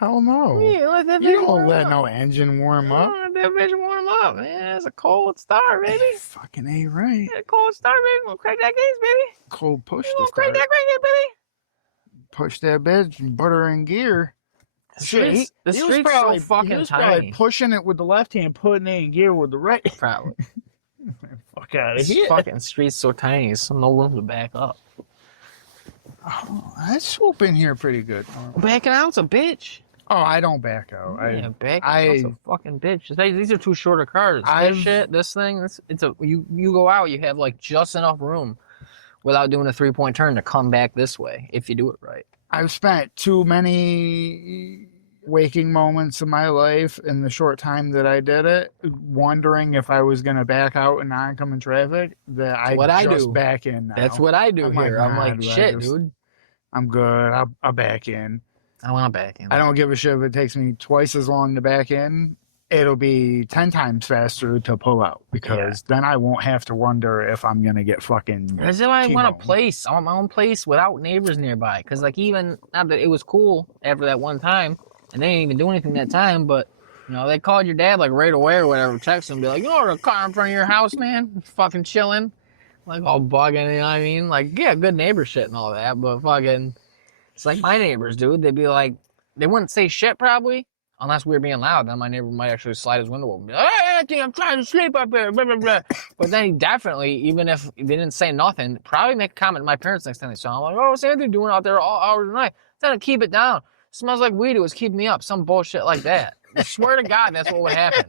Hell no. Yeah, let that You bitch don't warm let up. no engine warm up. Let that bitch warm up, man. It's a cold start, baby. Fucking A right. It's a cold start, baby. We're gonna crack that case, baby. Cold push We're to gonna crack start. that crack, baby. Push that bitch, butter and gear. The He was street's probably, so fucking he was probably tiny. pushing it with the left hand, putting it in gear with the right. Probably. Fuck out of This here. fucking street's so tiny, so no room to back up. Oh, I swoop in here pretty good. Backing out's a bitch. Oh, I don't back out. Yeah, backing out's a fucking bitch. These are two shorter cars. This thing, you go out, you have like just enough room without doing a 3-point turn to come back this way if you do it right. I've spent too many waking moments of my life in the short time that I did it, wondering if I was going to back out in oncoming traffic, that I just back in now. That's what I do here. I'm like, shit, dude. I'm good. I'll back in. I want to back in. I don't give a shit if it takes me twice as long to back in. It'll be 10 times faster to pull out, because then I won't have to wonder if I'm going to get fucking That's why I want a place. I want my own place without neighbors nearby. Because, like, even, not that it was cool after that one time, and they didn't even do anything that time, but, you know, they called your dad, like, right away or whatever, text him, be like, you know, there's a car in front of your house, man, fucking chilling, like, all bugging, you know what I mean? Like, yeah, good neighbor shit and all that, but fucking, it's like my neighbors, dude. They'd be like, they wouldn't say shit, probably, unless we were being loud. Then my neighbor might actually slide his window open and be like, hey, Anthony, I'm trying to sleep up here, blah, blah, blah. But then he definitely, even if they didn't say nothing, probably make a comment to my parents next time they saw him, like, oh, what's Anthony doing out there all hours of the night? Tell him to keep it down. Smells like weed. It was keeping me up. Some bullshit like that. I swear to God, that's what would happen.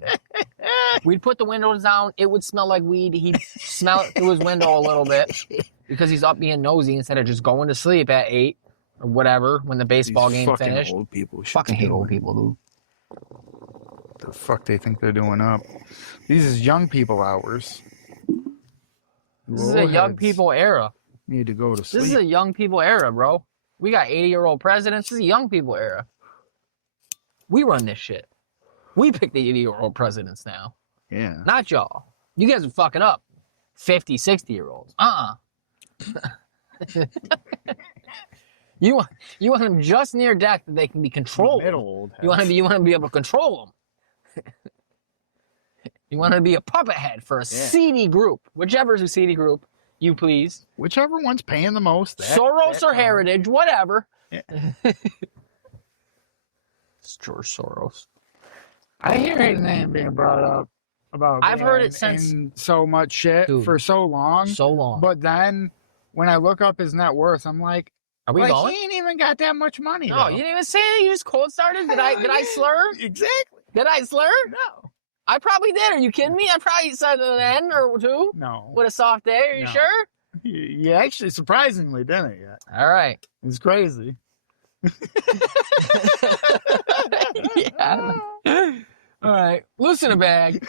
We'd put the windows down. It would smell like weed. He'd smell it through his window a little bit because he's up being nosy instead of just going to sleep at 8 or whatever when the baseball game finished. Old people fucking hate old people, dude. The fuck they think they're doing up? These is young people hours. This is a young people era. Need to go to sleep. This is a young people era, bro. We got 80-year-old presidents. This is a young people era. We run this shit. We pick the 80-year-old presidents now. Yeah. Not y'all. You guys are fucking up. 50, 60-year-olds. You want them just near death that they can be controlled. Middle-old. You want to be able to control them. You want to be a puppet head for a seedy group. Whichever is a seedy group, you please. Whichever one's paying the most. Soros or Heritage, whatever. Yeah. It's George Soros. I hear his name being brought up about. I've heard it since so much shit for so long. So long. But then when I look up his net worth, I'm like, are we going? He ain't even got that much money. No, though. you didn't even say it. You just cold started. Did I slur? Exactly. Did I slur? No. I probably did. Are you kidding me? I probably said an N or two. No. With a soft A. Are you sure? You actually surprisingly didn't yet. All right. It's crazy. Yeah. All right. Loosen a bag.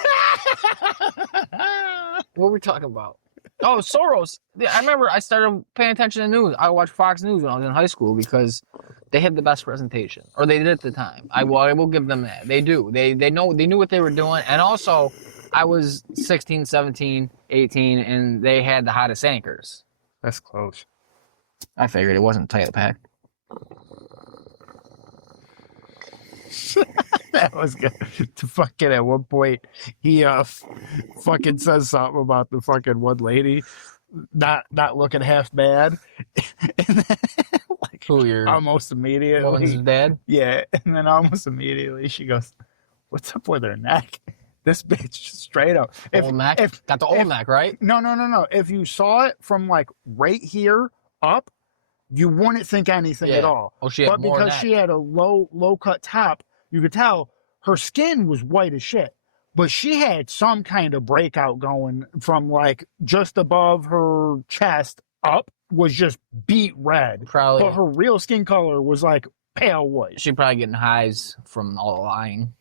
What were we talking about? Oh, Soros. I remember I started paying attention to news. I watched Fox News when I was in high school because they had the best presentation, or they did at the time. I will give them that. They do. They knew what they were doing, and also I was 16, 17, 18, and they had the hottest anchors. That's close. I figured it wasn't tight pack. That was good. To fucking at one point, he fucking says something about the fucking one lady not looking half bad. And then, like, who you're almost immediately. Woman's dad? Yeah, and then almost immediately she goes, "What's up with her neck?" This bitch straight up. Old neck? Got the old neck, right? No. If you saw it from like right here up, you wouldn't think anything at all. Oh, she had but more because neck. she had a low cut top, you could tell her skin was white as shit. But she had some kind of breakout going from like just above her chest up was just beet red. Probably. But her real skin color was like pale white. She probably getting highs from all the lying.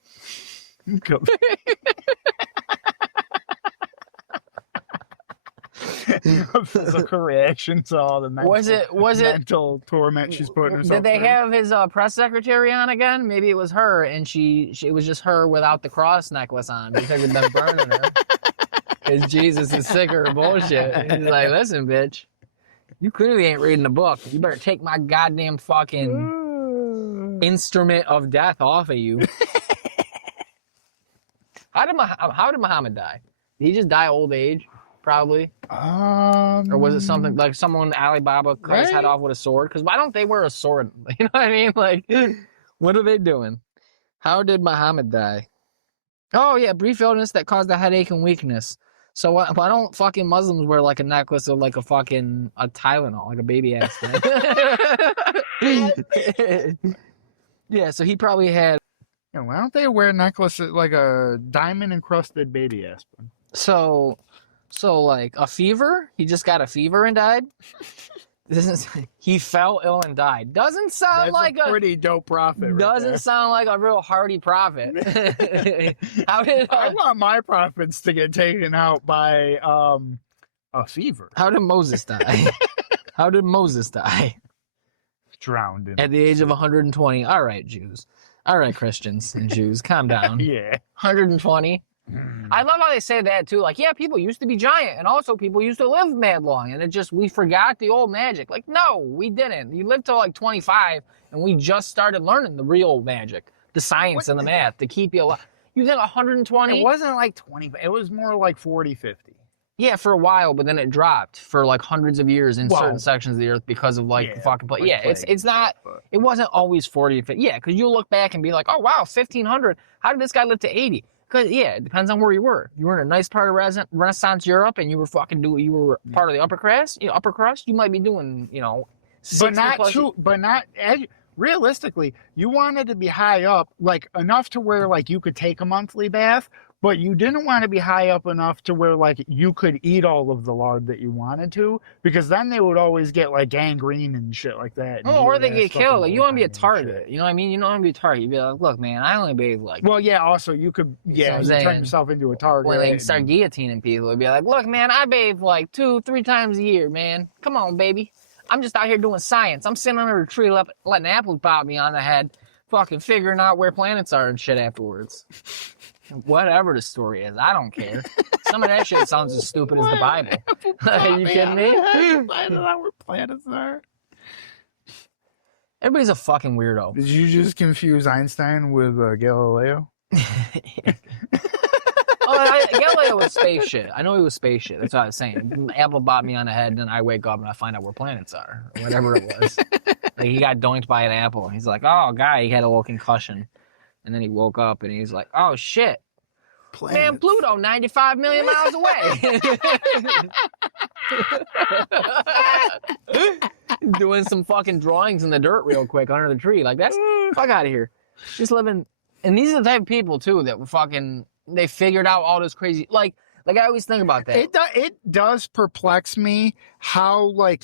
Physical reaction to all the mental torment she's putting herself Did they through. have his press secretary on again? Maybe it was her, and it was just her without the cross necklace on because they've been burning her. Because Jesus is sick of her bullshit. He's like, listen, bitch, you clearly ain't reading the book. You better take my goddamn fucking instrument of death off of you. How did Muhammad die? Did he just die old age? Probably. Or was it something like someone Alibaba cut his head off with a sword? Because why don't they wear a sword? You know what I mean? Like, what are they doing? How did Muhammad die? Oh yeah, brief illness that caused a headache and weakness. So why don't fucking Muslims wear like a necklace of like a Tylenol, like a baby aspirin? Yeah, so he probably had. Yeah, why don't they wear a necklace like a diamond encrusted baby aspirin? So like a fever? He just got a fever and died? He fell ill and died. Doesn't sound That's like a pretty dope prophet. Doesn't sound like a real hearty prophet. I want my prophets to get taken out by a fever. How did Moses die? How did Moses die? Drowned in at the age of 120. All right, Jews. All right, Christians and Jews, calm down. Yeah. 120. I love how they say that too. Like, yeah, people used to be giant, and also people used to live mad long, and we forgot the old magic. Like, no, we didn't. You lived till like 25, and we just started learning the real magic, the science and the math to keep you alive. You think 120? It wasn't like 20. It was more like 40, 50. Yeah, for a while, but then it dropped for like hundreds of years in certain sections of the earth because of like the fucking plague. Yeah, it's not. It wasn't always 40 or 50. Yeah, because you look back and be like, oh wow, 1500. How did this guy live to 80? Because it depends on where you were. You were in a nice part of Renaissance Europe, and you were you were part of the upper crust. You might be doing, but not realistically. You wanted to be high up, like enough to where like you could take a monthly bath. But you didn't want to be high up enough to where, like, you could eat all of the lard that you wanted to, because then they would always get, like, gangrene and shit like that. Oh, or they get killed. Like, you want to be a target. You know what I mean? You don't want to be a target. You'd be like, look, man, I only bathe, like... Well, yeah, also, you could, you turn yourself into a target. When they start guillotining people, it'd be like, look, man, I bathe, like, 2-3 times a year, man. Come on, baby. I'm just out here doing science. I'm sitting under a tree letting apples pop me on the head, fucking figuring out where planets are and shit afterwards. Whatever the story is, I don't care. Some of that shit sounds as stupid as the Bible. Are you kidding me? I don't know where planets are. Everybody's a fucking weirdo. Did you just confuse Einstein with Galileo? Galileo was space shit. I know he was space shit. That's what I was saying. Apple bopped me on the head, and then I wake up and I find out where planets are, or whatever it was. Like, he got doinked by an apple. He's like, oh, guy, he had a little concussion. And then he woke up and he's like, oh, shit. Planets. Man, Pluto, 95 million miles away. Doing some fucking drawings in the dirt real quick under the tree. Like, that's fuck out of here. Just living. And these are the type of people, too, that were fucking, they figured out all this crazy, like I always think about that. It does perplex me how, like,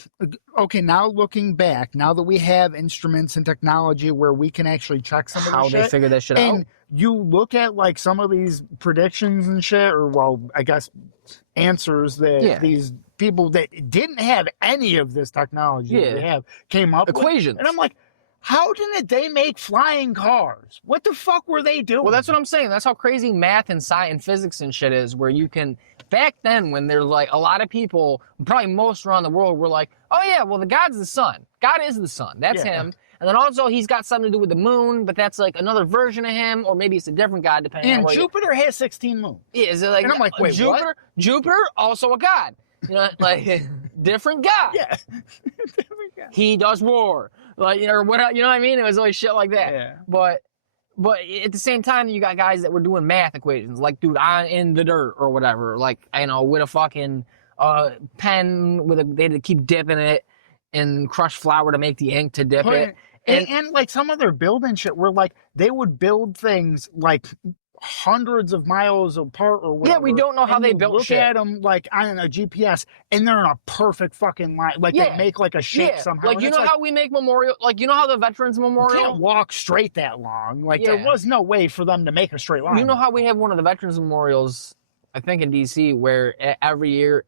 okay, now looking back, now that we have instruments and technology where we can actually check some of how they figure that shit out. And you look at, like, some of these predictions and shit, or, well, I guess answers that these people that didn't have any of this technology that they have came up equations. With. And I'm like, how didn't they make flying cars? What the fuck were they doing? Well, that's what I'm saying. That's how crazy math and science and physics and shit is, where you can... Back then, when there's like a lot of people, probably most around the world, were like, oh yeah, well, the God's the sun. God is the sun. That's him. And then also he's got something to do with the moon, but that's like another version of him, or maybe it's a different God, depending on what Jupiter has 16 moons. Yeah, is it like... And I'm like, wait, Jupiter? What? Jupiter, also a God. You know, like, different God. Yeah. Different God. He does war. Like, or what, you know what I mean? It was always shit like that. Yeah. But at the same time, you got guys that were doing math equations, like, dude, in the dirt or whatever, like, with a fucking pen, they had to keep dipping it and crush flour to make the ink to dip it. And like some of their building shit were like, they would build things like hundreds of miles apart or whatever. Yeah, we don't know how they built shit. Look at them like on a GPS, and they're in a perfect fucking line. Like they make like a shape somehow. Like, you know how we make memorial? Like, you know how the Veterans Memorial? You can't walk straight that long. Like there was no way for them to make a straight line. You know how we have one of the Veterans Memorials, I think in D.C., where every year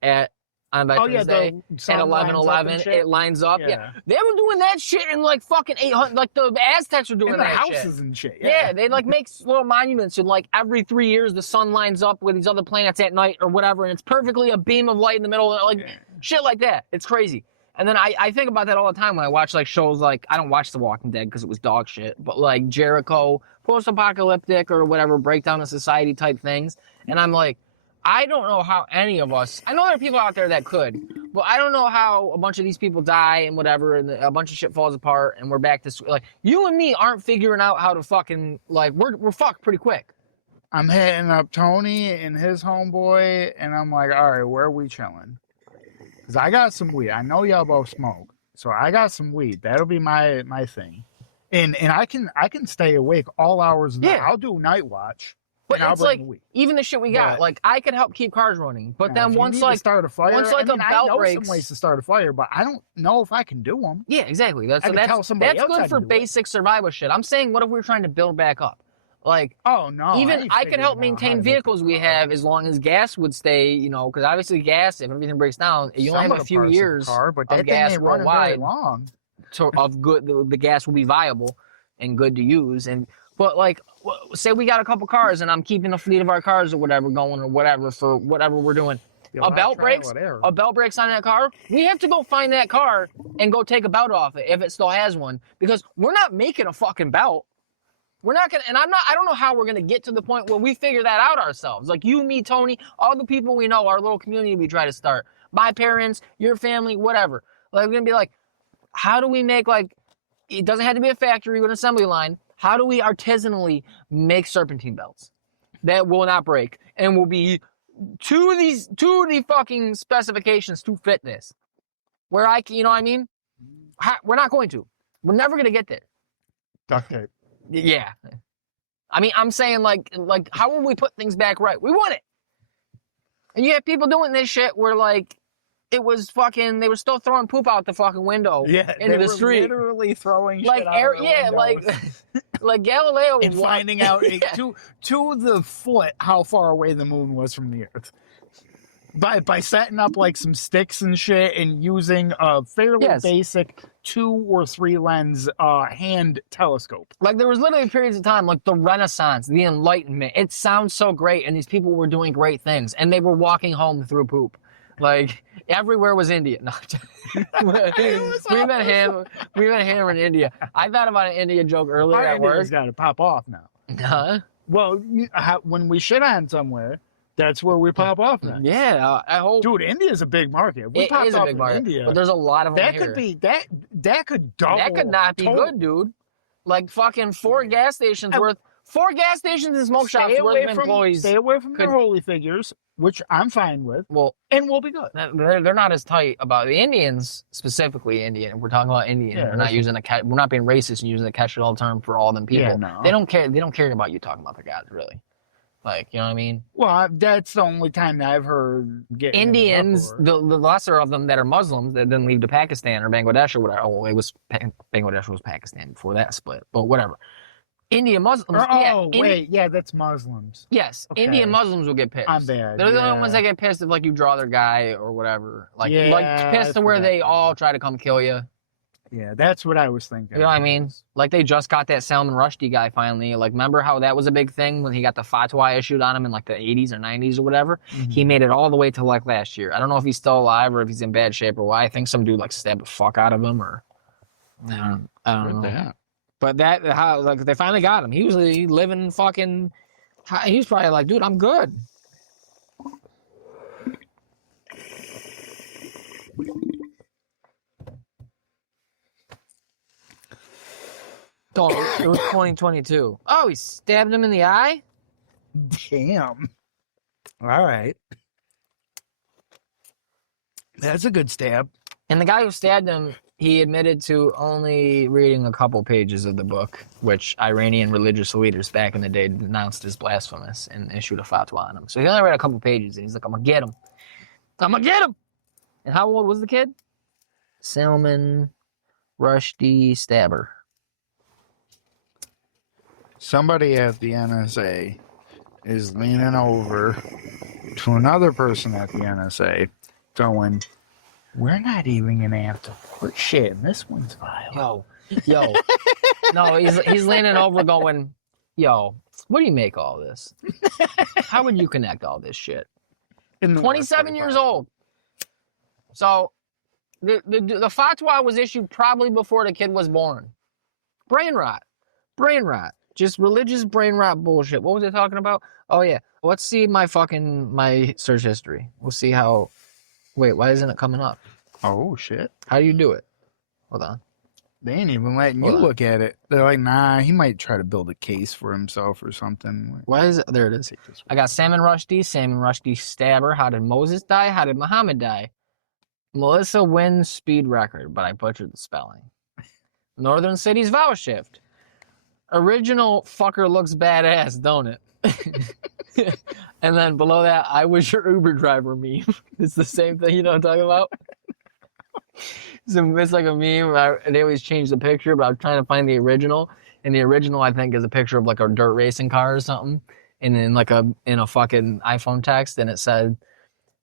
on Veterans Day, at 11/11, it lines up. Yeah. They were doing that shit in like fucking 800, like the Aztecs were doing that houses and shit. Yeah, they like make little monuments, and like every 3 years the sun lines up with these other planets at night or whatever, and it's perfectly a beam of light in the middle, like shit like that. It's crazy. And then I think about that all the time when I watch like shows like I don't watch The Walking Dead because it was dog shit, but like Jericho, post-apocalyptic or whatever, breakdown of society type things. And I'm like, I don't know how any of us, I know there are people out there that could, but I don't know how a bunch of these people die and whatever, and a bunch of shit falls apart and we're back to, like, you and me aren't figuring out how to fucking, like, we're fucked pretty quick. I'm hitting up Tony and his homeboy, and I'm like, all right, where are we chilling? Because I got some weed. I know y'all both smoke, so I got some weed. That'll be my thing. And I can stay awake all hours of the night. I'll do night watch. But it's like, even the shit we got, like, I could help keep cars running. But then once, like, start a fire, once, like, a belt breaks. I know some ways to start a fire, but I don't know if I can do them. Yeah, exactly. That's that's good for basic survival shit. I'm saying, what if we're trying to build back up? Like, oh no, even I could help maintain vehicles we have as long as gas would stay, you know, because obviously gas, if everything breaks down, you only have a few years of gas worldwide. Long. Of good, the gas will be viable and good to use. But like, say we got a couple cars and I'm keeping a fleet of our cars or whatever going or whatever for whatever we're doing. A belt breaks on that car. We have to go find that car and go take a belt off it if it still has one, because we're not making a fucking belt. We're not gonna, and I don't know how we're gonna get to the point where we figure that out ourselves. Like you, me, Tony, all the people we know, our little community we try to start. My parents, your family, whatever. Like we're gonna be like, how do we make, like, it doesn't have to be a factory with an assembly line. How do we artisanally make serpentine belts that will not break and will be to the fucking specifications to fit this? Where you know what I mean? We're not going to. We're never gonna get there. Duct tape. Yeah. I mean, I'm saying like how will we put things back right? We want it. And you have people doing this shit where like it was fucking, they were still throwing poop out the fucking window into the street. Literally throwing like shit out like Galileo and finding out to the foot how far away the moon was from the earth. By setting up like some sticks and shit and using a fairly basic 2 or 3 lens hand telescope. Like there was literally periods of time, like the Renaissance, the Enlightenment. It sounds so great, and these people were doing great things, and they were walking home through poop. Like everywhere was India. No, we met him in India. I thought about an India joke earlier at work. India's got to pop off now. Huh? Well, when we shit on somewhere, that's where we pop off now. Yeah, I hope. Dude, India's a big market. We popped off in India, but there's a lot of them that here. Could be that could double. That could not be good, dude. Like fucking 4 gas stations worth. 4 gas stations and smoke shops worth of employees. Stay away from their holy figures, which I'm fine with. Well, and we'll be good. They're not as tight about the Indians, specifically Indian. We're talking about Indian. We're not using we're not being racist and using the catch-all term for all them people. Yeah, no. They don't care. They don't care about you talking about the gods, really. Like, you know what I mean? Well, that's the only time that I've heard Indians, the lesser of them that are Muslims that didn't leave to Pakistan or Bangladesh or whatever. Oh, Bangladesh was Pakistan before that split, but whatever. Indian Muslims. That's Muslims. Yes, okay. Indian Muslims will get pissed. I'm bad. They're the only ones that get pissed if like you draw their guy or whatever. Like pissed to where they all try to come kill you. Yeah, that's what I was thinking. You know what I mean? Like they just got that Salman Rushdie guy finally. Like remember how that was a big thing when he got the fatwa issued on him in like the 80s or 90s or whatever? Mm-hmm. He made it all the way to like last year. I don't know if he's still alive or if he's in bad shape or why. I think some dude like stabbed the fuck out of him or I don't know. But how like they finally got him. He was living fucking. He was probably like, dude, I'm good. Oh, it was 2022. Oh, he stabbed him in the eye? Damn. All right. That's a good stab. And the guy who stabbed him, he admitted to only reading a couple pages of the book, which Iranian religious leaders back in the day denounced as blasphemous and issued a fatwa on him. So he only read a couple pages, and he's like, I'm going to get him. I'm going to get him! And how old was the kid? Salman Rushdie Stabber. Somebody at the NSA is leaning over to another person at the NSA going, we're not even going to have to put shit in this one's file. Yo. No, he's leaning over going, yo, what do you make all this? How would you connect all this shit? 27 years old. So The fatwa was issued probably before the kid was born. Brain rot. Just religious brain rot bullshit. What was I talking about? Oh yeah. Let's see my search history. We'll see how. Wait, why isn't it coming up? Oh shit! How do you do it? Hold on. They ain't even letting you look at it. They're like, nah, he might try to build a case for himself or something. Why is it? There it is. I got Salman Rushdie stabber. How did Moses die? How did Muhammad die? Melissa wins speed record, but I butchered the spelling. Northern City's vowel shift. Original fucker looks badass, don't it? And then below that, I was your Uber driver meme. It's the same thing, you know what I'm talking about? So it's like a meme. They always change the picture, but I was trying to find the original. And the original, I think, is a picture of like a dirt racing car or something. And then like in a fucking iPhone text, and it said,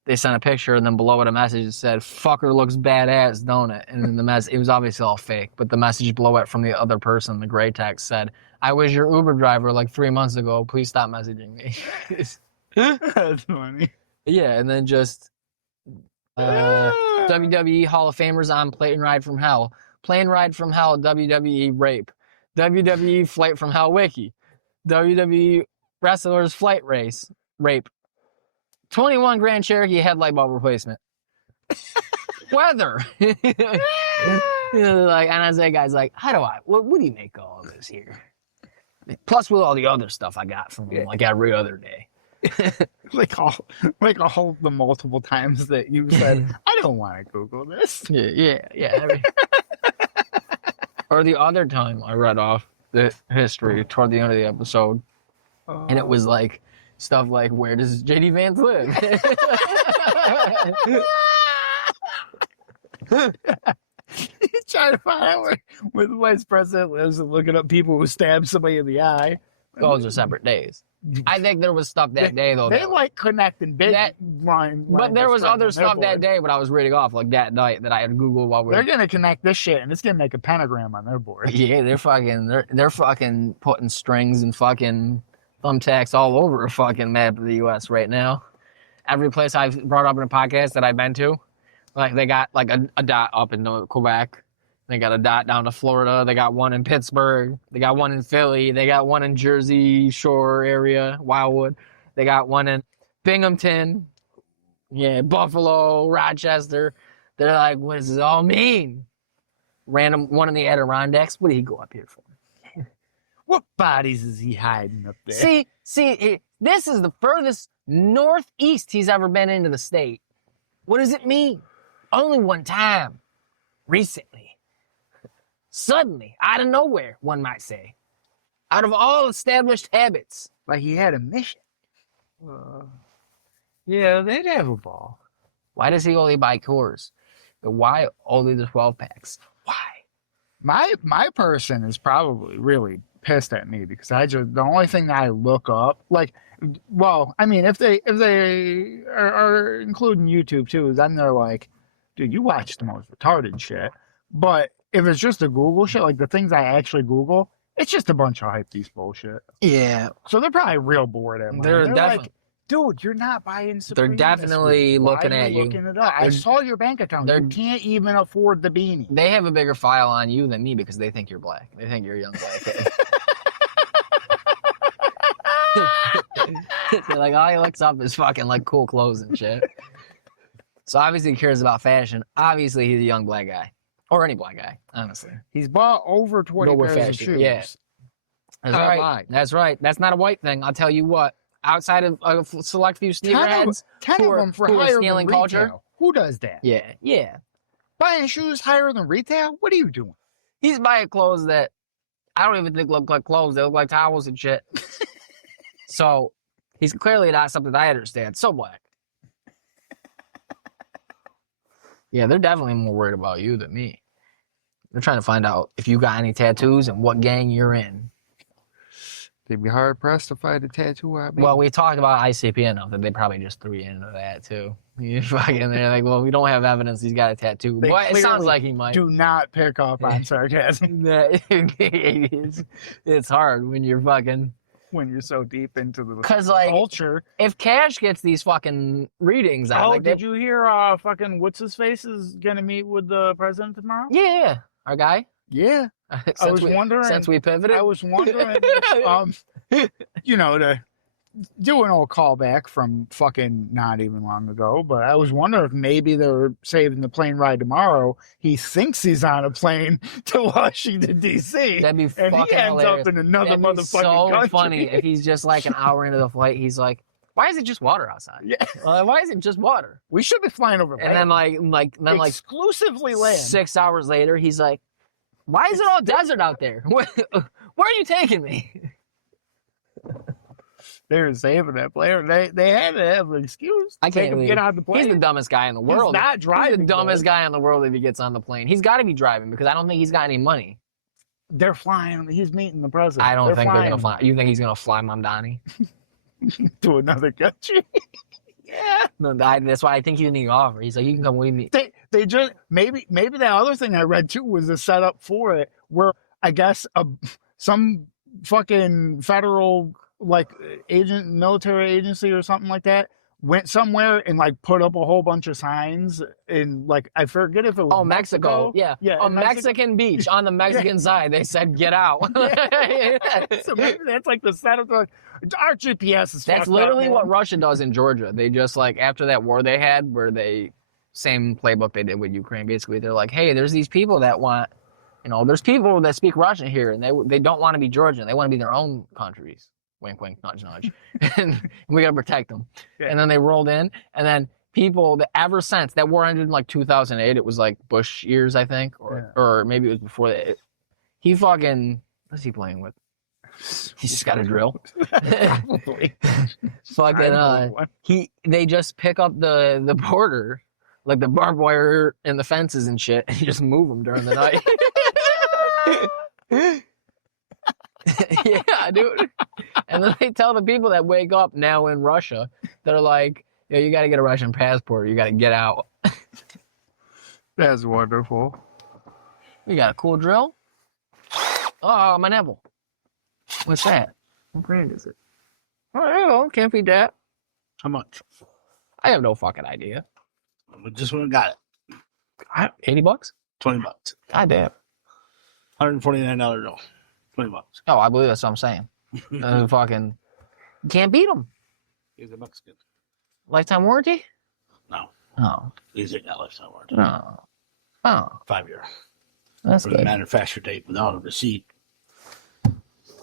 they sent a picture, and then below it a message that said, fucker looks badass, don't it? And then it was obviously all fake, but the message below it from the other person, the gray text, said, I was your Uber driver like 3 months ago. Please stop messaging me. That's funny. Yeah, and then just WWE Hall of Famers on Plane Ride from Hell. Plane Ride from Hell, WWE Rape. WWE Flight from Hell Wiki. WWE Wrestlers Flight Race. Rape. 21 Grand Cherokee headlight bulb replacement. Weather. Like, and I say, guys, like, what do you make of all this here? Plus with all the other stuff I got from him, like every other day. like all the multiple times that you said, I don't want to Google this. Yeah. Or the other time I read off the history toward the end of the episode, and it was like, stuff like, where does J.D. Vance live? He's trying to find out where the vice president lives and looking up people who stabbed somebody in the eye. Those are separate days. I think there was stuff that day, though. They like connecting big line. But there was other stuff that day, but I was reading off, like that night that I had Googled while They're going to connect this shit, and it's going to make a pentagram on their board. Yeah, they're fucking putting strings and fucking thumbtacks all over a fucking map of the U.S. right now. Every place I've brought up in a podcast that I've been to, like they got like a dot up in Quebec. They got a dot down to Florida. They got one in Pittsburgh. They got one in Philly. They got one in Jersey Shore area, Wildwood. They got one in Binghamton. Yeah, Buffalo, Rochester. They're like, what does this all mean? Random one in the Adirondacks. What did he go up here for? What bodies is he hiding up there? See, this is the furthest northeast he's ever been into the state. What does it mean? Only one time. Recently. Suddenly, out of nowhere, one might say. Out of all established habits. Like he had a mission. Yeah, they'd have a ball. Why does he only buy Coors? But why only the 12 packs? Why? My person is probably really pissed at me because the only thing that I look up, like, well, I mean, if they are including YouTube too, then they're like, dude, you watch the most retarded shit. But if it's just the Google shit, like the things I actually Google, it's just a bunch of hype beast bullshit. Yeah. So they're probably real bored at me. They're like, dude, you're not buying Supreme. They're definitely looking at you. Looking it up? I saw your bank account. You can't even afford the beanie. They have a bigger file on you than me because they think you're black. They think you're a young black kid. They're like, all he looks up is fucking like cool clothes and shit. So obviously he cares about fashion. Obviously he's a young black guy. Or any black guy, honestly. He's bought over 20 pairs of shoes. Yeah. That's right. That's right. That's not a white thing. I'll tell you what. Outside of a select few sneakerheads, 10 of them for higher stealing than culture. Retail. Who does that? Yeah. Buying shoes higher than retail? What are you doing? He's buying clothes that I don't even think look like clothes. They look like towels and shit. So he's clearly not something I understand. So black. Yeah, they're definitely more worried about you than me. They're trying to find out if you got any tattoos and what gang you're in. They'd be hard pressed to find a tattoo out. Well, we talked about ICP enough that they probably just threw you into that too. You fucking, they're like, well, we don't have evidence he's got a tattoo. But it sounds like he might. Do not pick up on sarcasm. it's hard when you're fucking when you're so deep into the Because like, culture. if Cash gets these fucking readings out, Oh, like did you hear? Fucking what's his face is gonna meet with the president tomorrow. Yeah, our guy. Yeah, I was wondering since we pivoted. I was wondering, to do an old callback from fucking not even long ago, but I was wondering if maybe they're saving the plane ride tomorrow. He thinks he's on a plane to Washington D.C. That'd be and fucking he ends hilarious. up in another That'd be motherfucking so country. funny if he's just like an hour into the flight. He's like, "Why is it just water outside? Yeah, Why is it just water?" we should be flying over. And then like exclusively land. 6 hours later, he's like, "Why is it all desert out there? Where are you taking me?" They were saving that player. They had to have an excuse. I can't Make him believe get on the plane. He's the dumbest guy in the world. He's not driving. He's the dumbest guy in the world if he gets on the plane. He's got to be driving because I don't think he's got any money. They're flying. He's meeting the president. I don't think they're flying gonna fly. You think he's gonna fly Mamdani? to another country. Yeah. No, that's why I think he didn't even offer. He's like, "You can come with me." They just maybe that other thing I read too was a setup for it, where I guess some fucking federal like military agency or something like that went somewhere and like put up a whole bunch of signs in like I forget if it was Mexico. Yeah. On Mexican beach on the Mexican side, they said, "Get out." So maybe that's like the setup. Like, our GPS is. That's literally what Russia does in Georgia. They just like after that war they had, where they same playbook they did with Ukraine. Basically, they're like, "Hey, there's these people that want, there's people that speak Russian here, and they don't want to be Georgian. They want to be their own countries." Wink, wink, nudge, nudge. And we got to protect them. Yeah. And then they rolled in. And then people, ever since, that war ended in like 2008. It was like Bush years, I think. Or maybe it was before that. He fucking, what's he playing with? He's just got a drill. Fucking, they just pick up the border, like the barbed wire and the fences and shit, and you just move them during the night. Yeah, dude. And then they tell the people that wake up now in Russia, they're like, "Yo, you got to get a Russian passport. You got to get out." That's wonderful. We got a cool drill. Oh, my nipple. What's that? What brand is it? Oh, I don't know. Can't feed that. How much? I have no fucking idea. We just went and got it. $80? $20. God damn. $149 bill. $20. Oh, I believe that's what I'm saying. Fucking can't beat them. He's a Mexican. Lifetime warranty? No. Oh. He's got lifetime warranty. No. Oh. 5 year. That's for good. The manufacturer date without a receipt.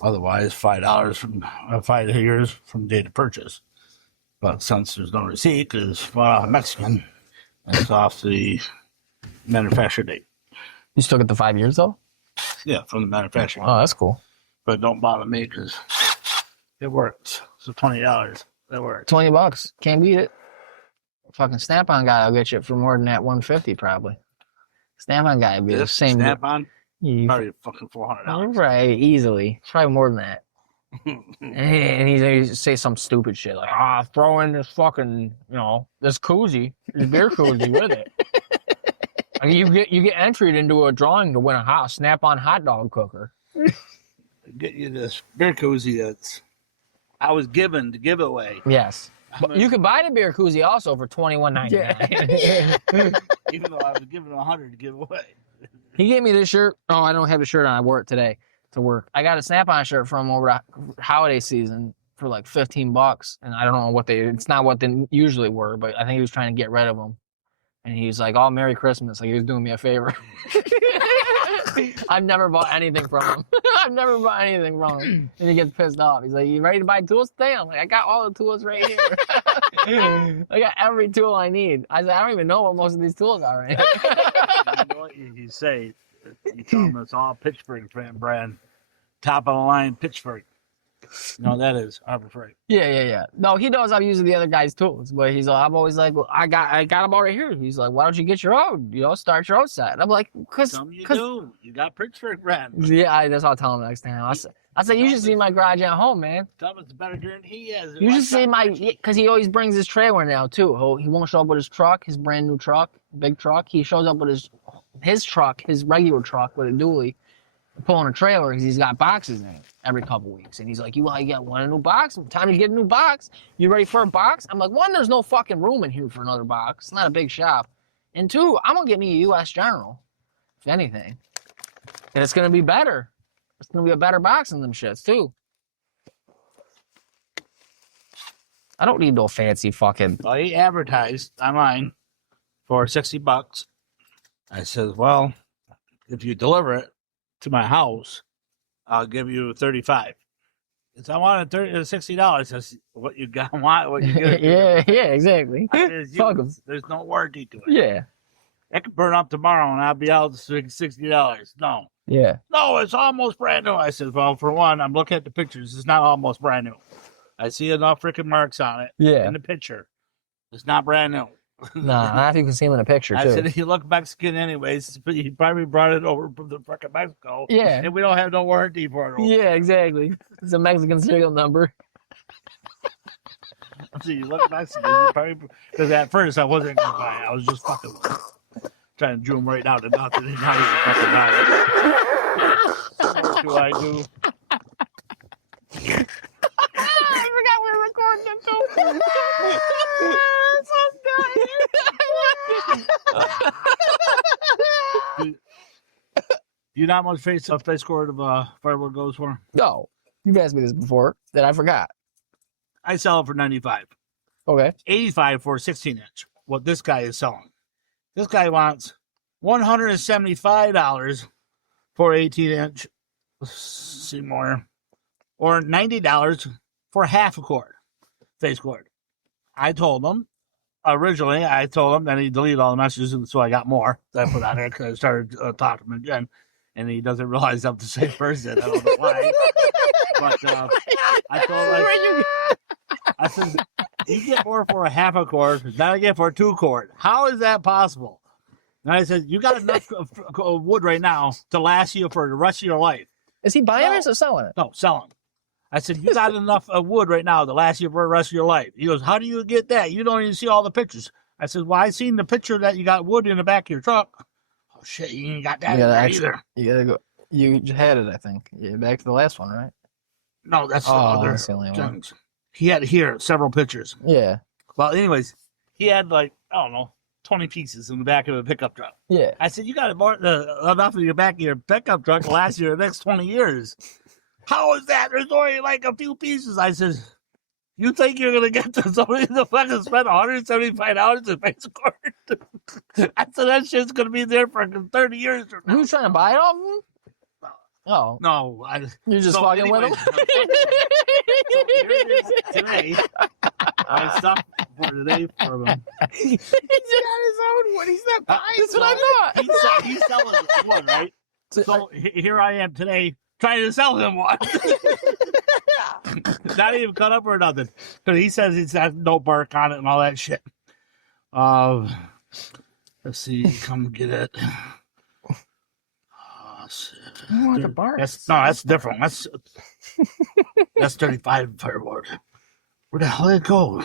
Otherwise, $5 from 5 years from date of purchase. But since there's no receipt, because Mexican, it's off the manufacturer date. You still get the 5 years though? Yeah, from the manufacturer. Oh, that's cool. But don't bother me because it works. So $20, that works. $20, can't beat it. Fucking Snap-on guy will get you for more than that. $150 probably. Snap-on guy would be the same. Snap-on? Probably fucking $400. Right, easily. It's probably more than that. And he's say some stupid shit like, throw in this fucking, this koozie, this beer koozie with it. And you get entered into a drawing to win a Snap-on hot dog cooker. Get you this beer koozie that's I was given to give away. Yes. But you could buy the beer koozie also for $21.99. Even though I was given $100 to give away. He gave me this shirt. Oh, I don't have the shirt on. I wore it today to work. I got a Snap-on shirt from over the holiday season for like $15, and I don't know what it's not what they usually were, but I think he was trying to get rid of them. And he's like, "Oh, Merry Christmas!" Like he was doing me a favor. I've never bought anything from him. I've never bought anything from him. And he gets pissed off. He's like, "You ready to buy tools today?" I'm like, "I got all the tools right here. I got every tool I need." I said, "I don't even know what most of these tools are right here." You know what you say? You tell them it's all Pittsburgh brand. Top of the line Pittsburgh. No, that is Harbor Freight. Yeah. No, he knows I'm using the other guy's tools, but he's like, I'm always like, well, I got them all right here. He's like, "Why don't you get your own? Start your own set." And I'm like, "Cause you do. You got Pittsburgh brand." Yeah, that's what I'll tell him next time. I said, "You should see my garage at home, man. Tell him it's better than he has. You should see because he always brings his trailer now too. He won't show up with his truck, his brand new truck, big truck. He shows up with his truck, his regular truck with a dually. pulling a trailer because he's got boxes in it every couple weeks. And he's like, you want a new box? Time to get a new box. You ready for a box? I'm like, one, there's no fucking room in here for another box. It's not a big shop. And two, I'm going to get me a U.S. General, if anything. And it's going to be better. It's going to be a better box than them shits, too. I don't need no fancy fucking... Well, he advertised online for $60. I says, well, if you deliver it to my house, I'll give you $35. I wanted $60. That's what you got. What you get. yeah, exactly. Fuck 'em. There's no warranty to it. Yeah. It could burn up tomorrow, and I'll be out $60. No. Yeah. No, it's almost brand new. I said, well, for one, I'm looking at the pictures. It's not almost brand new. I see enough freaking marks on it in the picture. It's not brand new. Nah, not if you can see him in a picture, too. I said, he looked Mexican anyways, but he probably brought it over from the fucking Mexico. Yeah. And we don't have no warranty for it. Yeah, exactly. It's a Mexican serial number. See, you look Mexican. Because at first I wasn't going to buy it. I was just fucking trying to drew him right down to nothing. And now he's fucking buy it. What do I do? I forgot we were recording them, too. Do you know how much face cord of firewood goes for? No. You've asked me this before that I forgot. I sell it for $95. Okay. $85 for a 16-inch. What this guy is selling. This guy wants $175 for 18-inch. See more. Or $90 for half a cord. Face cord. I told him. Originally, I told him, then he deleted all the messages, so I got more that I put on there because I started talking to him again, and he doesn't realize I'm the same person. I don't know why. But I told him, I said, you get more for a half a cord than I get for a 2 cord. How is that possible? And I said, you got enough wood right now to last you for the rest of your life. Is he buying it or selling it? No, selling. I said, you got enough wood right now to last you for the rest of your life. He goes, how do you get that? You don't even see all the pictures. I said, well, I seen the picture that you got wood in the back of your truck. Oh, shit, you ain't got that either. You gotta go. You had it, I think. Yeah, back to the last one, right? No, that's the other. That's the only one. He had here several pictures. Yeah. Well, anyways, he had like, I don't know, 20 pieces in the back of a pickup truck. Yeah. I said, you got enough in your back of your pickup truck to last you the next 20 years. How is that? There's only like a few pieces. I said, you think you're going to get to somebody to fucking spend $175 in face cord? I said, that shit's going to be there for 30 years. Who's trying to buy it off of him? Oh. No. You're just fucking with him? Today, I stopped for today for him. He's got his own one. He's not buying. That's what I thought. He's selling one, right? So here I am today trying to sell him one. Not even cut up or nothing. Because he says it's got no bark on it and all that shit. Let's see. Come get it. I don't want the bark. That's different. That's 35 firewood. Where the hell did it go?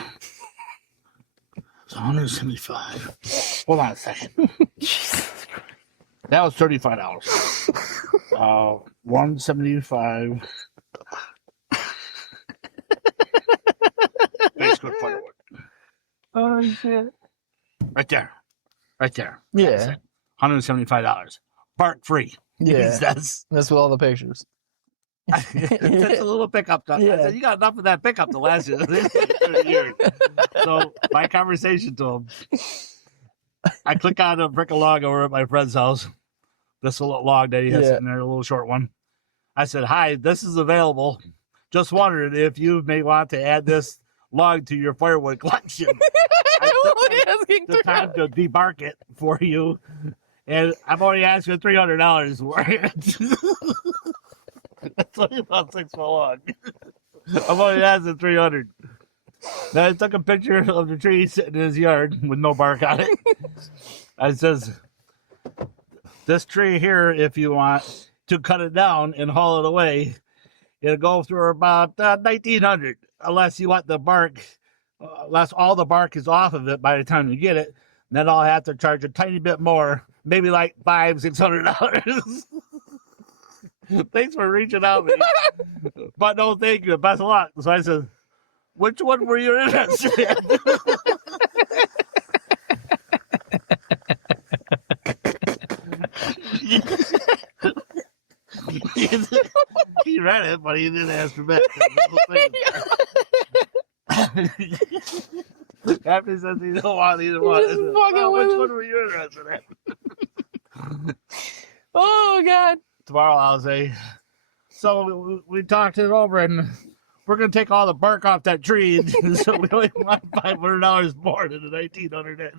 It's 175. Hold on a second. That was $35. 175. Base good firewood. Oh shit! Right there. Yeah. $175. Bark free. Yeah. That's with all the pictures. That's a little pickup truck. Yeah. I said, you got enough of that pickup to last you 30 years. So my conversation to him, I click on a brick of log over at my friend's house. This little log that he has sitting there, a little short one. I said, hi, this is available. Just wondering if you may want to add this log to your firewood collection. I took the time to debark it for you. And I'm only asking $300 for it. That's only about 6 foot long. I'm only asking $300. Then I took a picture of the tree sitting in his yard with no bark on it. I says, this tree here, if you want to cut it down and haul it away, it'll go through about $1,900, unless you want the bark, unless all the bark is off of it by the time you get it. Then I'll have to charge a tiny bit more, maybe like $500-$600. Thanks for reaching out, man. But no, thank you. Best of luck. So I said, which one were you interested in? He read it, but he didn't ask for back. After he says he don't want either one, I said, fucking well, which with him. one were you interested in? Oh God. Tomorrow I'll say, so we talked it over and we're going to take all the bark off that tree. So we only want $500 more than the 1900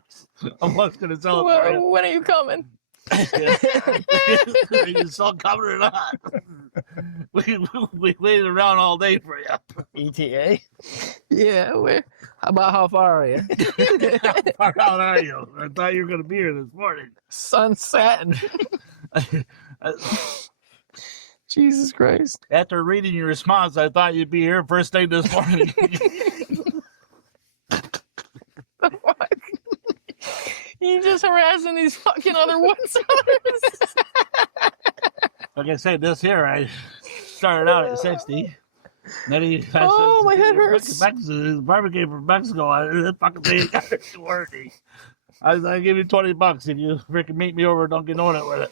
I'm what's going to sell it for you. When are you coming? You still coming or not? We waited around all day for you. ETA. Yeah, about how far are you? How far out are you? I thought you were going to be here this morning. Sunset. Jesus Christ. After reading your response, I thought you'd be here first thing this morning. The fuck? You just harassing these fucking other what's-others. Like I said, this here, I started out at 60. Then he Oh, my head hurts. Barbecue from Mexico. That fucking thing got too wordy. I give you $20 if you freaking meet me over. Don't get on it with it.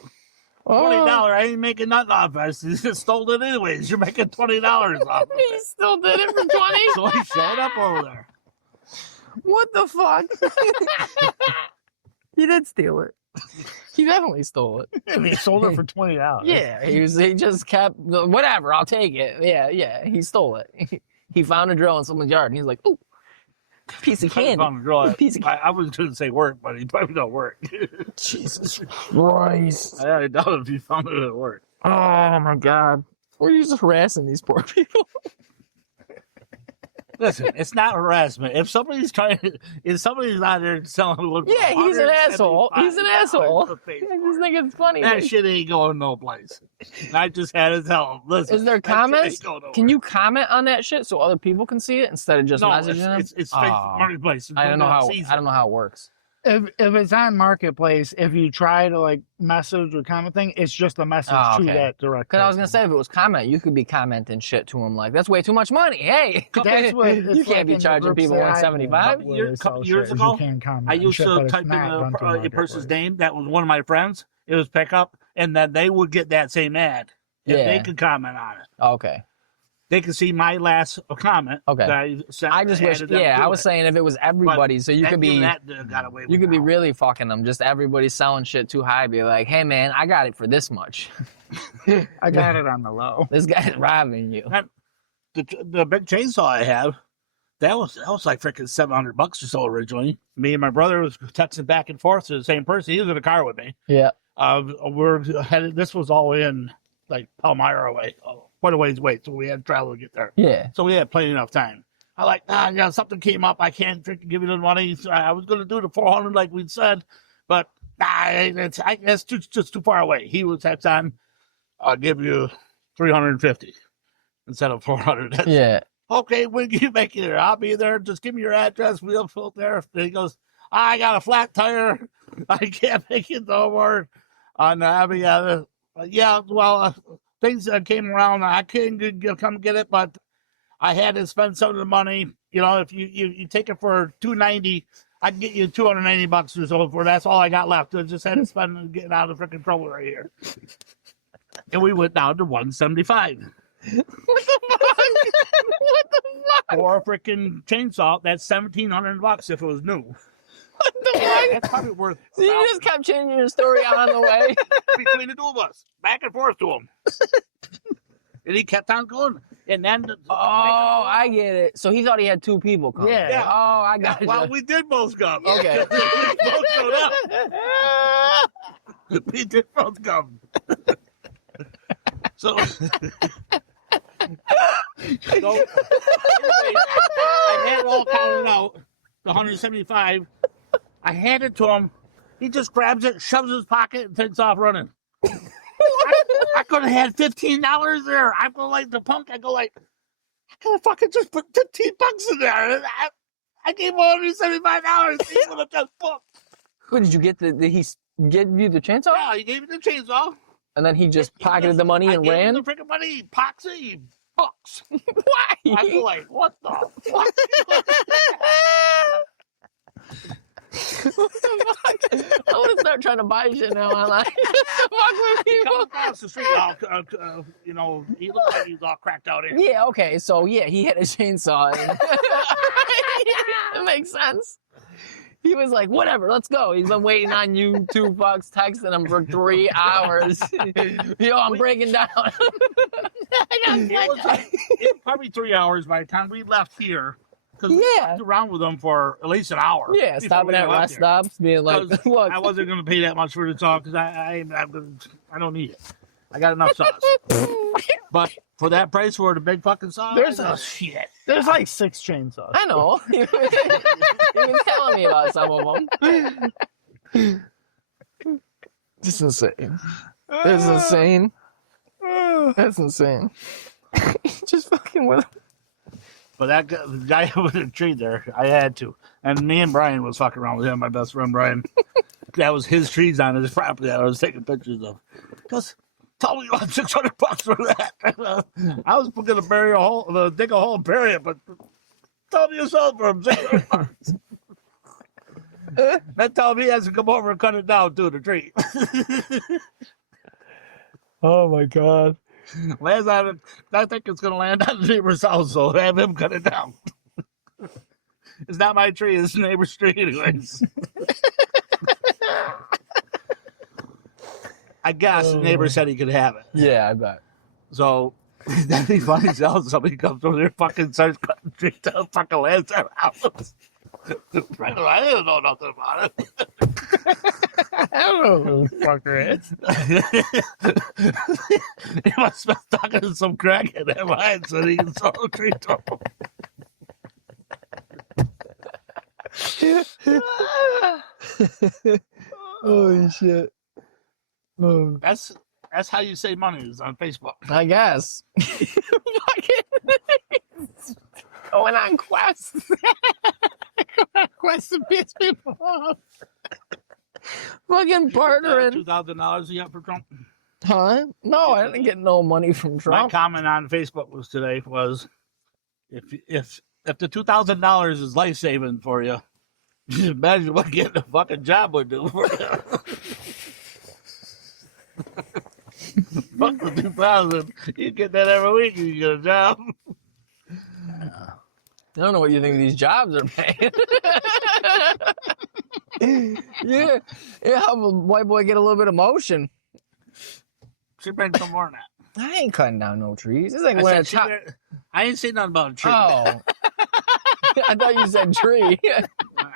$20. I ain't making nothing off. I just stole it anyways. You're making $20 off. He still did it for 20? So he showed up over there. What the fuck? He did steal it. He definitely stole it. He sold it for $20. Yeah, he just kept, whatever, I'll take it. Yeah, he stole it. He found a drill in someone's yard, and he's like, ooh, piece of candy. I was going to say work, but he probably don't work. Jesus Christ. I doubt if he found it at work. Oh, my God. We're just harassing these poor people. Listen, it's not harassment. If somebody's out there selling a little, Yeah, he's an asshole. He's an asshole. I just think it's funny. That shit ain't going no place. I just had to tell him. Listen, is there comments? Can you comment on that shit so other people can see it instead of just messaging them? It's Facebook Marketplace. I don't know how it works. If it's on Marketplace, if you try to like message or comment thing, it's just a message to that direct. Because I was gonna say, if it was comment, you could be commenting shit to him like, "That's way too much money." Hey, that's what you can't be charging people $175. Years ago, I used to type in a person's name that was one of my friends. It was pickup, and then they would get that same ad. If they could comment on it. Okay. They can see my last comment. Okay. I just wish. Yeah, I was saying if it was everybody, so you could be. You could be really fucking them. Just everybody selling shit too high. Be like, hey man, I got it for this much. I got it on the low. This guy's robbing you. The big chainsaw I have, that was like freaking $700 or so originally. Me and my brother was texting back and forth to the same person. He was in the car with me. Yeah. We're headed. This was all in like Palmyra away. Quite a ways away, so we had to travel to get there. Yeah. So we had plenty enough time. I like, something came up. I can't freaking give you the money. So I was going to do the 400 like we'd said, but that's just too far away. He was that time, I'll give you 350 instead of 400. Yeah. Okay, when can you make it there? I'll be there. Just give me your address. We'll fill there. And he goes, I got a flat tire. I can't make it no more. Things that came around, I couldn't come get it, but I had to spend some of the money. You know, if you take it for $290, I can get you $290 or so for that's all I got left. I just had to spend getting out of the freaking trouble right here. And we went down to $175. What the fuck? What the fuck? For a freaking chainsaw, that's $1,700 if it was new. What the fuck? That's probably worth. So you just kept changing your story on the way. Between the two of us, back and forth to him. And he kept on going. And then I get it. So he thought he had two people come. Yeah. Oh, I got it. Well, we did both come. Okay. We both showed up. We did both come. So anyway, I had it all counted out, the 175. I hand it to him. He just grabs it, shoves it in his pocket, and takes off running. I could have had $15 there. I go like the punk. I could have fucking just put $15 in there. I gave him $175. He would have just booked. Who did you get? Did he give you the chainsaw? Yeah, he gave me the chainsaw. And then he just pocketed the money and ran? The freaking money, Poxy, bucks. Why? I was like, what the fuck? What the fuck? I want to start trying to buy shit now online. What the fuck with He people? comes across the street, all, you know, he looks like he's all cracked out in. Yeah, okay, so yeah, he had a chainsaw. And that makes sense. He was like, whatever, let's go. He's been waiting on you 2 bucks, texting him for 3 hours. Yo, I'm breaking down. It was probably 3 hours by the time we left here. Because we walked around with them for at least an hour. Yeah, stopping at rest stops, being like, look. I wasn't going to pay that much for the talk because I don't need it. I got enough sauce. But for that price for the big fucking sauce, shit. There's like 6 chainsaws. I know. He was telling me about some of them. Just insane. That's insane. That's insane. Just fucking with him. But that guy, the guy with the tree there, I had to. And me and Brian was fucking around with him, my best friend Brian. That was his trees on his property that I was taking pictures of. Because, tell me you want $600 for that. I was going to bury a hole, dig a hole and bury it, but tell me you sold for him $600. That telling me he has to come over and cut it down, too, the tree. Oh my God. Lands on, I think it's going to land on the neighbor's house, so have him cut it down. It's not my tree, it's the neighbor's tree, anyways. I guess the neighbor said he could have it. Yeah, I bet. So then he finds out somebody comes over there, fucking starts cutting trees down, fucking lands on our house. I didn't know nothing about it. I don't know who the fucker is. He must have been talking to some crackhead at mine so he can sell a tree to him. Holy shit. Oh. That's how you save money is on Facebook. I guess. Going on quests. Quest to piss people off. Fucking bartering. $2,000 you got for Trump? Huh? No, I didn't get no money from My Trump. comment on Facebook was if the $2,000 is life saving for you, just imagine what getting a fucking job would do for you. Fuck the 2,000. You get that every week, you get a job. I don't know what you think these jobs are paying. Yeah, help a white boy get a little bit of motion. She brings some more than that. I ain't cutting down no trees. It's like when I ain't saying nothing about a tree. Oh. I thought you said tree.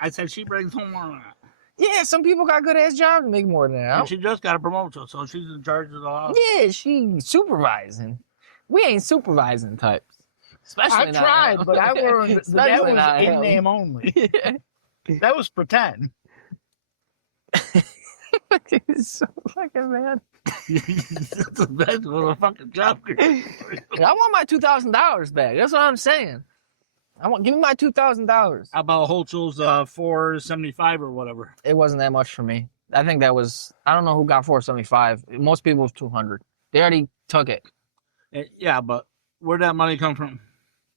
I said she brings home more than that. Yeah, some people got good ass jobs and make more than that. And she just got a promotion, so she's in charge of the house. Yeah, she supervising. We ain't supervising types. Especially I tried, but I learned that Especially was not in him. name only. Yeah. That was pretend. He's so fucking mad. That's a bad little fucking job. I want my $2,000 back. That's what I'm saying. Give me my $2,000. How about Holtzell's $475 or whatever? It wasn't that much for me. I think that was. I don't know who got $475. Most people was $200. They already took it. Yeah, but where'd that money come from?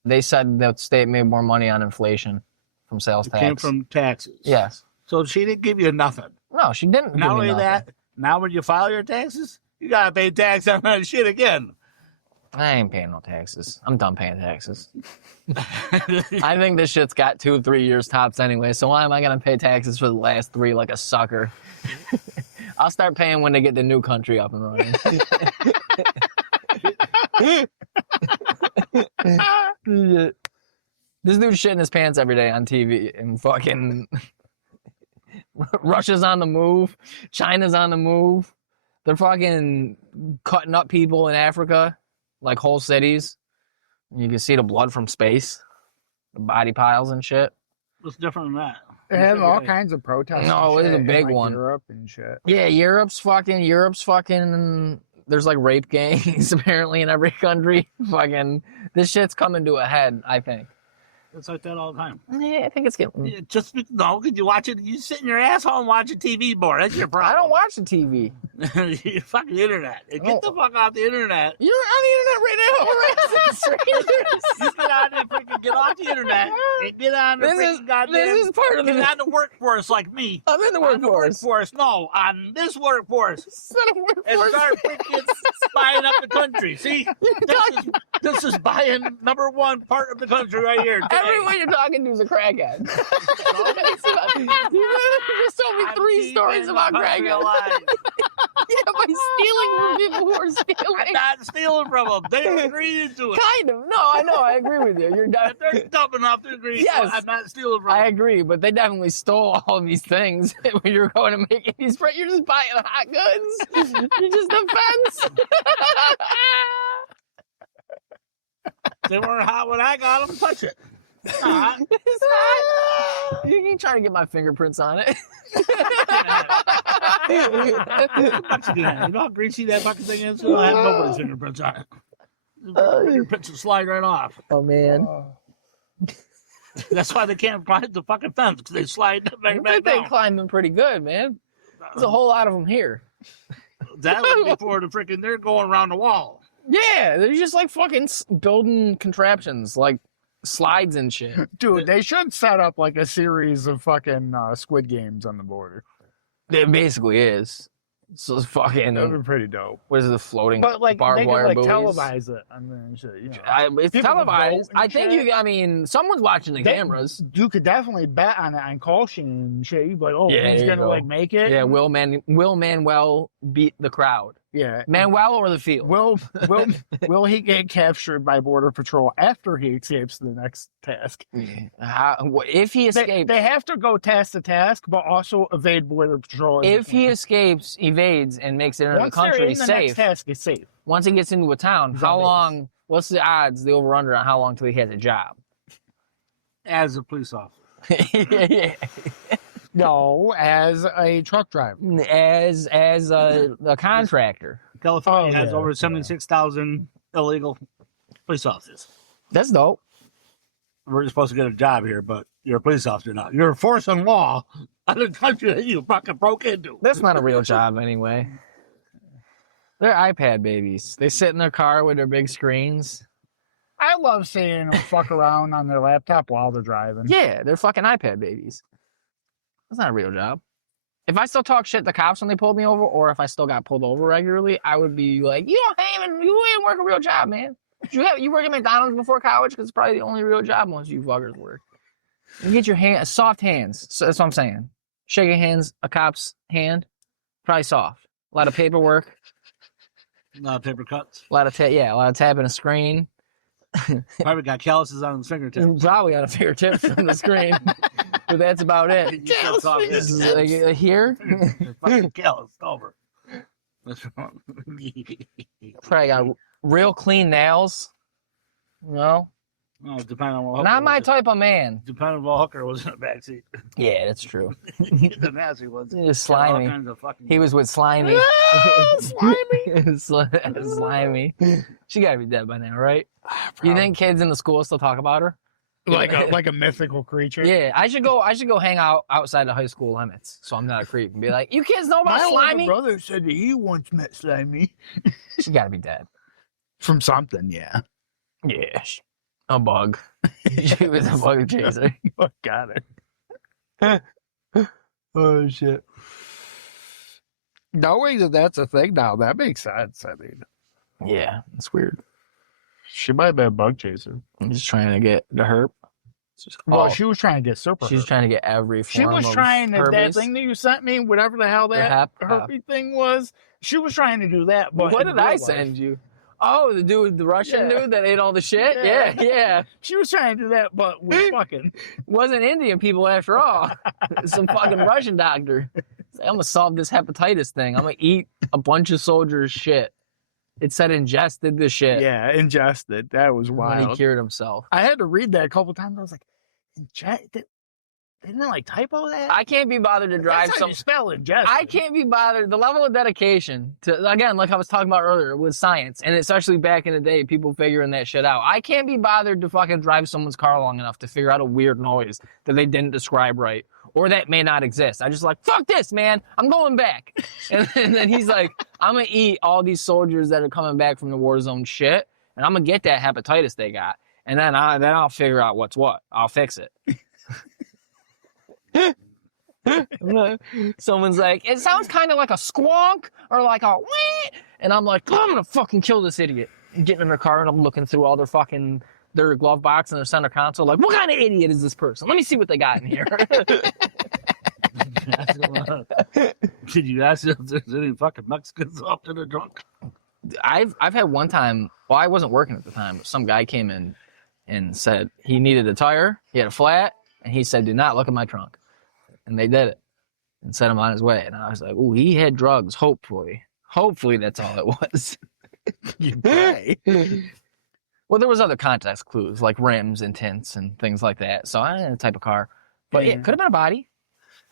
They said that state made more money on inflation from sales It tax. came from taxes. Yes. So she didn't give you nothing. No, she didn't. Not only that, now when you file your taxes, you gotta pay tax on that shit again. I ain't paying no taxes. I'm done paying taxes. I think this shit's got 2-3 years tops anyway, so why am I going to pay taxes for the last 3 like a sucker? I'll start paying when they get the new country up and running. This dude's shitting his pants every day on TV and fucking Russia's on the move. China's on the move. They're fucking cutting up people in Africa, like whole cities. You can see the blood from space, the body piles and shit. What's different than that? They have all kinds of protests. No, and it is a shit big in, like, one. Europe and shit. Yeah, Europe's fucking. There's like rape gangs apparently in every country. Fucking, this shit's coming to a head, I think. It's like that all the time. Yeah, I think it's getting. Yeah, just no, because you watch it. You sit in your ass home watching TV more. That's your problem. I don't watch the TV. You fucking internet. Get the fuck off the internet. You're on the internet right now. We're asking strangers. You get on there, freaking get off the internet. And get on the freaking goddamn. This is part of get the. on the workforce like me. I'm in the On the workforce. workforce. No, on this workforce. It's not a And workforce. start freaking buying up the country. See, this is buying number one part of the country right here. Today. Everyone you're talking to is a crackhead. You just told me 3 stories about crackheads. Yeah, by stealing from people who are stealing. I'm not stealing from them. They agreed to it. Kind of. No, I know. I agree with you. You're If they're dumb enough to agree, Yes. I'm not stealing from I them. agree, but they definitely stole all of these things when you're going to make these. You're just buying hot goods. You're just a fence. They weren't hot when I got them. Touch it. It's not. It's hot. You can try to get my fingerprints on it. Once again, you know how greasy that fucking thing is? I have nobody's fingerprints on it. The fingerprints will slide right off. Oh man. That's why they can't climb the fucking fence, because they slide I back think they down. climbed them pretty good, man. There's a whole lot of them here. That was before the freaking, they're going around the wall. Yeah, they're just like fucking building contraptions, like slides and shit. Dude, they should set up like a series of fucking Squid Games on the border. It basically is. So it's fucking. That would be pretty dope. What is the floating But like barbed they could wire like buoys? televise it. I mean, shit, you know. It's People televised. vote and I think shit. you. I mean, someone's watching the They- cameras. You could definitely bet on it on caution and shit. You'd be like, oh, Yeah, he's there you gonna go. like make it. Yeah, will Manuel beat the crowd? Yeah. Manuel or the field? Will he get captured by Border Patrol after he escapes the next task? If he escapes, They have to go task to task, but also evade Border Patrol. if he escapes, evades, and makes it into Once the country, they're in he's the safe. next task, is safe. Once he gets into a town, He's how on base. long? What's the odds? The over under on how long till he has a job? As a police officer. Yeah. No, as a truck driver. As a contractor. California Oh, has yeah, over yeah. 76,000 illegal police officers. That's dope. We're supposed to get a job here, but you're a police officer now. You're enforcing law on the country that you fucking broke into. That's not a real job anyway. They're iPad babies. They sit in their car with their big screens. I love seeing them fuck around on their laptop while they're driving. Yeah, they're fucking iPad babies. That's not a real job. If I still talk shit to cops when they pulled me over, or if I still got pulled over regularly, I would be like, you ain't work a real job, man. You work at McDonald's before college? Because it's probably the only real job most of you fuckers work. You get your soft hands. So that's what I'm saying. Shaking hands, a cop's hand, probably soft. A lot of paperwork, Not paper cuts. a lot of tapping a screen. Probably got calluses on his fingertips. Probably on a fingertip from the screen. But that's about it. You can't talk This this. is like, here, Fucking callus over. What's wrong? probably got real clean nails. You know, Oh, depending on what hooker not my was type of man. Depending on what hooker was in the backseat. Yeah, that's true. The nasty ones. He was Got all slimy. kinds of fucking- He was with Slimy. Slimy. She gotta be dead by now, right? You think kids in the school still talk about her? like a mythical creature? Yeah, I should go hang out outside the high school limits, so I'm not a creep and be like, "You kids know about My older Slimy?" brother said that he once met Slimy. She gotta be dead. From something, yeah. Yeah, a bug. She was a bug chaser. Oh, got it. Oh, shit. Knowing that that's a thing now, that makes sense. I mean, Yeah, it's weird. she might be a bug chaser. I'm just trying to get the herp. It's just- Well, oh, she was trying to get super. she's herp. trying to get every She form was of trying to, that herpes. thing that you sent me, whatever the hell that herpes thing was. She was trying to do that. But What in did real I life, send you? Oh, the dude, the Russian Yeah. dude that ate all the shit? Yeah. Yeah. She was trying to do that, but with fucking. Wasn't Indian people after all. Some fucking Russian doctor. I'm gonna solve this hepatitis thing. I'm gonna eat a bunch of soldiers' shit. It said ingested the shit. Yeah, ingested. That was When he wild. cured himself. I had to read that a couple times. I was like, injected? They didn't like typo that. I can't be bothered to drive That's how some. you spell it, Jesse. I can't be bothered. The level of dedication to, again, like I was talking about earlier with science, and especially back in the day, people figuring that shit out. I can't be bothered to fucking drive someone's car long enough to figure out a weird noise that they didn't describe right, or that may not exist. I just like, fuck this, man. I'm going back. And then he's like, I'm gonna eat all these soldiers that are coming back from the war zone shit, and I'm gonna get that hepatitis they got, and then I'll figure out what's what. I'll fix it. Someone's like, it sounds kind of like a squonk or like a wee, and I'm like, I'm gonna fucking kill this idiot. I'm getting in their car and I'm looking through all their glove box and their center console, like, what kind of idiot is this person? Let me see what they got in here. Did you ask if there's any fucking Mexicans up in the trunk? I've had one time. Well, I wasn't working at the time, but some guy came in and said he needed a tire. He had a flat, and he said, "Do not look at my trunk." And they did it and sent him on his way. And I was like, "Ooh, he had drugs. Hopefully that's all it was." You pray. Well, there was other context clues like rims and tints and things like that. So I had a type of car, but it could have been a body.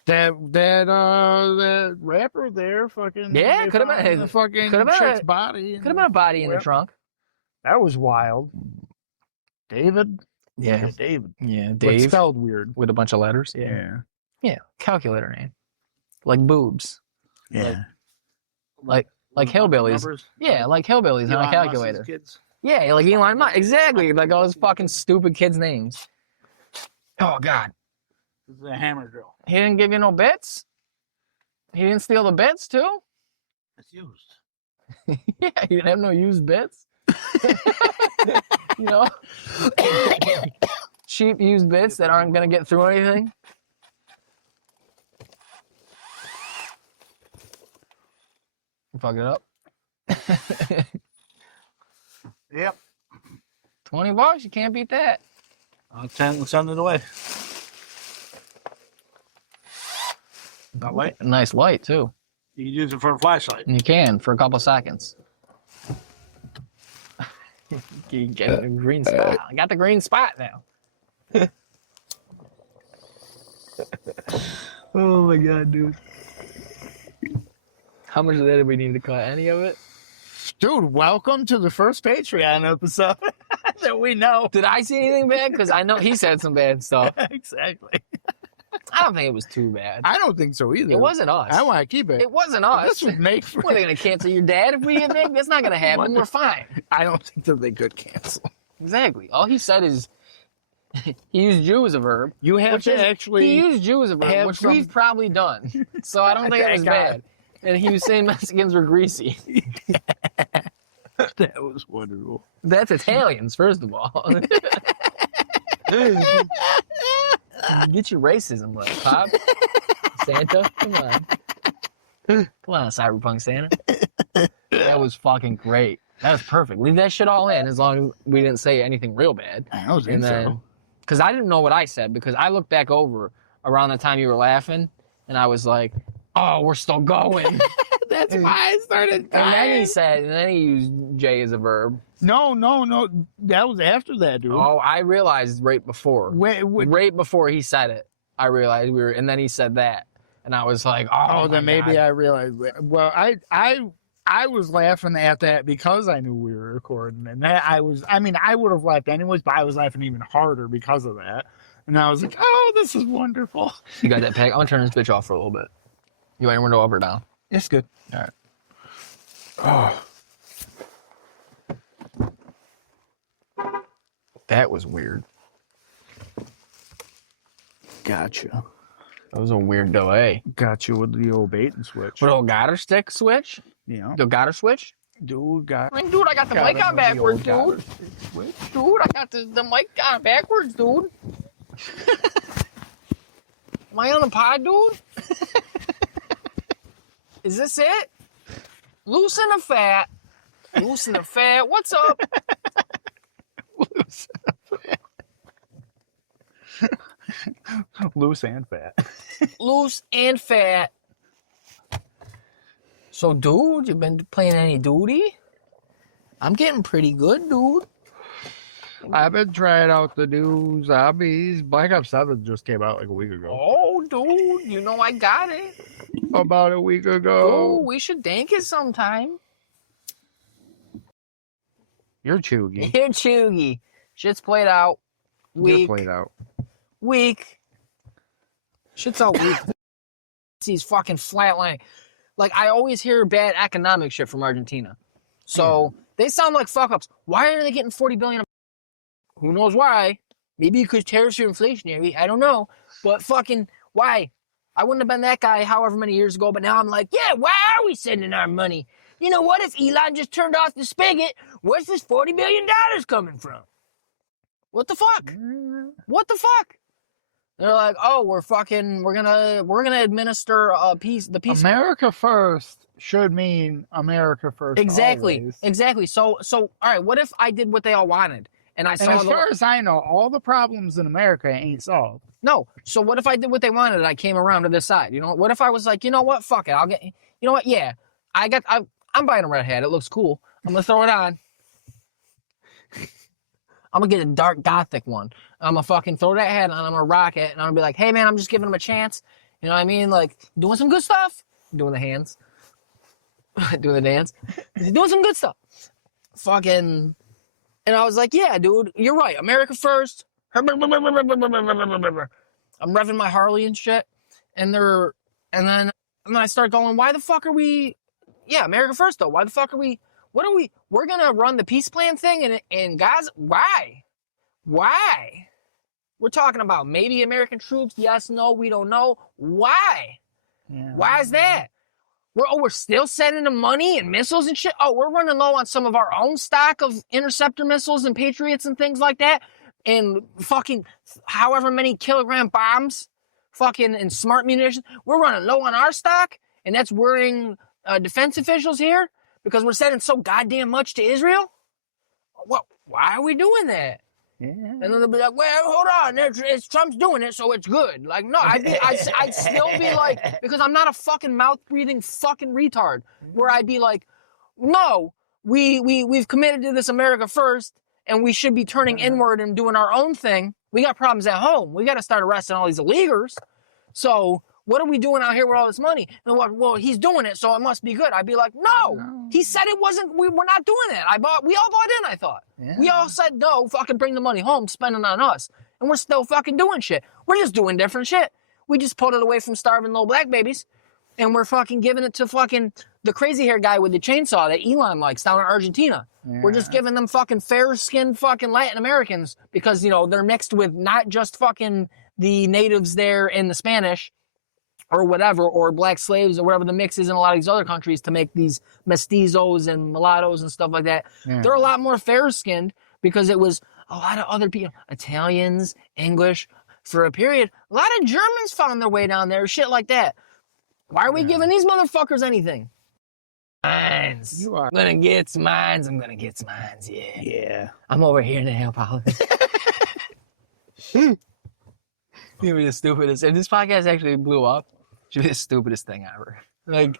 That rapper there, fucking Yeah, could have been the fucking could have been chick's a- body. Could have been a body in the trunk. That was wild. David. Yeah, David. yeah, But Dave spelled weird. with a bunch of letters. Yeah, calculator name, like boobs. Yeah. Like hillbillies. Numbers? Yeah, like hillbillies on a Elon calculator. Musk's kids? Yeah, like Elon Musk. Exactly. Like all those fucking stupid kids' names. Oh, God. This is a hammer drill. He didn't give you no bits? He didn't steal the bits, too? It's used. Yeah, he didn't have no used bits. You know? Cheap used bits that aren't going to get through anything. Fuck it up. Yep. $20, you can't beat that. I'll send it away. That light? A nice light, too. You can use it for a flashlight. You can for a couple seconds. You get a green spot. I got the green spot now. Oh my God, dude. How much of that did we need to cut? Any of it? Dude, welcome to the first Patreon episode that we know. Did I see anything bad? Because I know he said some bad stuff. Exactly. I don't think it was too bad. I don't think so either. It wasn't us. I want to keep it. It wasn't us. This was made for. What, are they going to cancel your dad if we get big? That's not going to happen. We're fine. I don't think that they could cancel. Exactly. All he said is he used Jew as a verb. You have Which to is, actually. he used Jew as a verb, have which some- we've probably done. So I don't think it was bad. And he was saying Mexicans were greasy. That was wonderful. That's Italians, first of all. Get your racism right, Pop. Santa, come on. Come on, Cyberpunk Santa. That was fucking great. That was perfect. Leave that shit all in as long as we didn't say anything real bad. I don't think And then, so. because I didn't know what I said, because I looked back over around the time you were laughing, and I was like, oh, we're still going. That's why I started. And then he used J as a verb. No. That was after that, dude. Oh, I realized right before. Right before he said it, I realized and then he said that. And I was like, oh, then maybe I realized. Well, I was laughing at that because I knew we were recording, and that I would have laughed anyways, but I was laughing even harder because of that. And I was like, oh, this is wonderful. You got that pack? I'm going to turn this bitch off for a little bit. You want your window up or down? It's good. All right. Oh. That was weird. Gotcha. That was a weird delay. Gotcha with the old bait and switch. What old Goddard stick switch? Yeah. The Goddard switch? Dude, Dude, I got the mic on backwards, dude. Dude, I got the mic on backwards, dude. Am I on a pod, dude? Is this it? Loosen the fat. Loosen the fat. What's up? Loose and fat. Loose and fat. So, dude, you been playing any duty? I'm getting pretty good, dude. I've been trying out the new zombies. Black Ops 7 just came out like a week ago. Oh, dude, you know I got it. About a week ago. Oh, we should dank it sometime. You're chuggy. You're chuggy. Shit's played out. Weak. You're played out. Weak. Shit's all weak. He's fucking flatlining. Like, I always hear bad economic shit from Argentina. So, they sound like fuck-ups. Why are they getting $40 billion? Who knows why? Maybe because tariffs are inflationary. I don't know. But fucking, why? I wouldn't have been that guy however many years ago, but now I'm like, yeah, why are we sending our money? You know what? If Elon just turned off the spigot, where's this $40 billion coming from? What the fuck? What the fuck? They're like, oh, we're gonna administer the peace. America first should mean America first. Exactly, always. exactly. So, all right. What if I did what they all wanted, and I saw And as far as I know, all the problems in America ain't solved. No. So what if I did what they wanted and I came around to this side? You know, what if I was like, you know what? Fuck it. I'll get, you know what? Yeah, I'm buying a red hat. It looks cool. I'm going to throw it on. I'm going to get a dark gothic one. I'm going to fucking throw that hat on. I'm going to rock it. And I'm going to be like, hey man, I'm just giving him a chance. You know what I mean? Like doing some good stuff. Doing the hands. Doing the dance. Doing some good stuff. Fucking. And I was like, yeah, dude, you're right. America first. I'm revving my Harley and shit, and then I start going, why the fuck are we? Yeah, America first though. Why the fuck are we? What are we? We're gonna run the peace plan thing in Gaza. Why? Why? We're talking about maybe American troops. Yes, no, we don't know. Why? Yeah. Why is that? We're still sending them money and missiles and shit. Oh, we're running low on some of our own stock of interceptor missiles and Patriots and things like that. And fucking however many kilogram bombs, fucking and smart munitions. We're running low on our stock, and that's worrying defense officials here because we're sending so goddamn much to Israel. What? Why are we doing that? Yeah. And then they'll be like, well, hold on, it's Trump's doing it, so it's good. Like, no, I'd still be like, because I'm not a fucking mouth-breathing fucking retard, where I'd be like, no, we've committed to this America first, and we should be turning inward and doing our own thing. We got problems at home. We got to start arresting all these illegals. So what are we doing out here with all this money? And what? Well, he's doing it, so it must be good. I'd be like, no. He said it wasn't. We were not doing that. We all bought in. I thought. Yeah. We all said no. Fucking bring the money home, spending on us, and we're still fucking doing shit. We're just doing different shit. We just pulled it away from starving little black babies, and we're fucking giving it to fucking the crazy hair guy with the chainsaw that Elon likes down in Argentina. Yeah. We're just giving them fucking fair-skinned fucking Latin Americans because, you know, they're mixed with not just fucking the natives there and the Spanish or whatever, or black slaves or whatever the mix is in a lot of these other countries to make these mestizos and mulattoes and stuff like that. Yeah. They're a lot more fair-skinned because it was a lot of other people, Italians, English, for a period. A lot of Germans found their way down there, shit like that. Why are we giving these motherfuckers anything? Mines. You are. I'm gonna get some mines. I'm gonna get some mines. Yeah. Yeah. I'm over here to help out. Should be the stupidest. If this podcast actually blew up, it should be the stupidest thing ever. Like,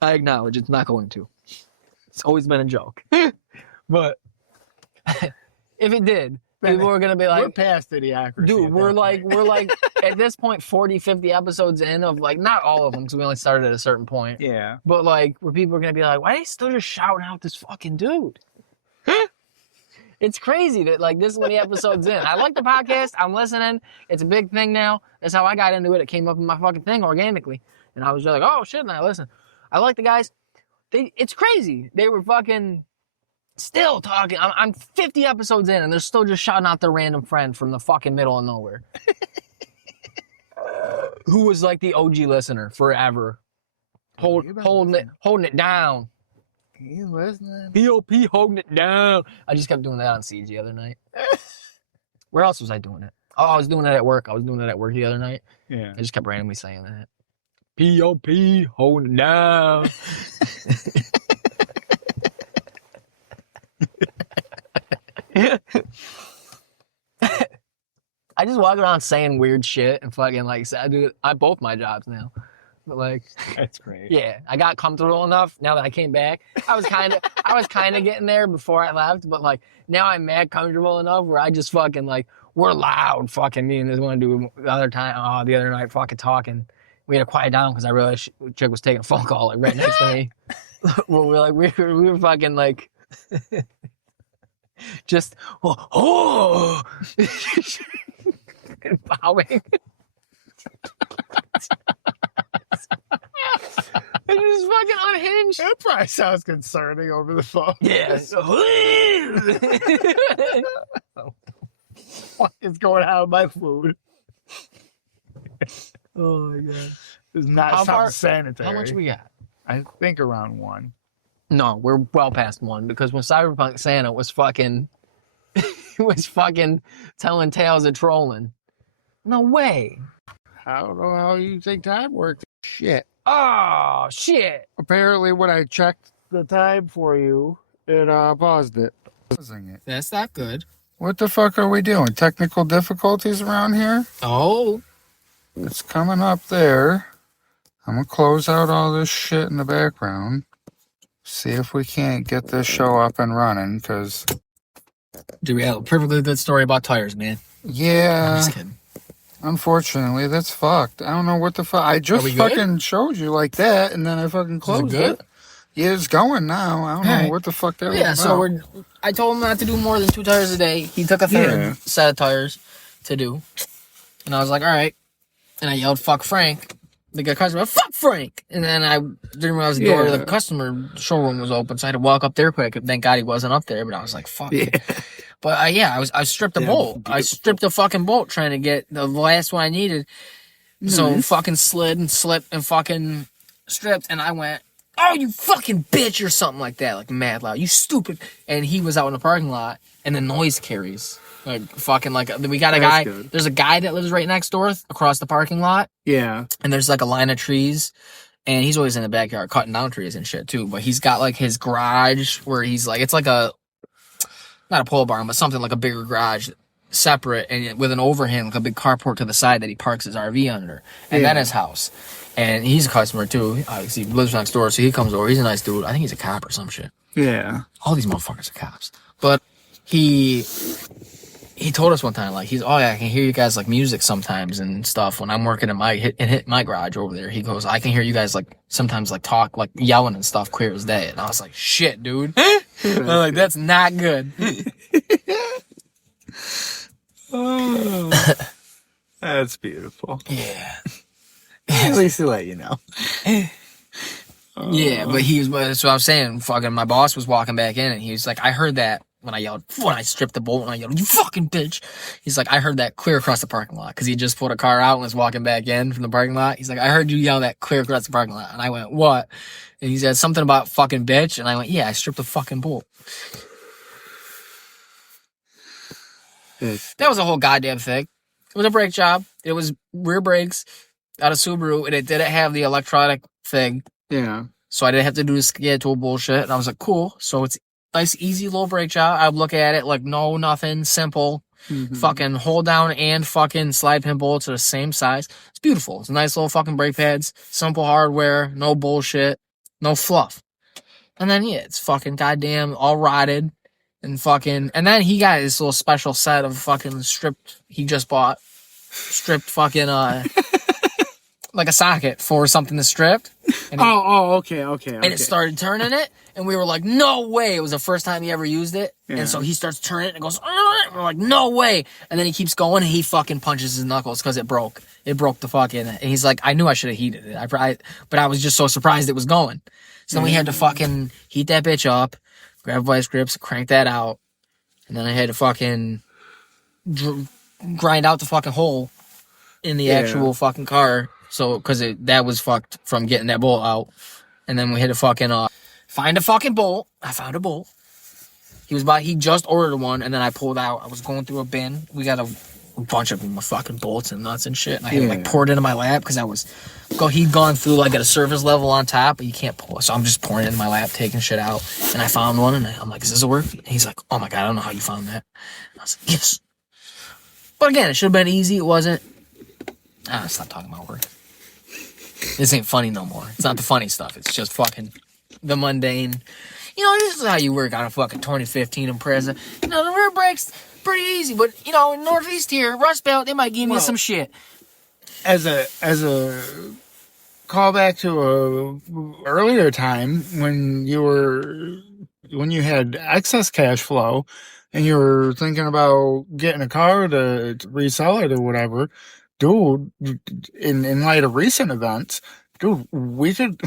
I acknowledge it's not going to. It's always been a joke. But if it did, people are gonna be like, we're past idiocracy. dude, at we're that like point. at this point 40, 50 episodes in of like, not all of them, because we only started at a certain point. Yeah. But like, where people are gonna be like, why are they still just shouting out this fucking dude? It's crazy that like this many episodes in. I like the podcast. I'm listening. It's a big thing now. That's how I got into it. It came up in my fucking thing organically, and I was just like, oh shit, and I listen. I like the guys. It's crazy. They were fucking still talking. I'm 50 episodes in, and they're still just shouting out their random friend from the fucking middle of nowhere, who was like the OG listener forever, holding it down. He's listening. POP holding it down. I just kept doing that on Siege the other night. Where else was I doing it? Oh, I was doing it at work. The other night. Yeah. I just kept randomly saying that. POP holding it down. I just walk around saying weird shit and fucking like, I do both my jobs now. But like, That's great. yeah, I got comfortable enough now that I came back. I was kind of getting there before I left, but like now I'm mad comfortable enough where I just fucking like we're loud, fucking me and this one dude the other night fucking talking. We had to quiet down because I realized chick was taking a phone call like right next to me. we were fucking like just and bowing. It was fucking unhinged. That probably sounds concerning over the phone. Yeah. What is going on with my food? Oh my god. Does not sound sanitary. How much we got? I think around 1. No, we're well past 1 because when Cyberpunk Santa was fucking telling tales of trolling. No way. I don't know how you think time works. Shit. Oh shit. Apparently when I checked the time for you, it paused it. Pausing it. That's not good. What the fuck are we doing? Technical difficulties around here? Oh. It's coming up there. I'm gonna close out all this shit in the background. See if we can't get this show up and running, because... Dude, we had a perfectly good story about tires, man. Yeah. I'm just kidding. Unfortunately, that's fucked. I don't know what the fuck. I just fucking showed you like that, and then I fucking closed it. Yeah, it's going now. I don't know what the fuck that was about. So I told him not to do more than 2 tires a day. He took a third set of tires to do. And I was like, all right. And I yelled, fuck Frank. The customer, fuck Frank. And then I didn't realize the door of the customer showroom was open, so I had to walk up there quick. Thank God he wasn't up there, but I was like, fuck. Yeah. But I stripped the bolt. I stripped the fucking bolt trying to get the last one I needed. Nice. So fucking slid and slipped and fucking stripped, and I went, oh, you fucking bitch, or something like that, like mad loud. You stupid. And he was out in the parking lot, and the noise carries. Like, fucking, like, we got a guy. Good. There's a guy that lives right next door across the parking lot. Yeah. And there's, like, a line of trees. And he's always in the backyard cutting down trees and shit, too. But he's got, like, his garage where he's, like, it's like a, not a pole barn, but something like a bigger garage, separate, and with an overhang, like a big carport to the side that he parks his RV under. And then his house. And he's a customer, too. Obviously, he lives next door, so he comes over. He's a nice dude. I think he's a cop or some shit. Yeah. All these motherfuckers are cops. But he told us one time, like, I can hear you guys, like, music sometimes and stuff when I'm working in my garage over there. He goes, I can hear you guys, like, sometimes, like, talk, like, yelling and stuff clear as day. And I was like, shit, dude. I'm like, that's not good. Oh, that's beautiful. Yeah. At least to let you know. Yeah, but that's what I was saying. Fucking, my boss was walking back in and he was like, I heard that. When I stripped the bolt and I yelled, you fucking bitch. He's like, I heard that clear across the parking lot. Cause he just pulled a car out and was walking back in from the parking lot. He's like, I heard you yell that clear across the parking lot. And I went, what? And he said something about fucking bitch. And I went, yeah, I stripped the fucking bolt. That was a whole goddamn thing. It was a brake job. It was rear brakes out of Subaru and it didn't have the electronic thing. Yeah. So I didn't have to do the skid tool bullshit. And I was like, cool. So it's nice, easy little brake job. I'd look at it like nothing, simple. Mm-hmm. Fucking hold down and fucking slide pin bolts are the same size. It's beautiful. It's nice little fucking brake pads, simple hardware, no bullshit, no fluff. And then it's fucking goddamn all rotted and fucking. And then he got this little special set of fucking stripped. He just bought stripped fucking like a socket for something to strip. And okay. And it started turning it, and we were like, no way. It was the first time he ever used it. Yeah. And so he starts turning it, and it goes, and we're like, no way. And then he keeps going, and he fucking punches his knuckles because it broke. It broke the fucking, and he's like, I knew I should have heated it. But I was just so surprised it was going. So then we had to fucking heat that bitch up, grab vice grips, crank that out, and then I had to fucking grind out the fucking hole in the actual fucking car. So, cause that was fucked from getting that bolt out. And then we had to fucking, find a fucking bolt. I found a bolt. He just ordered one and then I pulled out. I was going through a bin. We got a bunch of fucking bolts and nuts and shit. And I had like poured it into my lap cause he'd gone through like at a surface level on top, but you can't pull it. So I'm just pouring it in my lap, taking shit out. And I found one and I'm like, is this a work? And he's like, oh my God, I don't know how you found that. And I was like, yes. But again, it should have been easy. It wasn't. Stop talking about work. This ain't funny no more. It's not the funny stuff. It's just fucking the mundane. You know, this is how you work on a fucking 2015 Impreza. You know, the rear brake's pretty easy, but, you know, in Northeast here, Rust Belt, they might give you some shit. As a callback to a earlier time when you had excess cash flow and you were thinking about getting a car to resell it or whatever, dude, in light of recent events, dude, we could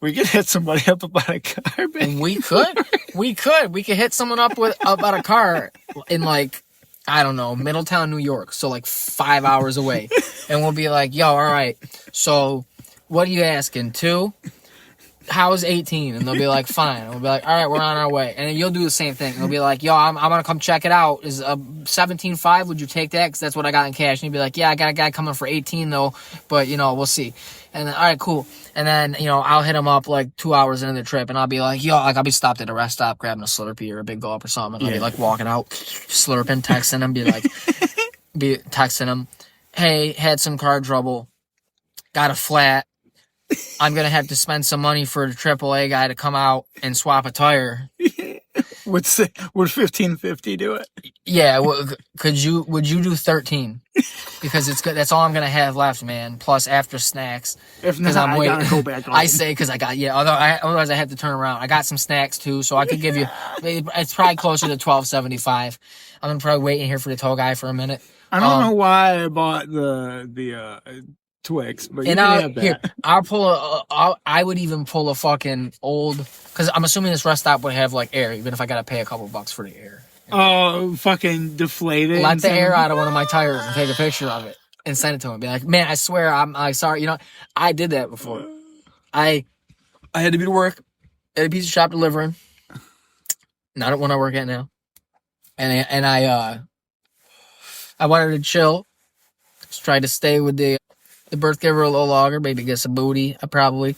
hit somebody up about a car. And we could hit someone up about a car in, like, I don't know, Middletown, New York, so like 5 hours away, and we'll be like, yo, all right, so what are you asking, 2? How's 18? And they'll be like, fine. And we'll be like, all right, we're on our way. And then you'll do the same thing. They'll be like, yo, I'm gonna come check it out. Is a 17.5? Would you take that? Because that's what I got in cash. And you'd be like, yeah, I got a guy coming for 18 though, but you know, we'll see. And then, all right, cool. And then, you know, I'll hit him up like 2 hours into the trip, and I'll be like, yo, like I'll be stopped at a rest stop grabbing a Slurpee or a Big Gulp or something. And I'll be like walking out, slurping, texting him, be texting him, hey, had some car trouble, got a flat. I'm gonna have to spend some money for the AAA guy to come out and swap a tire. Would 1550 do it? Yeah, would you do 13? Because it's good. That's all I'm gonna have left, man. Plus after snacks. If not, I gotta go back on. I say because I got otherwise I have to turn around. I got some snacks too, so I could give you. It's probably closer to $12.75. I'm gonna probably wait in here for the tow guy for a minute. I don't know why I bought the Twix, but and you have that. Here, I would even pull a fucking old, because I'm assuming this rest stop would have like air, even if I gotta pay a couple bucks for the air. Oh, fucking deflated. Let the air out of one of my tires and take a picture of it and send it to him. Be like, man, I swear I'm sorry. You know, I did that before. I had to be to work at a pizza shop delivering. Not at one I work at now. And I wanted to chill. Just tried to stay with the birth giver a little longer, maybe get some booty. I probably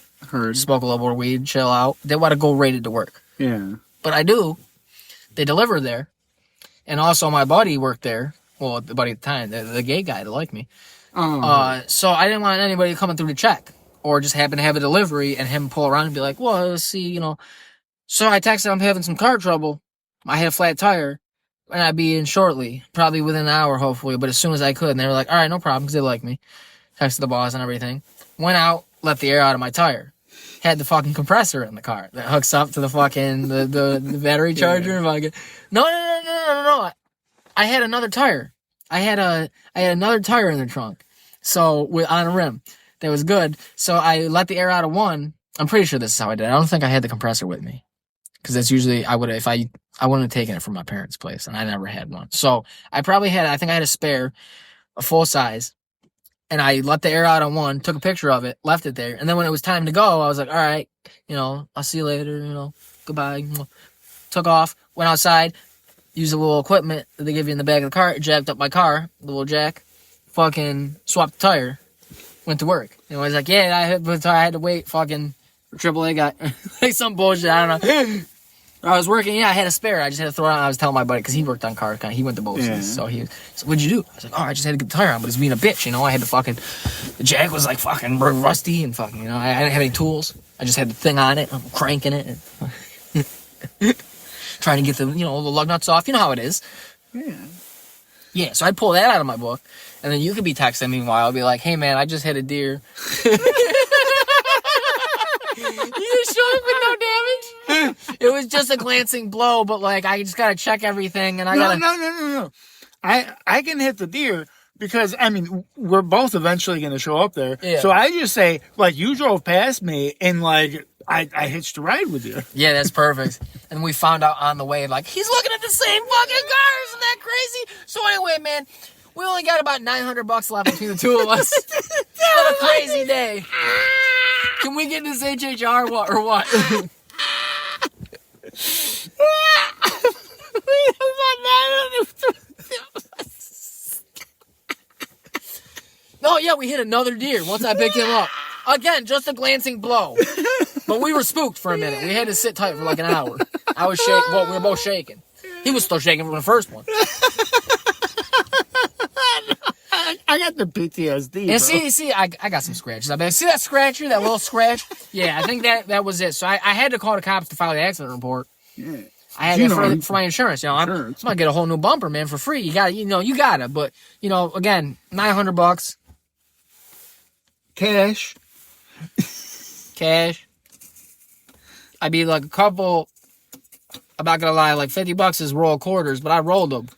smoke a little more weed, chill out. They want to go rated to work. Yeah. But I do. They deliver there. And also my buddy worked there. Well, the buddy at the time, the gay guy that liked me. So I didn't want anybody coming through to check. Or just happen to have a delivery and him pull around and be like, well, let's see, you know. So I texted I'm having some car trouble. I had a flat tire. And I'd be in shortly. Probably within an hour, hopefully. But as soon as I could. And they were like, all right, no problem, because they like me. Texted the boss and everything. Went out, let the air out of my tire. Had the fucking compressor in the car that hooks up to the fucking the battery charger. Yeah. No. I had another tire. I had another tire in the trunk. So on a rim. That was good. So I let the air out of one. I'm pretty sure this is how I did it. I don't think I had the compressor with me. Because that's usually I wouldn't have taken it from my parents' place, and I never had one. So I think I had a spare, a full size. And I let the air out on one, took a picture of it, left it there. And then when it was time to go, I was like, all right, you know, I'll see you later, you know, goodbye. Took off, went outside, used a little equipment that they give you in the back of the car, jacked up my car, the little jack, fucking swapped the tire, went to work. And I was like, yeah, I had to wait, fucking AAA guy, like some bullshit, I don't know. I was working, I had a spare. I just had to throw it on. I was telling my buddy, because he worked on cars, he went to Boston's. Yeah. So what'd you do? I was like, I just had to get the tire on, but it's being a bitch, you know. I had to the jack was like fucking rusty and fucking, you know, I didn't have any tools. I just had the thing on it, I'm cranking it, and trying to get the, you know, the lug nuts off. You know how it is. Yeah. Yeah, so I'd pull that out of my book, and then you could be texting me while I'll be like, hey man, I just hit a deer. You just showed up with no damage? It was just a glancing blow, but like I just gotta check everything, and No. I can hit the deer because I mean we're both eventually gonna show up there. Yeah. So I just say like you drove past me and like I hitched a ride with you. Yeah, that's perfect. And we found out on the way like he's looking at the same fucking car. Isn't that crazy? So anyway, man. We only got about $900 left between the two of us. What a crazy day. Can we get this HHR or what? No, yeah, we hit another deer once I picked him up. Again, just a glancing blow. But we were spooked for a minute. We had to sit tight for like an hour. I was shaking. Well, we were both shaking. He was still shaking from the first one. I got the PTSD. And see, I got some scratches. I bet. See that scratcher, that little scratch? Yeah, I think that was it. So I had to call the cops to file the accident report. Yeah. I had that for my insurance. You know, I'm gonna get a whole new bumper, man, for free. You got it. But again, $900. Cash. I'd be like a couple. I'm not gonna lie, like $50 is roll quarters, but I rolled them.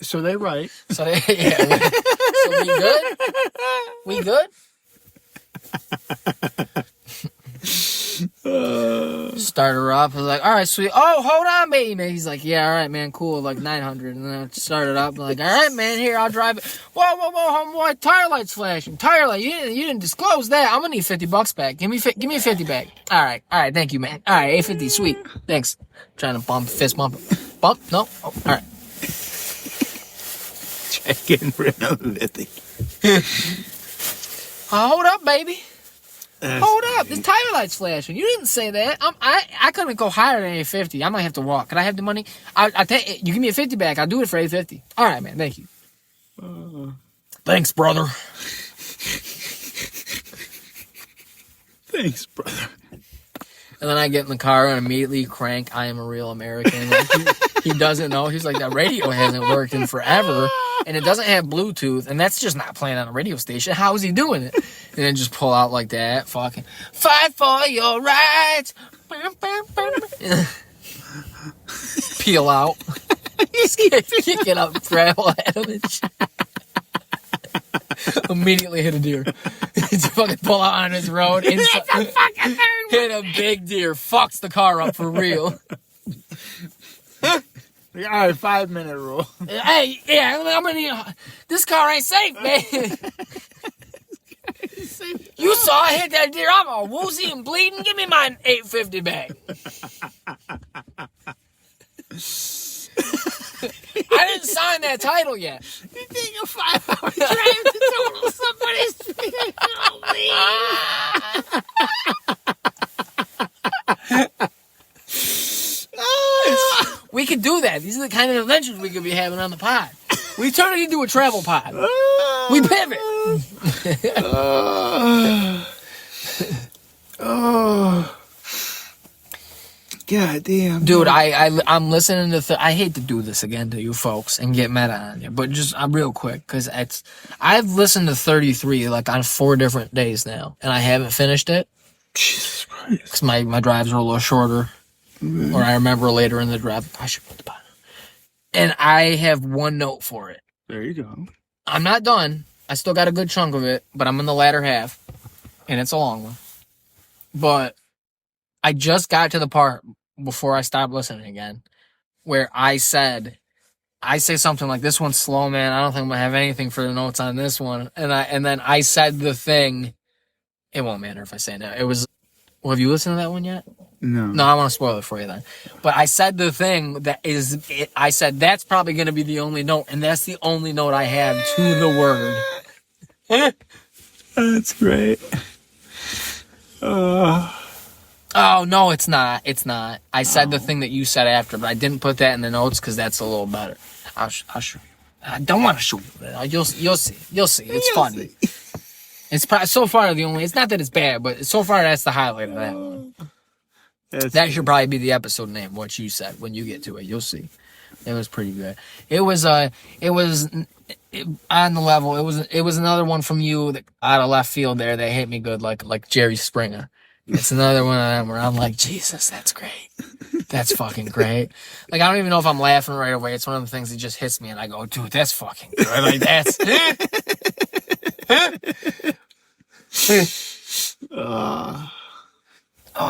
So they right. So yeah. So we good? We good? Start her up. I was like, all right, sweet. Oh, hold on, baby. He's like, yeah, all right, man, cool. Like 900. And then I started up. I'm like, all right, man, here, I'll drive it. Whoa, homeboy, tire light's flashing. Tire light. You didn't disclose that. I'm gonna need $50 back. Give me a 50 back. All right, thank you, man. All right, 850, sweet. Thanks. Trying to fist bump. Bump? No? Oh, all right. Getting rid of 50. Hold up, baby. Hold up. This tire light's flashing. You didn't say that. I couldn't go higher than 850. I might have to walk. Can I have the money? You give me a 50 back. I'll do it for 850. All right, man. Thank you. Thanks, brother. Thanks, brother. And then I get in the car and immediately crank I Am a Real American. Like, he doesn't know. He's like, that radio hasn't worked in forever. And it doesn't have Bluetooth. And that's just not playing on a radio station. How is he doing it? And then just pull out like that. Fucking, fight for your rights. Peel out. Get up, gravel at him and shit. Immediately hit a deer. Just fucking pull out on his road. Hit a big deer. Fucks the car up for real. All right, 5-minute rule. Hey, yeah, I'm gonna need. This car ain't safe, man. You saw I hit that deer. I'm all woozy and bleeding. Give me my 850 back. I didn't sign that title yet. You take a 5-hour drive to total somebody's We could do that. These are the kind of adventures we could be having on the pod. We turn it into a travel pod. We pivot. God damn. Dude, I'm listening to... I hate to do this again to you folks and get meta on you, but just real quick, because I've listened to 33 like on 4 different days now, and I haven't finished it. Jesus Christ. Because my drives are a little shorter. Mm-hmm. Or I remember later in the drive, I should put the button. And I have one note for it. There you go. I'm not done. I still got a good chunk of it, but I'm in the latter half. And it's a long one. But I just got to the part before I stopped listening again where I say something like, this one's slow, man. I don't think I'm going to have anything for the notes on this one. And then I said the thing. It won't matter if I say it now. It was... Well, have you listened to that one yet? No, I want to spoil it for you then. But I said the thing that is, I said that's probably going to be the only note, and that's the only note I have to the word. That's great. Oh, no, it's not. It's not. I said the thing that you said after, but I didn't put that in the notes because that's a little better. I'll show you. I don't want to show you. You'll see. You'll see. It's funny. It's probably, so far the only... It's not that it's bad, but so far that's the highlight of that one. That should probably be the episode name, what you said, when you get to it. You'll see. It was pretty good. It was on the level. It was another one from you that out of left field there that hit me good, like Jerry Springer. It's another one of them where I'm like, Jesus, that's great. That's fucking great. Like, I don't even know if I'm laughing right away. It's one of the things that just hits me, and I go, dude, that's fucking good. Like, that's... Oh,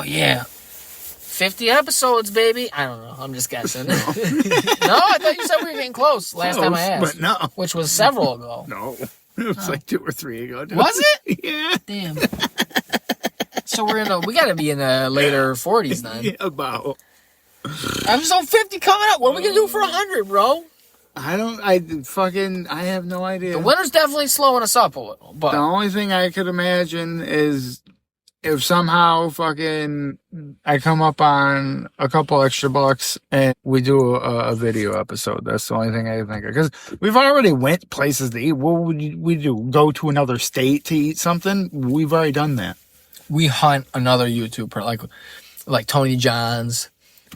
yeah. 50 episodes, baby. I don't know. I'm just guessing. No, I thought you said we were getting close last time I asked. But no. Which was several ago. No. It was like 2 or 3 ago. Was it? Yeah. Damn. So we got to be in the later 40s then. Yeah, about. Episode 50 coming up. What are we going to do for 100, bro? I have no idea. The winter's definitely slowing us up a little. But the only thing I could imagine is if somehow fucking I come up on a couple extra bucks and we do a video episode, that's the only thing I can think of. Because we've already went places to eat. What would we do? Go to another state to eat something? We've already done that. We hunt another YouTuber, like Tony Johns,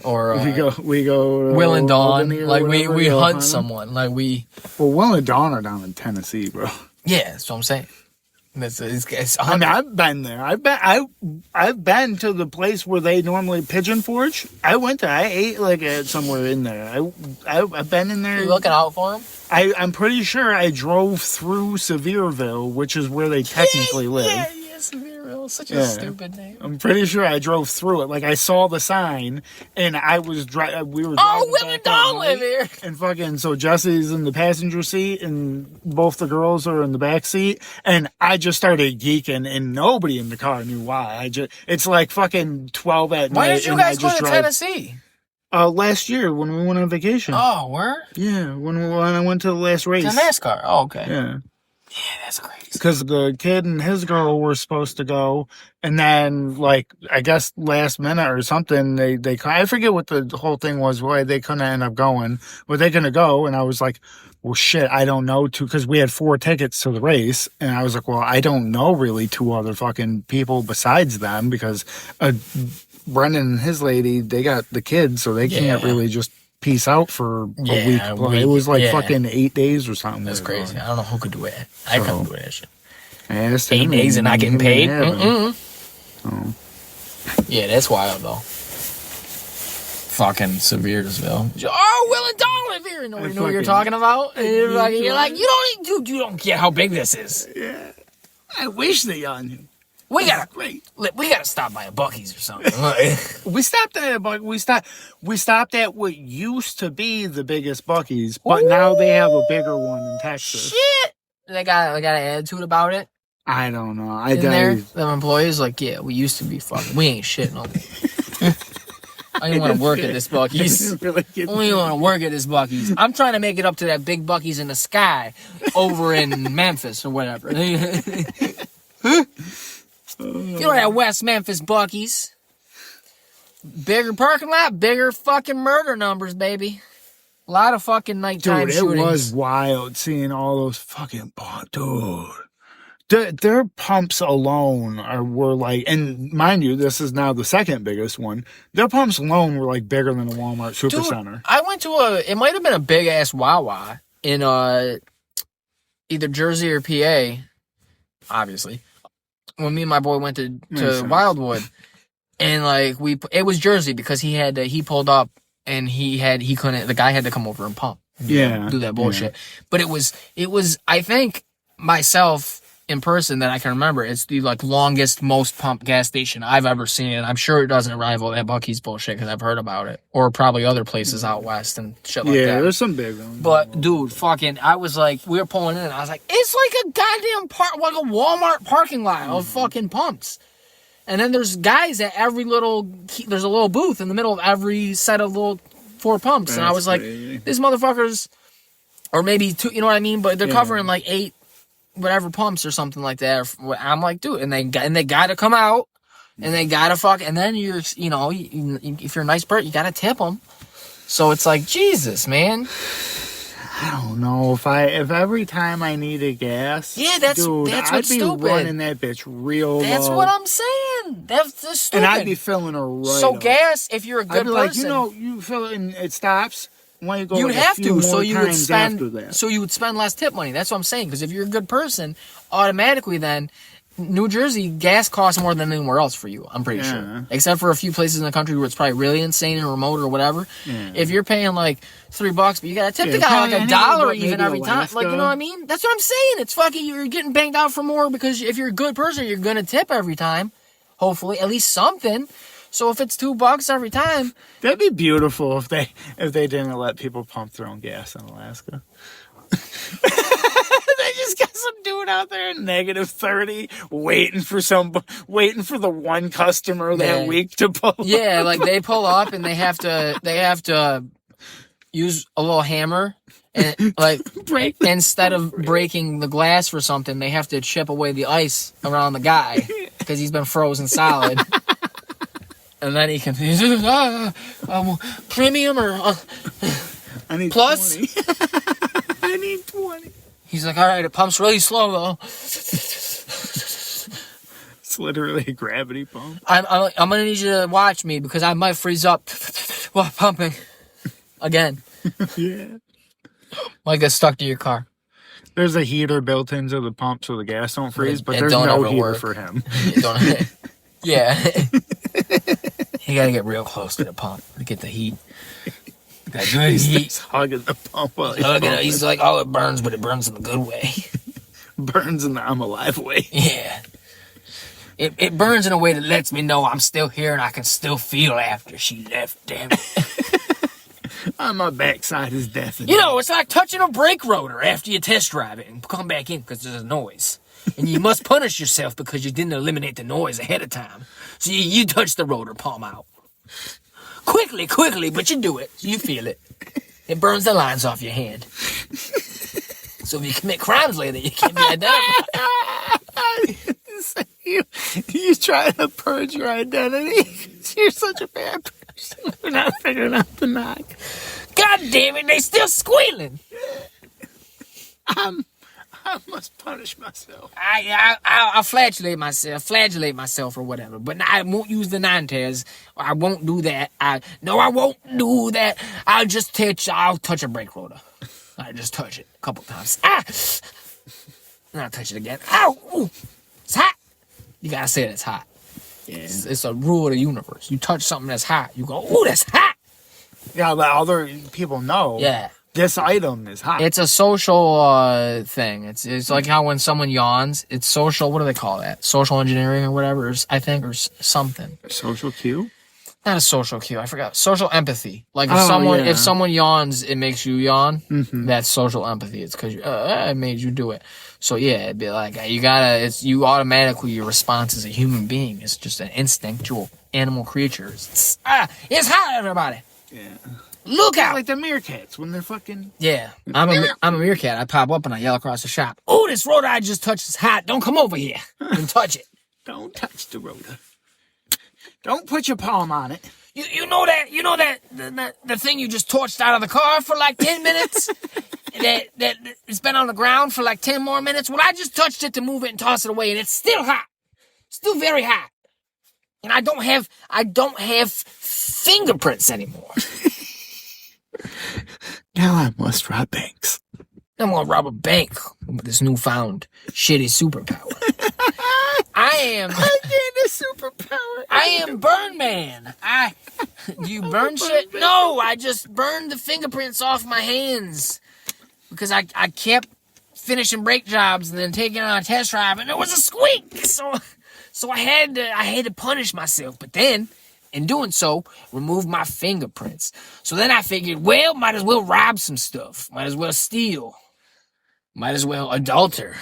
or we go Will and Dawn. Like we hunt them. someone. Like we. Well, Will and Dawn are down in Tennessee, bro. Yeah, that's what I'm saying. It's I mean, I've been there. I've been to the place where they normally pigeon forage. I ate like at somewhere in there. I've been in there. You looking out for them? I'm pretty sure I drove through Sevierville, which is where they technically live. Yeah, Sevierville. Such a stupid name. I'm pretty sure I drove through it. Like I saw the sign, and I was we were. Oh, Will and Dawn live here. And fucking so Jesse's in the passenger seat, and both the girls are in the back seat, and I just started geeking, and nobody in the car knew why. It's like fucking 12 at night. Why did you guys go to Tennessee? Last year when we went on vacation. Oh, where? Yeah, when I went to the last race. To NASCAR. Oh, okay. Yeah. Yeah, that's crazy. Because the kid and his girl were supposed to go, and then like I guess last minute or something, they I forget what the whole thing was, why they couldn't end up going. Were they gonna go? And I was like, well, shit, I don't know, because we had 4 tickets to the race, and I was like, well, I don't know really 2 other fucking people besides them, because Brendan and his lady, they got the kids, so they can't really just peace out for a week. It was like fucking 8 days or something. That's crazy. I don't know who could do it. I couldn't do that shit. 8 days and not getting paid? Oh. Yeah, that's wild though. Fucking Sevierville. Oh, Will and Dawn live here. Nobody know what you're talking about. And you're like, you don't get how big this is. Yeah. I wish they knew. We gotta stop by a Buc-ee's or something. We stopped at a Buc. We stopped at what used to be the biggest Buc-ee's, but now they have a bigger one in Texas. Shit, they got an attitude about it. I don't know. Them employees like, yeah, we used to be fucking. We ain't shit no more. I didn't want to work at this Buc-ee's. I don't even want to work at this Buc-ee's. I'm trying to make it up to that big Buc-ee's in the sky over in Memphis or whatever. You know that West Memphis Buc-ee's. Bigger parking lot, bigger fucking murder numbers, baby. A lot of fucking nighttime shootings. It was wild seeing all those fucking dude. Their pumps alone were like, and mind you, this is now the second biggest one. Their pumps alone were like bigger than a Walmart Supercenter. I went to it might have been a big ass Wawa in either Jersey or PA, obviously. When me and my boy went to Wildwood, and like it was Jersey because he pulled up and he couldn't, the guy had to come over and pump. Do that bullshit. Yeah. But it was I think myself in person that I can remember, it's the like longest, most pumped gas station I've ever seen. And I'm sure it doesn't rival that Buc-ee's bullshit because I've heard about it, or probably other places out west and shit like that. Yeah, there's some big ones. But dude, fucking, I was like, we were pulling in, and I was like, it's like a goddamn like a Walmart parking lot of fucking pumps. And then there's guys at there's a little booth in the middle of every set of little 4 pumps. That's and I was crazy. Like, these motherfuckers, or maybe 2, you know what I mean? But they're covering like 8 whatever pumps or something like that. I'm like, dude, and they got to come out, and they got to and then if you're a nice person, you got to tip them. So it's like, Jesus, man. I don't know if every time I needed gas. Yeah, that's what's stupid. I'd be running that bitch real low. That's what I'm saying. That's stupid. And I'd be filling her right So up. Gas, if you're a good person, like, you fill it and it stops. Why you go? You'd like have a few to, so more you would times spend, after that. so you would spend less tip money. That's what I'm saying. Because if you're a good person, automatically then, New Jersey gas costs more than anywhere else for you. I'm pretty sure, except for a few places in the country where it's probably really insane and remote or whatever. Yeah. If you're paying like $3, but you gotta tip the guy like $1 even every time. Like, you know what I mean? That's what I'm saying. It's fucking, you're getting banged out for more because if you're a good person, you're gonna tip every time. Hopefully, at least something. So if it's $2 every time, that'd be beautiful if they didn't let people pump their own gas in Alaska. They just got some dude out there in -30 waiting for the one customer that week to pull up. Yeah, like they pull up and they have to use a little hammer and like instead of breaking the glass for something, they have to chip away the ice around the guy. because he's been frozen solid. And then he can premium or I need plus. 20. I need 20. He's like, all right, it pumps really slow though. It's literally a gravity pump. I'm gonna need you to watch me because I might freeze up while pumping again. Yeah. Might get stuck to your car. There's a heater built into the pump so the gas don't freeze, but It there's don't no ever heater work. for him. Yeah. You gotta get real close to the pump to get the heat. That good heat. He's hugging the pump while He's like, oh, it burns, but it burns in the good way. burns in the I'm alive way. Yeah. It burns in a way that lets me know I'm still here and I can still feel after she left, damn it. On my backside is death. You know, it's like touching a brake rotor after you test drive it and come back in because there's a noise. And you must punish yourself because you didn't eliminate the noise ahead of time. So you touch the rotor, palm out. Quickly, but you do it. You feel it. It burns the lines off your hand. So if you commit crimes later, you can't be identified. You trying to purge your identity? You're such a bad person. We're not figuring out the knock. God damn it, they still squealing. I must punish myself. I'll flagellate myself or whatever. But I won't use the 9 tears. I won't do that. I won't do that. I'll touch a brake rotor. I just touch it a couple times. And I'll touch it again. Ow! Ooh, it's hot. You gotta say it's hot. Yeah. It's a rule of the universe. You touch something that's hot, you go, ooh, that's hot. Yeah, but other people know. Yeah. This item is hot. It's a social thing. It's like how when someone yawns, it's social. What do they call that? Social engineering or whatever. I think or something. A social cue. Not a social cue. I forgot. Social empathy. Like if someone yawns, it makes you yawn. Mm-hmm. That's social empathy. It's because it made you do it. So yeah, it'd be like you automatically, your response as a human being is just an instinctual animal creature. It's hot, everybody. Yeah. Look out! Like the Meerkats when they're fucking. Yeah, I'm a meerkat. I pop up and I yell across the shop. Oh, this rotor I just touched is hot. Don't come over here and touch it. Don't touch the rotor. Don't put your palm on it. You know that the thing you just torched out of the car for like 10 minutes? that it's been on the ground for like 10 more minutes? Well, I just touched it to move it and toss it away, and it's still hot. Still very hot. And I don't have fingerprints anymore. Now I must rob banks. I'm gonna rob a bank with this newfound shitty superpower. I gained a superpower. I am Burn Man. Do you burn shit? No, I just burned the fingerprints off my hands because I kept finishing brake jobs and then taking it on a test drive, and there was a squeak. So I had to punish myself, but then, in doing so, remove my fingerprints. So then I figured, well, might as well rob some stuff. Might as well steal. Might as well adulter.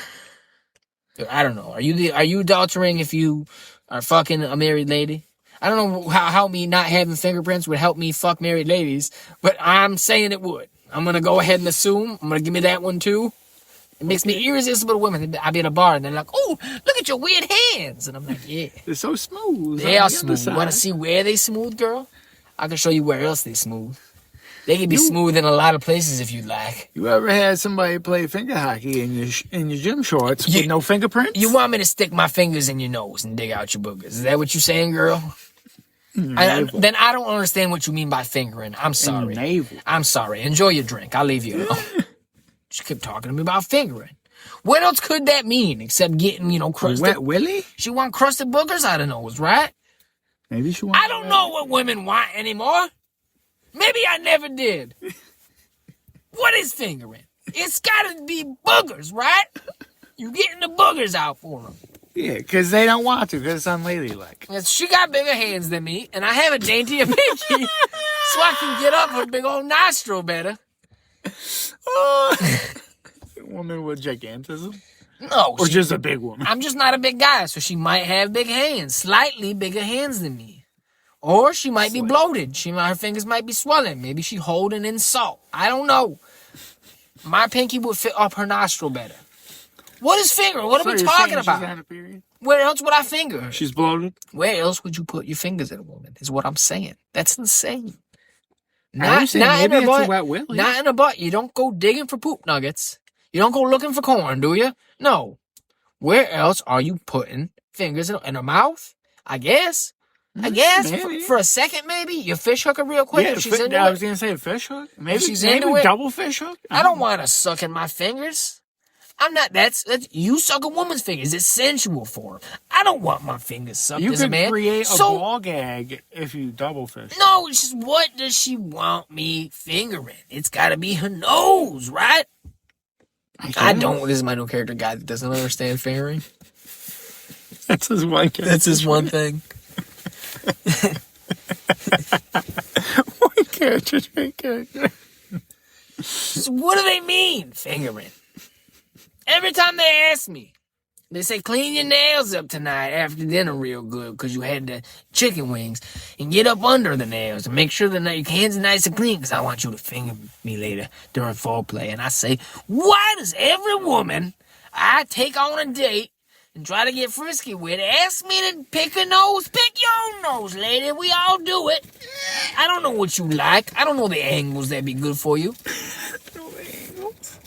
I don't know. Are you adultering if you are fucking a married lady? I don't know how me not having fingerprints would help me fuck married ladies, but I'm saying it would. I'm going to go ahead and assume. I'm going to give me that one too. It makes me irresistible to women. I'll be at a bar and they're like, oh, look at your weird hands. And I'm like, yeah. They're so smooth. They are smooth. You want to see where they smooth, girl? I can show you where else they smooth. They can be smooth in a lot of places if you like. You ever had somebody play finger hockey in your gym shorts with no fingerprints? You want me to stick my fingers in your nose and dig out your boogers? Is that what you're saying, girl? Then I don't understand what you mean by fingering. I'm sorry. I'm sorry. Enjoy your drink. I'll leave you alone. She kept talking to me about fingering. What else could that mean except getting, crusted? Wet Willie? She want crusted boogers out of nose, right? Maybe she wants. I don't know what women want anymore. Maybe I never did. What is fingering? It's got to be boogers, right? You getting the boogers out for them. Yeah, because they don't want to, because it's unladylike. Yes, she got bigger hands than me, and I have a daintier pinky, so I can get up her big old nostril better. Woman with gigantism? No. Or just a big woman? I'm just not a big guy, so she might have big hands, slightly bigger hands than me. Or she might be bloated. Her fingers might be swollen. Maybe she holding in salt. I don't know. My pinky would fit up her nostril better. What is finger? What are we talking about? She's on a period? Where else would I finger her? She's bloated. Where else would you put your fingers in a woman? Is what I'm saying. That's insane. I was saying Not in maybe her it's a butt. wet willy. Not in a butt. You don't go digging for poop nuggets. You don't go looking for corn, do you? No. Where else are you putting fingers in her mouth? I guess. Maybe. For a second, maybe you fish hook her real quick if she's into I was it. gonna say a fish hook. Maybe she's into it. double fish hook. I don't want her sucking my fingers. I'm not. That's you suck a woman's fingers. It's sensual for her. I don't want my fingers sucked You as a could man. create a ball gag if you double fish. No, it's just what does she want me fingering? It's got to be her nose, right? I don't. This is my new character guy that doesn't understand fingering. That's his one. That's his one thing. One character. So what do they mean, fingering? Every time they ask me, they say, clean your nails up tonight after dinner real good because you had the chicken wings and get up under the nails and make sure that your hands are nice and clean because I want you to finger me later during foreplay. And I say, why does every woman I take on a date and try to get frisky with ask me to pick a nose? Pick your own nose, lady. We all do it. I don't know what you like. I don't know the angles that be good for you.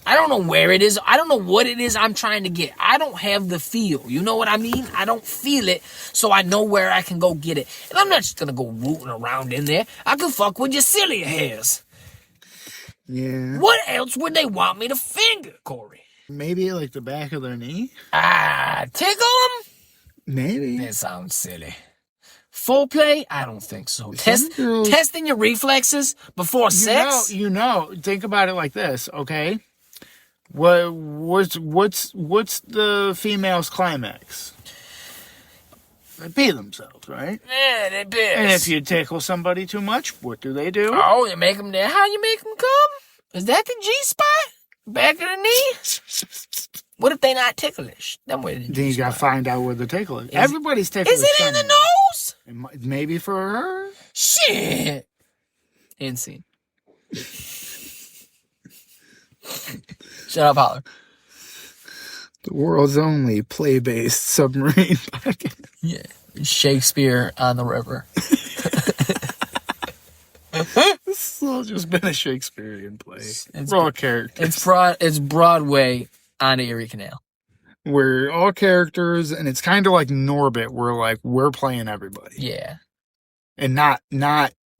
I don't know where it is. I don't know what it is I'm trying to get. I don't have the feel. You know what I mean? I don't feel it, so I know where I can go get it. And I'm not just going to go rooting around in there. I can fuck with your cilia hairs. Yeah. What else would they want me to finger, Corey? Maybe like the back of their knee. Tickle them? Maybe. That sounds silly. Full play? I don't think so. Testing your reflexes before sex? Think about it like this, okay? What's the female's climax? They pee themselves, right? Yeah, they piss. And if you tickle somebody too much, what do? Oh, you make them there. How you make them come? Is that the G-spot? Back of the knee? What if they not ticklish? Then you gotta find out where the tickle is. Everybody's ticklish. Is it in the nose? Maybe for her. Shit. End scene. Shut up, Holler. The world's only play-based submarine podcast. Yeah. Shakespeare on the river. This has all just been a Shakespearean play. We're all characters. It's Broadway on the Erie Canal. We're all characters, and it's kind of like Norbit. We're playing everybody. Yeah. And not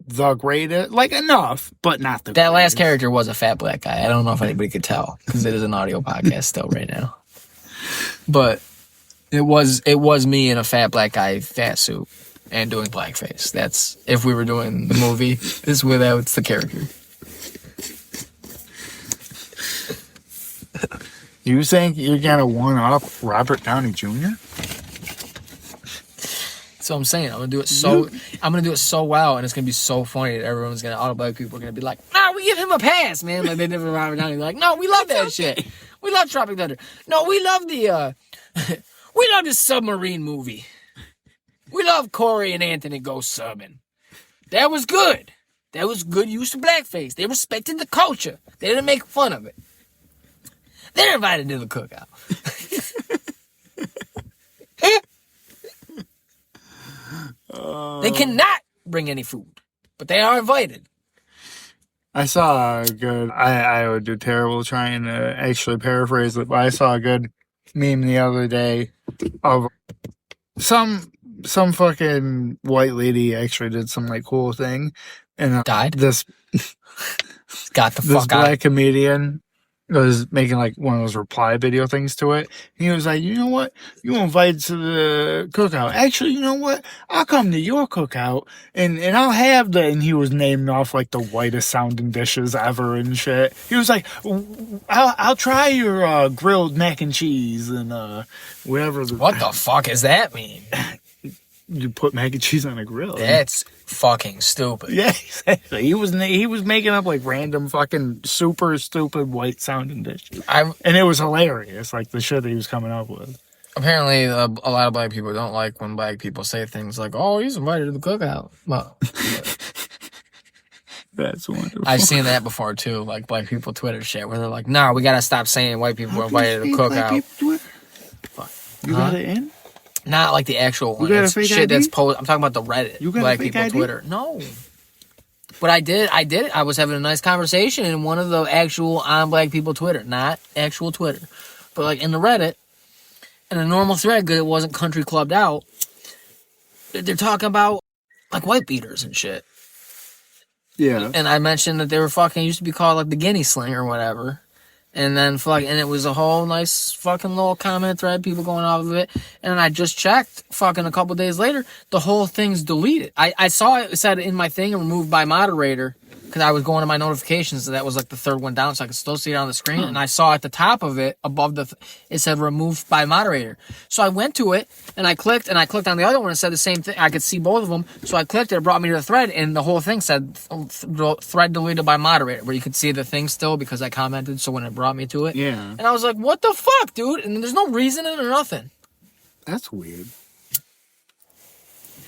the greatest, enough, but not the That greatest. last character was a fat black guy. I don't know if anybody could tell because it is an audio podcast still right now. But it was me in a fat black guy fat suit and doing blackface. That's if we were doing the movie. This is without the character. You think you're gonna one up Robert Downey Jr.? That's what I'm saying. I'm gonna do it so well, and it's gonna be so funny that all the black people are gonna be like, "Nah, we give him a pass, man." Like they never Robert Downey. Like, no, we love that shit. We love Tropic Thunder. No, we love the we love the submarine movie. We love Corey and Anthony go subbing. That was good. That was good use of blackface. They respected the culture. They didn't make fun of it. They're invited to the cookout. They cannot bring any food, but they are invited. I saw a good. I would do terrible trying to actually paraphrase it, but I saw a good meme the other day of some fucking white lady actually did some cool thing, and Died? This Got the this fuck black out. comedian was making one of those reply video things to it. He was like, you know what? You invited to the cookout. Actually, you know what? I'll come to your cookout and I'll have and he was naming off the whitest sounding dishes ever and shit. He was like, I'll try your grilled mac and cheese and whatever. What the fuck does that mean? You put mac and cheese on a grill. That's fucking stupid. Yeah, exactly. He was making up random fucking super stupid white sounding dishes, and it was hilarious. The shit that he was coming up with. Apparently, a lot of black people don't like when black people say things like, "Oh, he's invited to the cookout." Well, that's wonderful. I've seen that before too. Black people Twitter shit where they're like, "Nah, we gotta stop saying white people are invited to the cookout." Fuck. You got it in? Not like the actual one. got a It's fake shit ID? that's posted. I'm talking about the Reddit. You got a Black fake people ID? Twitter. No. But I did it. I was having a nice conversation in one of the actual on Black people Twitter. Not actual Twitter. But like in the Reddit, in a normal thread, because it wasn't country clubbed out, they're talking about like white beaters and shit. Yeah. And I mentioned that they were fucking used to be called like the guinea sling or whatever. And then and it was a whole nice fucking little comment thread, people going off of it. And then I just checked fucking a couple days later, the whole thing's deleted. I saw it said in my thing, removed by moderator, because I was going to my notifications, and that was like the third one down, so I could still see it on the screen. And I saw at the top of it, above it said removed by moderator. So I went to it, and I clicked on the other one, and it said the same thing. I could see both of them. So I clicked it, it brought me to the thread, and the whole thing said thread deleted by moderator, where you could see the thing still because I commented, so when it brought me to it. Yeah. And I was like, what the fuck, dude? And there's no reason or nothing. That's weird.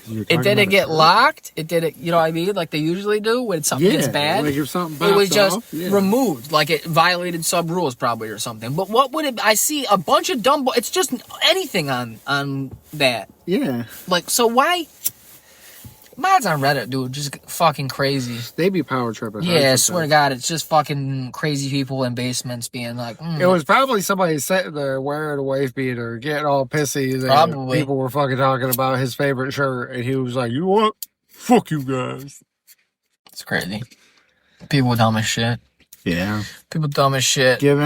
It didn't get locked. It didn't, you know what I mean? Like they usually do when something gets bad. Like if something It was popped just off, yeah. removed, like it violated sub rules probably or something. But what would it? I see a bunch of dumb. It's just anything on that. Yeah. Like so, why? Mods on Reddit, dude, just fucking crazy. They be power tripping. Yeah, I swear to God, it's just fucking crazy people in basements being like. It was probably somebody sitting there wearing a wife beater, getting all pissy. That Probably. people were fucking talking about his favorite shirt, and he was like, "You know what? Fuck you guys." It's crazy. People dumb as shit. Yeah. People dumb as shit. Give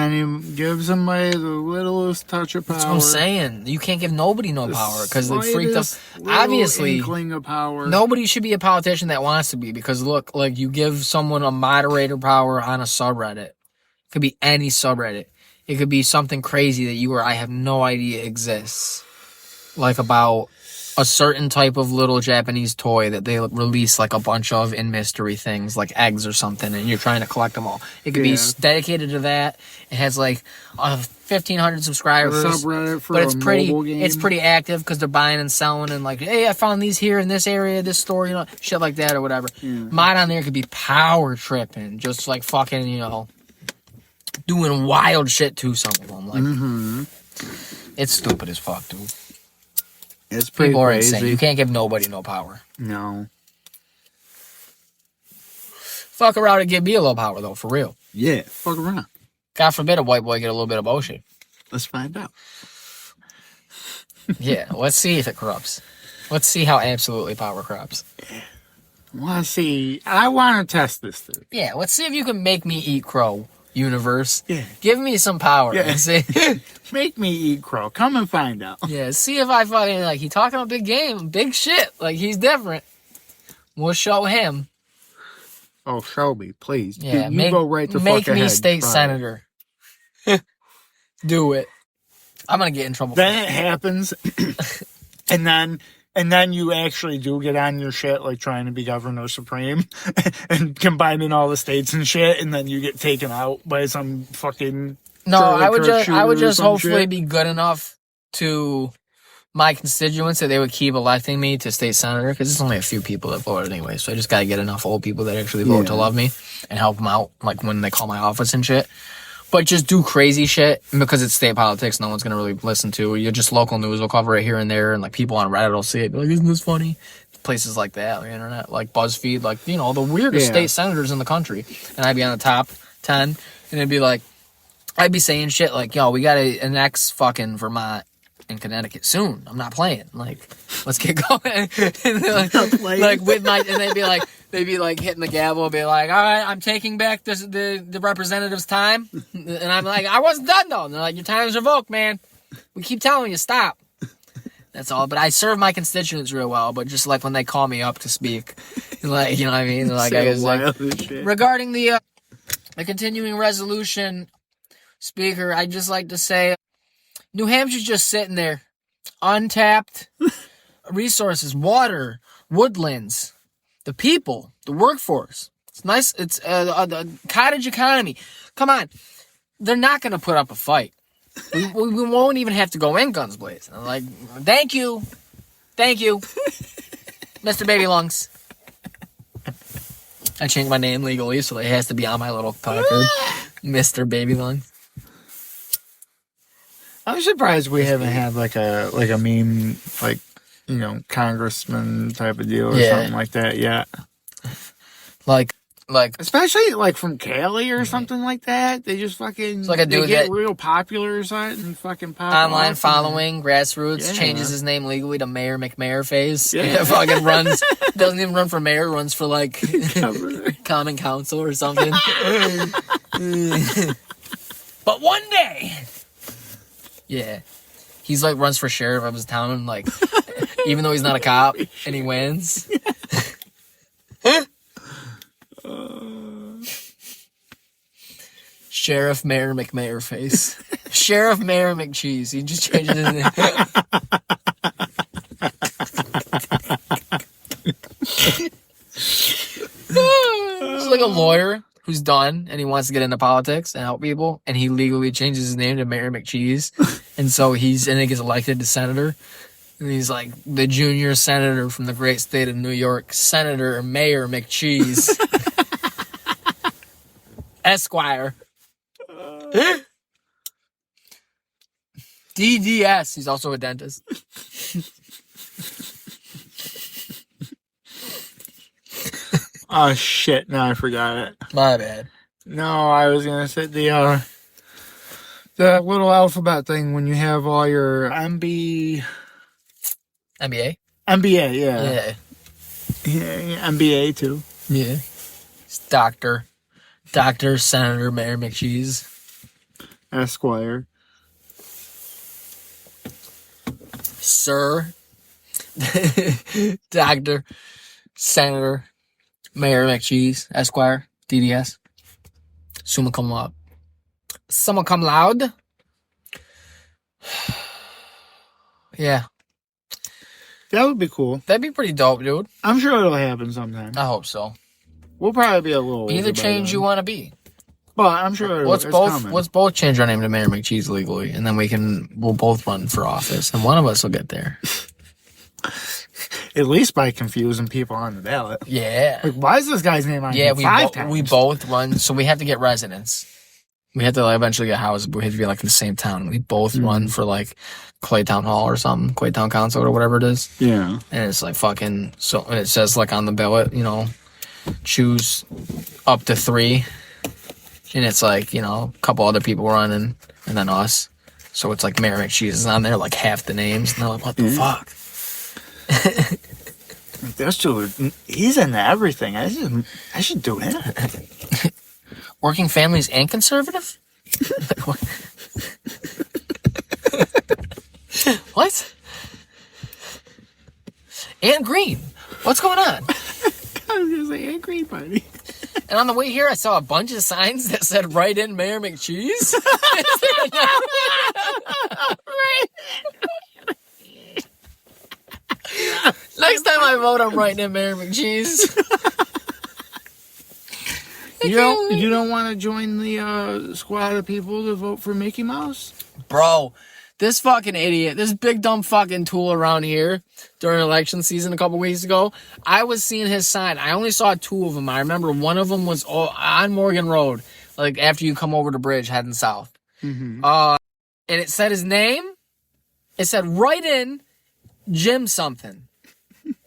somebody the littlest touch of power. That's what I'm saying. You can't give nobody no power because they freaked up. Little Obviously, inkling of power. nobody should be a politician that wants to be because look, like you give someone a moderator power on a subreddit. It could be any subreddit. It could be something crazy that you or I have no idea exists. Like about a certain type of little Japanese toy that they release like a bunch of in mystery things, like eggs or something, and you're trying to collect them all. It could be dedicated to that. It has like 1,500 subscribers. A subreddit for but it's a pretty, mobile game. it's pretty active because they're buying and selling and like, hey, I found these here in this area, this store, you know, shit like that or whatever. Yeah. Mod on there could be power tripping, just like fucking, you know, doing wild shit to some of them. Like, it's stupid as fuck, dude. It's pretty People are crazy. insane. You can't give nobody no power. No. Fuck around and give me a little power though, for real. Yeah. Fuck around. God forbid a white boy get a little bit of bullshit. Let's find out. Yeah, let's see if it corrupts. Let's see how absolutely power corrupts. Want to see? I want to test this thing. Yeah, let's see if you can make me eat crow, universe. Yeah. Give me some power. Yeah. And see. Make me eat crow. Come and find out. Yeah, see if I fucking, like, he talking a big game, big shit. Like, he's different. We'll show him. Oh, show me, please. Yeah, you go right to make fuck me ahead, state Brian. senator. Do it. I'm gonna get in trouble. Then it happens, and then you actually do get on your shit, like trying to be governor supreme, and combining all the states and shit, and then you get taken out by some fucking. No, Charlie I would Kirk just shooter or some hopefully shit. be good enough to my constituents that they would keep electing me to state senator because it's only a few people that voted anyway. So I just gotta get enough old people that actually vote to love me and help them out, like when they call my office and shit. But just do crazy shit because it's state politics. No one's gonna really listen to. You're just local news will cover it here and there, and like people on Reddit will see it. Be like, isn't this funny? Places like that, the internet, like BuzzFeed, like you know the weirdest state senators in the country, and I'd be on the top 10, and it'd be like. I'd be saying shit like, yo, we got an ex fucking Vermont and Connecticut soon. I'm not playing. Like, let's get going. And like with my, and they'd be like hitting the gavel, be like, all right, I'm taking back the representative's time. And I'm like, I wasn't done though. And they're like, your time's revoked, man. We keep telling you, stop. That's all. But I serve my constituents real well. But just like when they call me up to speak, like, you know what I mean? Like, I guess like, regarding the continuing resolution, Speaker, I'd just like to say New Hampshire's just sitting there. Untapped resources, water, woodlands, the people, the workforce. It's nice. It's a cottage economy. Come on. They're not going to put up a fight. We won't even have to go in guns blazing. I'm like, thank you. Thank you, Mr. Baby Lungs. I changed my name legally, so it has to be on my little placard. Mr. Baby Lungs. I'm surprised we haven't had like a meme, like, you know, congressman type of deal or something like that yet. Like Especially like from Cali or something like that. They just fucking like a they dude get that- real popular or something and fucking pop online off following, grassroots, Yeah. changes his name legally to Mayor McMayorface. Yeah. Fucking runs, doesn't even run for mayor, runs for like and- common council or something. But one day, yeah, he's like runs for sheriff of his town, and like, even though he's not a cop, and he wins. Sheriff Mayor McMayorface. Sheriff Mayor McCheese. He just changes his name. He's like a lawyer who's done and he wants to get into politics and help people, and he legally changes his name to Mayor McCheese. And so he gets elected to senator. And he's like the junior senator from the great state of New York, Senator Mayor McCheese. Esquire. DDS. He's also a dentist. Oh shit! No, I forgot it. My bad. No, I was gonna say the little alphabet thing when you have all your NBA? MBA, Yeah. yeah, MBA too. Yeah. It's Doctor, Senator, Mayor McCheese. Esquire. Sir. Doctor, Senator, Mayor McCheese, Esquire, DDS. Summa cum laude. Summa cum laude? Yeah. That would be cool. That'd be pretty dope, dude. I'm sure it'll happen sometime. I hope so. We'll probably be a little Either older by change then. you want to be. But I'm sure Let's it's both coming. let's both change our name to Mayor McCheese legally, and then we'll both run for office, and one of us will get there. At least by confusing people on the ballot. Yeah. Like, why is this guy's name on here five times? we both run, so we have to get residents. We have to like, eventually get houses, but we have to be like in the same town. We both run for like Claytown Hall or something, Claytown Council or whatever it is. Yeah. And it's like fucking, so and it says like on the ballot, you know, choose up to 3. And it's like, you know, a couple other people running and then us. So it's like Mayor McCheese is on there, like half the names. And they're like, what the fuck? This dude, he's into everything. I should do him. Working families and conservative? What? And green. What's going on? I was gonna say, hey, Green Party. And on the way here, I saw a bunch of signs that said, "Write in Mayor McCheese." Next time I vote, I'm writing in Mayor McCheese. You don't want to join the squad of people to vote for Mickey Mouse? Bro, this fucking idiot, this big dumb fucking tool around here during election season a couple weeks ago, I was seeing his sign. I only saw 2 of them. I remember one of them was on Morgan Road, like after you come over the bridge heading south. Mm-hmm. And it said his name. It said, "Write in Jim something."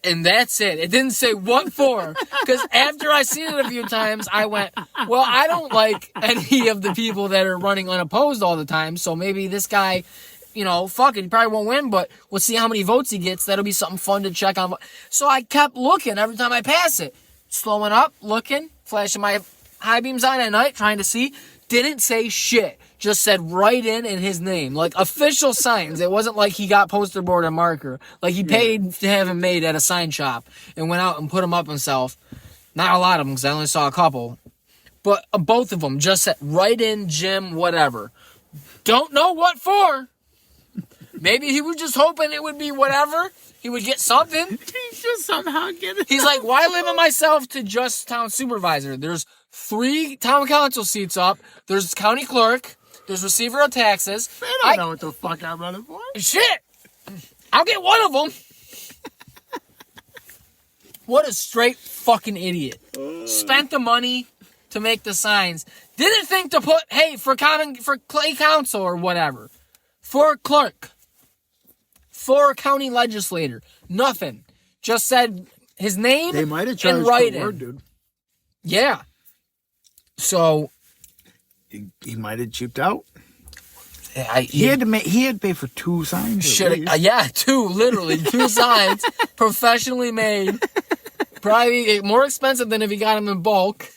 And that's it. It didn't say what for. Because after I seen it a few times, I went, well, I don't like any of the people that are running unopposed all the time. So maybe this guy, you know, fuck it, he probably won't win, but we'll see how many votes he gets. That'll be something fun to check on. So I kept looking every time I pass it. Slowing up, looking, flashing my high beams on at night, trying to see. Didn't say shit. Just said "write in" his name. Like official signs. It wasn't like he got poster board and marker. Like he paid to have them made at a sign shop and went out and put them up himself. Not a lot of them because I only saw a couple. But both of them just said "write in Jim whatever." Don't know what for. Maybe he was just hoping it would be whatever. He would get something. He's just somehow getting. He's like, why limit myself to just town supervisor? There's 3 town council seats up. There's county clerk. There's receiver of taxes. I don't know what the fuck I'm running for. Shit! I'll get one of them. What a straight fucking idiot. Spent the money to make the signs. Didn't think to put, hey, for Clay Council or whatever. For clerk. For county legislator. Nothing. Just said his name They might have and charged write per in. word, dude. Yeah. So He might have cheaped out. he He had to pay for 2 signs. yeah, 2, literally 2 signs, professionally made, probably more expensive than if he got them in bulk.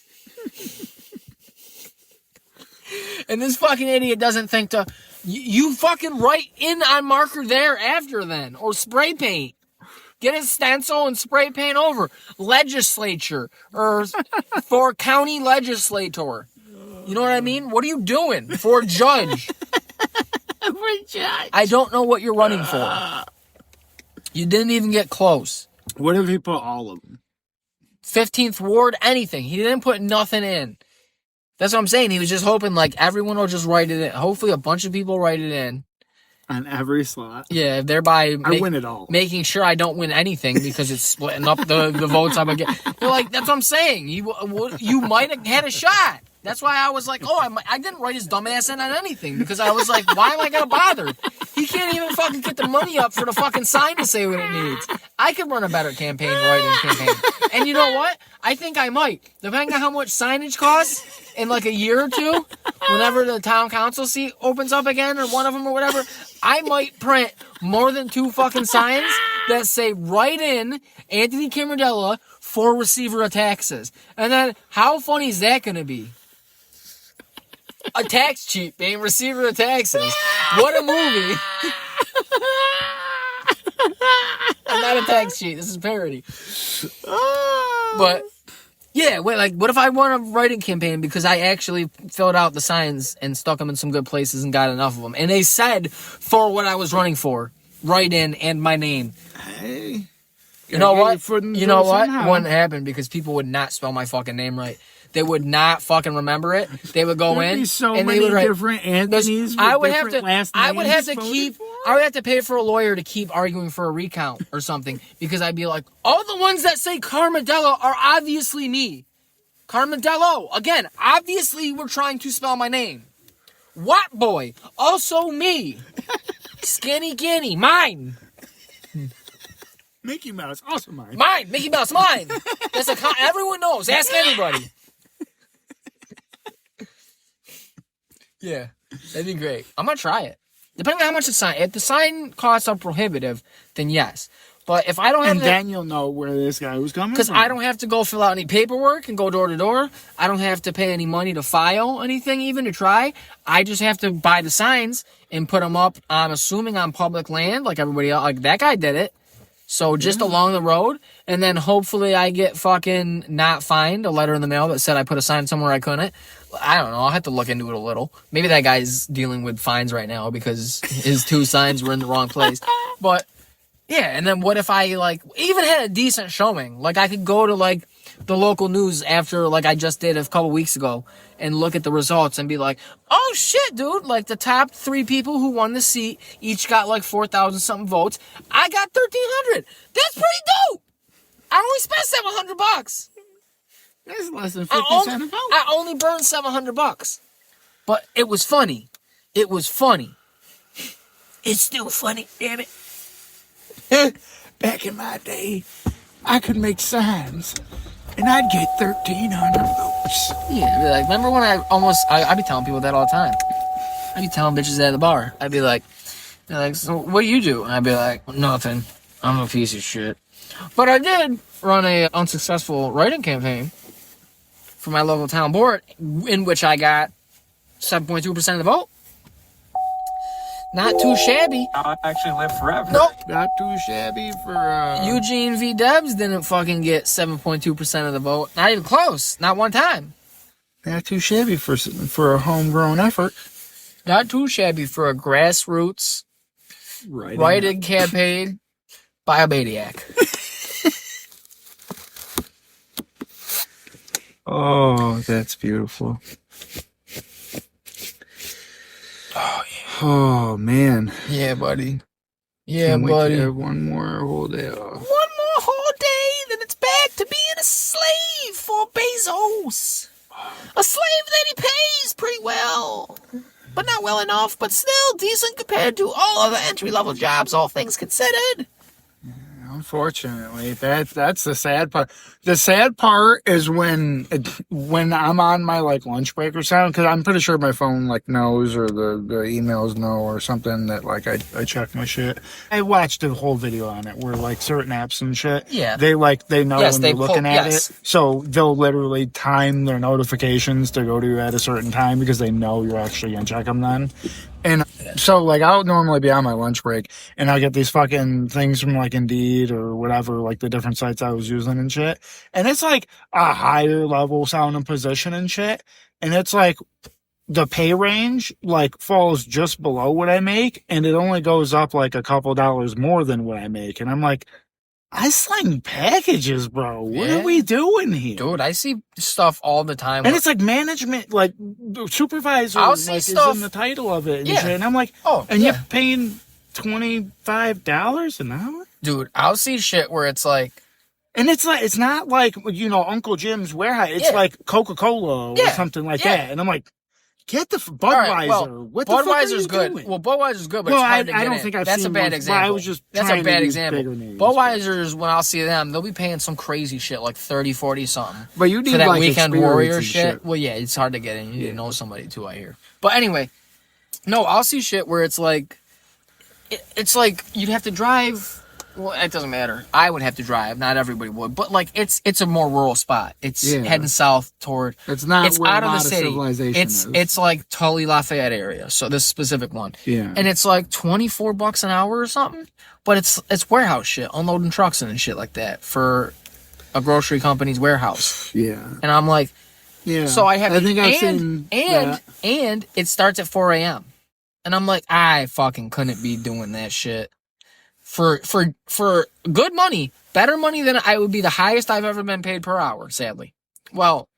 And this fucking idiot doesn't think to, you fucking write in on marker there after then, or spray paint. Get a stencil and spray paint over. Legislature, or for county legislator. You know what I mean? What are you doing? For judge. I don't know what you're running for. You didn't even get close. What if he put all of them? 15th Ward, anything. He didn't put nothing in. That's what I'm saying. He was just hoping like everyone will just write it in. Hopefully a bunch of people write it in. On every slot. Yeah, thereby I win it all. making sure I don't win anything because it's splitting up the votes I'm going to get. They're like, that's what I'm saying. You might have had a shot. That's why I was like, I didn't write his dumb ass in on anything because I was like, why am I going to bother? He can't even fucking get the money up for the fucking sign to say what it needs. I could run a better writing campaign. And you know what? I think I might. Depending on how much signage costs in like a year or two, whenever the town council seat opens up again or one of them or whatever, I might print more than 2 fucking signs that say write in Anthony Camardella for receiver of taxes. And then how funny is that going to be? A tax cheat being receiver of taxes. What a movie. I'm not a tax cheat. This is parody. But yeah, what if I won a writing campaign because I actually filled out the signs and stuck them in some good places and got enough of them, and they said for what I was running for, write in and my name. Hey. You know what? You know what? Wouldn't happen because people would not spell my fucking name right. They would not fucking remember it. They would go There'd in be so and many they would write different Anthony's. With I would have different to. Last I would have to names keep. voted I would have to pay for a lawyer to keep arguing for a recount or something because I'd be like, all the ones that say Carmadello are obviously me. Carmadello again. Obviously, we're trying to spell my name. What boy? Also me. Skinny Ginny. Mine. Mickey Mouse, also mine. Mine. Mickey Mouse. Mine. That's everyone knows. Ask anybody. Yeah, that'd be great. I'm gonna try it. Depending on how much the sign. If the sign costs are prohibitive, then yes. But if I don't have And then you'll know where this guy was coming from. because I don't have to go fill out any paperwork and go door to door. I don't have to pay any money to file anything, even to try. I just have to buy the signs and put them up. I'm assuming on public land, like everybody else. Like that guy did it. So just along the road, and then hopefully I get fucking not fined. A letter in the mail that said I put a sign somewhere I couldn't. I don't know. I'll have to look into it a little. Maybe that guy's dealing with fines right now because his 2 signs were in the wrong place. But yeah, and then what if I even had a decent showing? Like I could go to the local news after I just did a couple weeks ago and look at the results and be like, oh shit, dude, the top 3 people who won the seat each got 4,000 something votes. I got 1,300. That's pretty dope. I only spent $700. That's less than 50 cents a vote. I only burned $700. But it was funny. It was funny. It's still funny, damn it. Back in my day, I could make signs, and I'd get 1,300 votes. Yeah, remember when I'd be telling people that all the time. I'd be telling bitches at the bar. I'd be like, they're like, so what do you do? And I'd be like, nothing. I'm a piece of shit. But I did run a unsuccessful writing campaign for my local town board, in which I got 7.2% of the vote. Not too shabby. I actually live forever. Nope. Not too shabby for, Eugene V. Debs didn't fucking get 7.2% of the vote. Not even close. Not one time. Not too shabby for a homegrown effort. Not too shabby for a grassroots writing campaign by a maniac. Oh, that's beautiful. Oh, yeah. Oh, man. Yeah, buddy. Yeah, Can't wait buddy. to have one more whole day off. One more whole day, then it's back to being a slave for Bezos. A slave that he pays pretty well. but not well enough, but still decent compared to all other entry-level jobs, all things considered. Unfortunately, that's the sad part. The sad part is when I'm on my like lunch break or something, because I'm pretty sure my phone like knows, or the emails know or something, that like I check my shit. I watched a whole video on it where like certain apps and shit, they know when they're looking at it, so they'll literally time their notifications to go to you at a certain time because they know you're actually gonna check them then. And so, like, I'll normally be on my lunch break, and I'll get these fucking things from, like, Indeed or whatever, like, the different sites I was using and shit. And it's, like, a higher level sounding position and shit. And it's, like, the pay range, like, falls just below what I make, and it only goes up, like, a couple dollars more than what I make. And I'm like, I sling packages, bro. What are we doing here? Dude, I see stuff all the time. And it's like management, like supervisor, I'll see like, stuff, is in the title of it. And shit. And I'm like, you're paying $25 an hour? Dude, I'll see shit where it's like, and it's like, it's not like, you know, Uncle Jim's warehouse. It's like Coca-Cola or something like that. And I'm like, get the Budweiser. Right, well, what the Budweiser's good. Doing? Well, Budweiser's good, but it's hard to get in. That's a bad example. I was just that's a bad example. Budweiser's, when I'll see them, they'll be paying some crazy shit like 30, 40 something. But you need for that like weekend warrior shit. Well, yeah, it's hard to get in. You need to know somebody too, I hear. But anyway, no, I'll see shit where it's like, it's like you'd have to drive. Well, it doesn't matter. I would have to drive. Not everybody would. But, like, it's a more rural spot. It's heading south toward... It's not it's where out a of lot the city. Civilization is. It's like Tully, Lafayette area. So, this specific one. Yeah. And it's like $24 an hour or something. But it's warehouse shit. Unloading trucks and shit like that for a grocery company's warehouse. Yeah. And I'm like... Yeah. So, I have... I think I've seen that. And it starts at 4 a.m. And I'm like, I fucking couldn't be doing that shit. For good money, better money than it would be the highest I've ever been paid per hour, sadly. Well,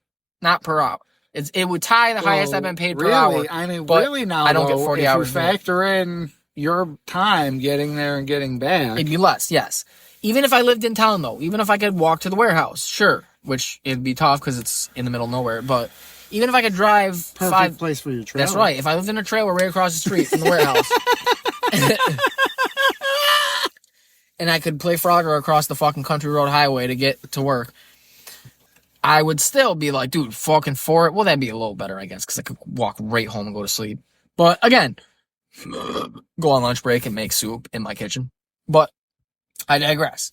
not per hour. It would tie the highest I've been paid per hour. I mean, really now, I don't get 40 hours. If you factor in your time getting there and getting back. It'd be less, yes. Even if I lived in town, though. Even if I could walk to the warehouse, sure. Which it'd be tough because it's in the middle of nowhere. But even if I could drive Perfect place for your trailer. That's right. If I lived in a trailer right across the street from the warehouse. And I could play Frogger across the fucking country road highway to get to work, I would still be like, dude, fucking for it. Well, that'd be a little better, I guess, because I could walk right home and go to sleep. But again, go on lunch break and make soup in my kitchen. But I digress.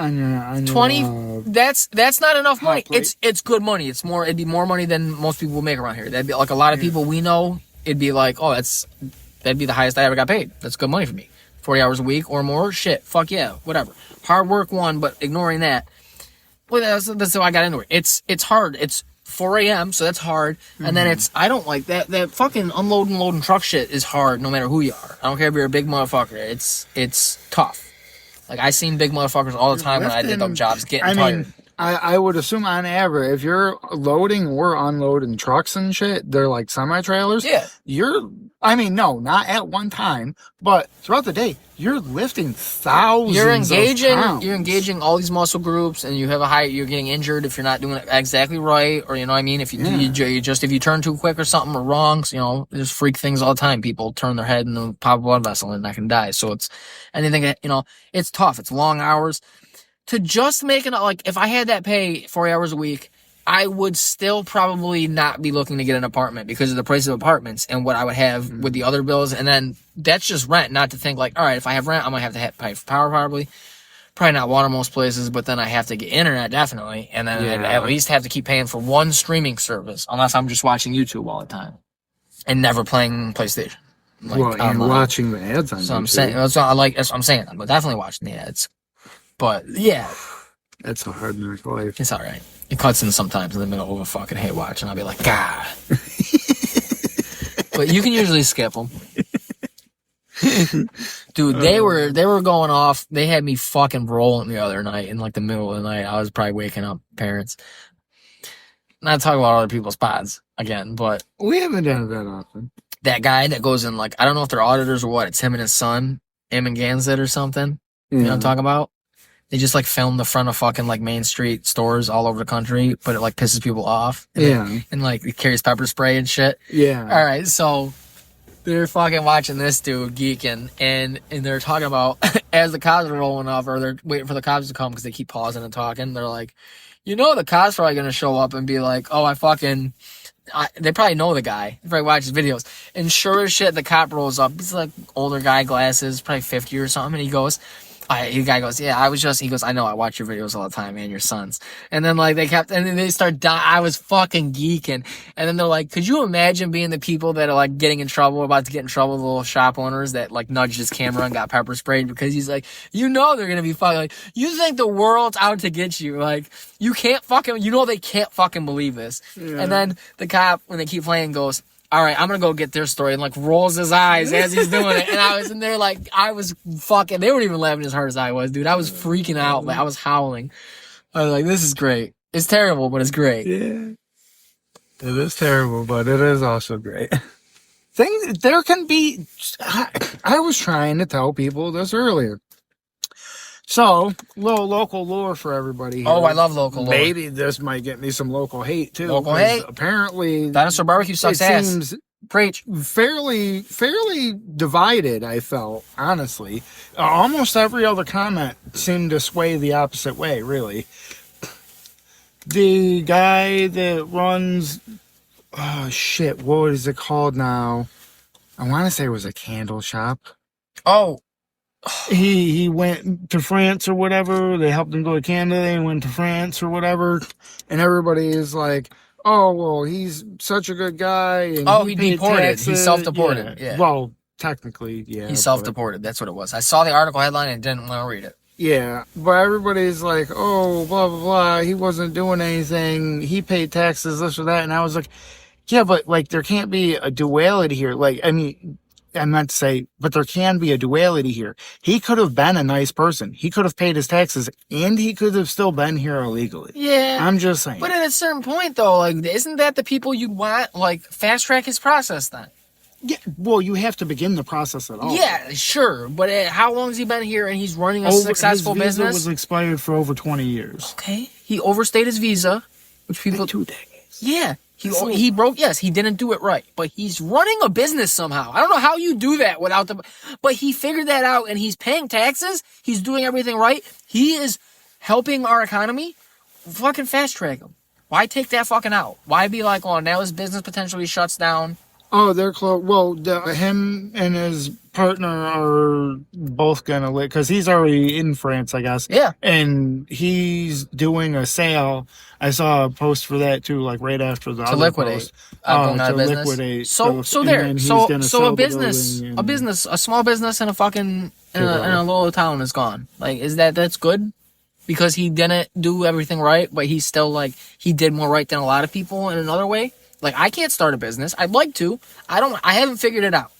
I know, 20. That's not enough money. It's good money. It'd be more money than most people will make around here. That'd be like a lot of people we know. It'd be like, oh, that'd be the highest I ever got paid. That's good money for me. 40 hours a week or more, shit, fuck yeah, whatever. Hard work one, but ignoring that. Well, that's how I got into it. It's hard. It's 4 a.m., so that's hard. And then I don't like that. That fucking loading truck shit is hard no matter who you are. I don't care if you're a big motherfucker. It's tough. Like, I seen big motherfuckers all the time when I did them jobs getting tired. I would assume on average, if you're loading or unloading trucks and shit, they're like semi-trailers. Yeah. No, not at one time, but throughout the day, you're lifting thousands of pounds. You're engaging all these muscle groups, and you're getting injured if you're not doing it exactly right, or you know what I mean? If if you turn too quick or something or wrong, so, there's freak things all the time. People turn their head and they'll pop a blood vessel and I can die. So it's anything, it's tough. It's long hours. To just make it, like, if I had that pay 40 hours a week, I would still probably not be looking to get an apartment because of the price of apartments and what I would have with the other bills. And then that's just rent, not to think like, all right, if I have rent, I'm going to have to pay for power probably. Probably not water most places, but then I have to get internet definitely. And then I'd at least have to keep paying for one streaming service unless I'm just watching YouTube all the time and never playing PlayStation. And watching the ads on YouTube. That's what I'm saying. I'm definitely watching the ads. But, yeah. That's a hard life. It's all right. It cuts in sometimes in the middle of a fucking hate watch, and I'll be like, God. But you can usually skip them. Dude, they were going off. They had me fucking rolling the other night in, like, the middle of the night. I was probably waking up parents. Not talking about other people's pods again, but... We haven't done it that often. That guy that goes in, like, I don't know if they're auditors or what. It's him and his son, Eamon Gansett or something. You know what I'm talking about? They just, like, film the front of fucking, like, Main Street stores all over the country, but it, like, pisses people off. And, like, it carries pepper spray and shit. Yeah. All right, so they're fucking watching this dude geeking, and they're talking about as the cops are rolling up, or they're waiting for the cops to come because they keep pausing and talking. They're like, the cops probably gonna show up and be like, oh, they probably know the guy. They probably watch his videos. And sure as shit, the cop rolls up. He's like older guy, glasses, probably 50 or something. And he goes, the guy goes, yeah, he goes, I know, I watch your videos all the time, man, your sons. And then like and then they start dying. I was fucking geeking. And then they're like, could you imagine being the people that are like getting in trouble, about to get in trouble, the little shop owners that like nudged his camera and got pepper sprayed because he's like, they're going to be fucking like, you think the world's out to get you. Like, you can't fucking, they can't fucking believe this. Yeah. And then the cop, when they keep playing, goes, all right, I'm going to go get their story, and like rolls his eyes as he's doing it. And I was in there like, I was fucking, they weren't even laughing as hard as I was, dude. I was freaking out. Like, I was howling. I was like, this is great. It's terrible, but it's great. Yeah. It is terrible, but it is also great. There can be, I was trying to tell people this earlier. So, little local lore for everybody here. Oh, I love local lore. Maybe this might get me some local hate, too. Local hate? Apparently, Dinosaur Barbecue sucks ass. Seems Preach. fairly divided, I felt, honestly. Almost every other comment seemed to sway the opposite way, really. The guy that runs... Oh, shit. What is it called now? I want to say it was a candle shop. Oh. He went to France or whatever. They helped him go to Canada. He went to France or whatever. And everybody is like, oh, well, he's such a good guy. And he deported. Taxes. He's self-deported. Yeah. Well, technically, yeah. He's self-deported. That's what it was. I saw the article headline and didn't want to read it. Yeah. But everybody's like, oh, blah, blah, blah. He wasn't doing anything. He paid taxes, this or that. And I was like, yeah, but like there can't be a duality here. Like, I mean... I meant to say, but there can be a duality here. He could have been a nice person. He could have paid his taxes, and he could have still been here illegally. Yeah. I'm just saying. But at a certain point, though, like, isn't that the people you want? Like, fast track his process then. Yeah, well, you have to begin the process at all. Yeah, sure. But how long has he been here and he's running a successful his visa business? Was expired for over 20 years. Okay. He overstayed his visa, which people... Like 2 decades. Yeah. He broke, yes, he didn't do it right, but he's running a business somehow. I don't know how you do that without but he figured that out and he's paying taxes. He's doing everything right. He is helping our economy. Fucking fast track him. Why take that fucking out? Why be like, oh, now his business potentially shuts down? Oh, they're close. Well, him and his partner are both gonna live because he's already in France, I guess. Yeah. And he's doing a sale. I saw a post for that too, like right after the to liquidate, going out of business. Liquidate. So a small business in a fucking in a little town is gone. Like, that's good because he didn't do everything right, but he's still like he did more right than a lot of people in another way. Like, I can't start a business. I'd like to. I haven't figured it out.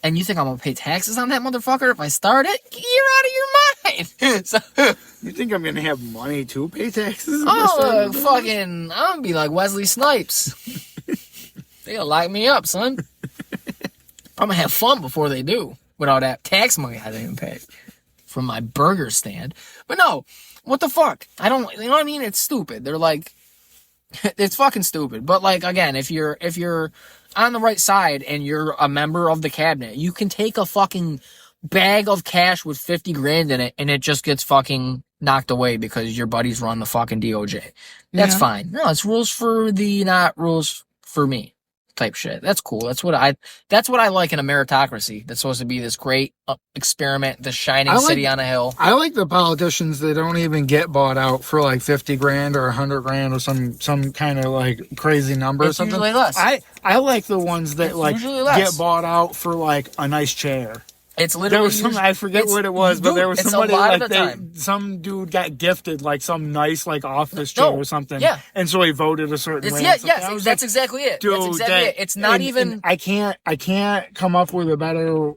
And you think I'm going to pay taxes on that motherfucker if I start it? You're out of your mind. So, you think I'm going to have money to pay taxes? I'm going to be like Wesley Snipes. They going to lock me up, son. I'm going to have fun before they do. With all that tax money I didn't even pay. From my burger stand. But no, what the fuck? You know what I mean? It's stupid. They're like... It's fucking stupid. But like, again, if you're on the right side and you're a member of the cabinet, you can take a fucking bag of cash with 50 grand in it and it just gets fucking knocked away because your buddies run the fucking DOJ. That's fine. No, it's rules for the, not rules for me type shit. That's cool. That's what I like in a meritocracy. That's supposed to be this great experiment, the shining city on a hill. I like the politicians that don't even get bought out for like 50 grand or 100 grand or some kind of like crazy number or something. Usually less. I like the ones that like get bought out for like a nice chair. It's literally I forget what it was, but there was somebody like some dude got gifted like some nice like office chair or something. Yeah. And so he voted a certain way. Yes, that's exactly it. Dude, that's exactly it. It's not even I can't come up with a better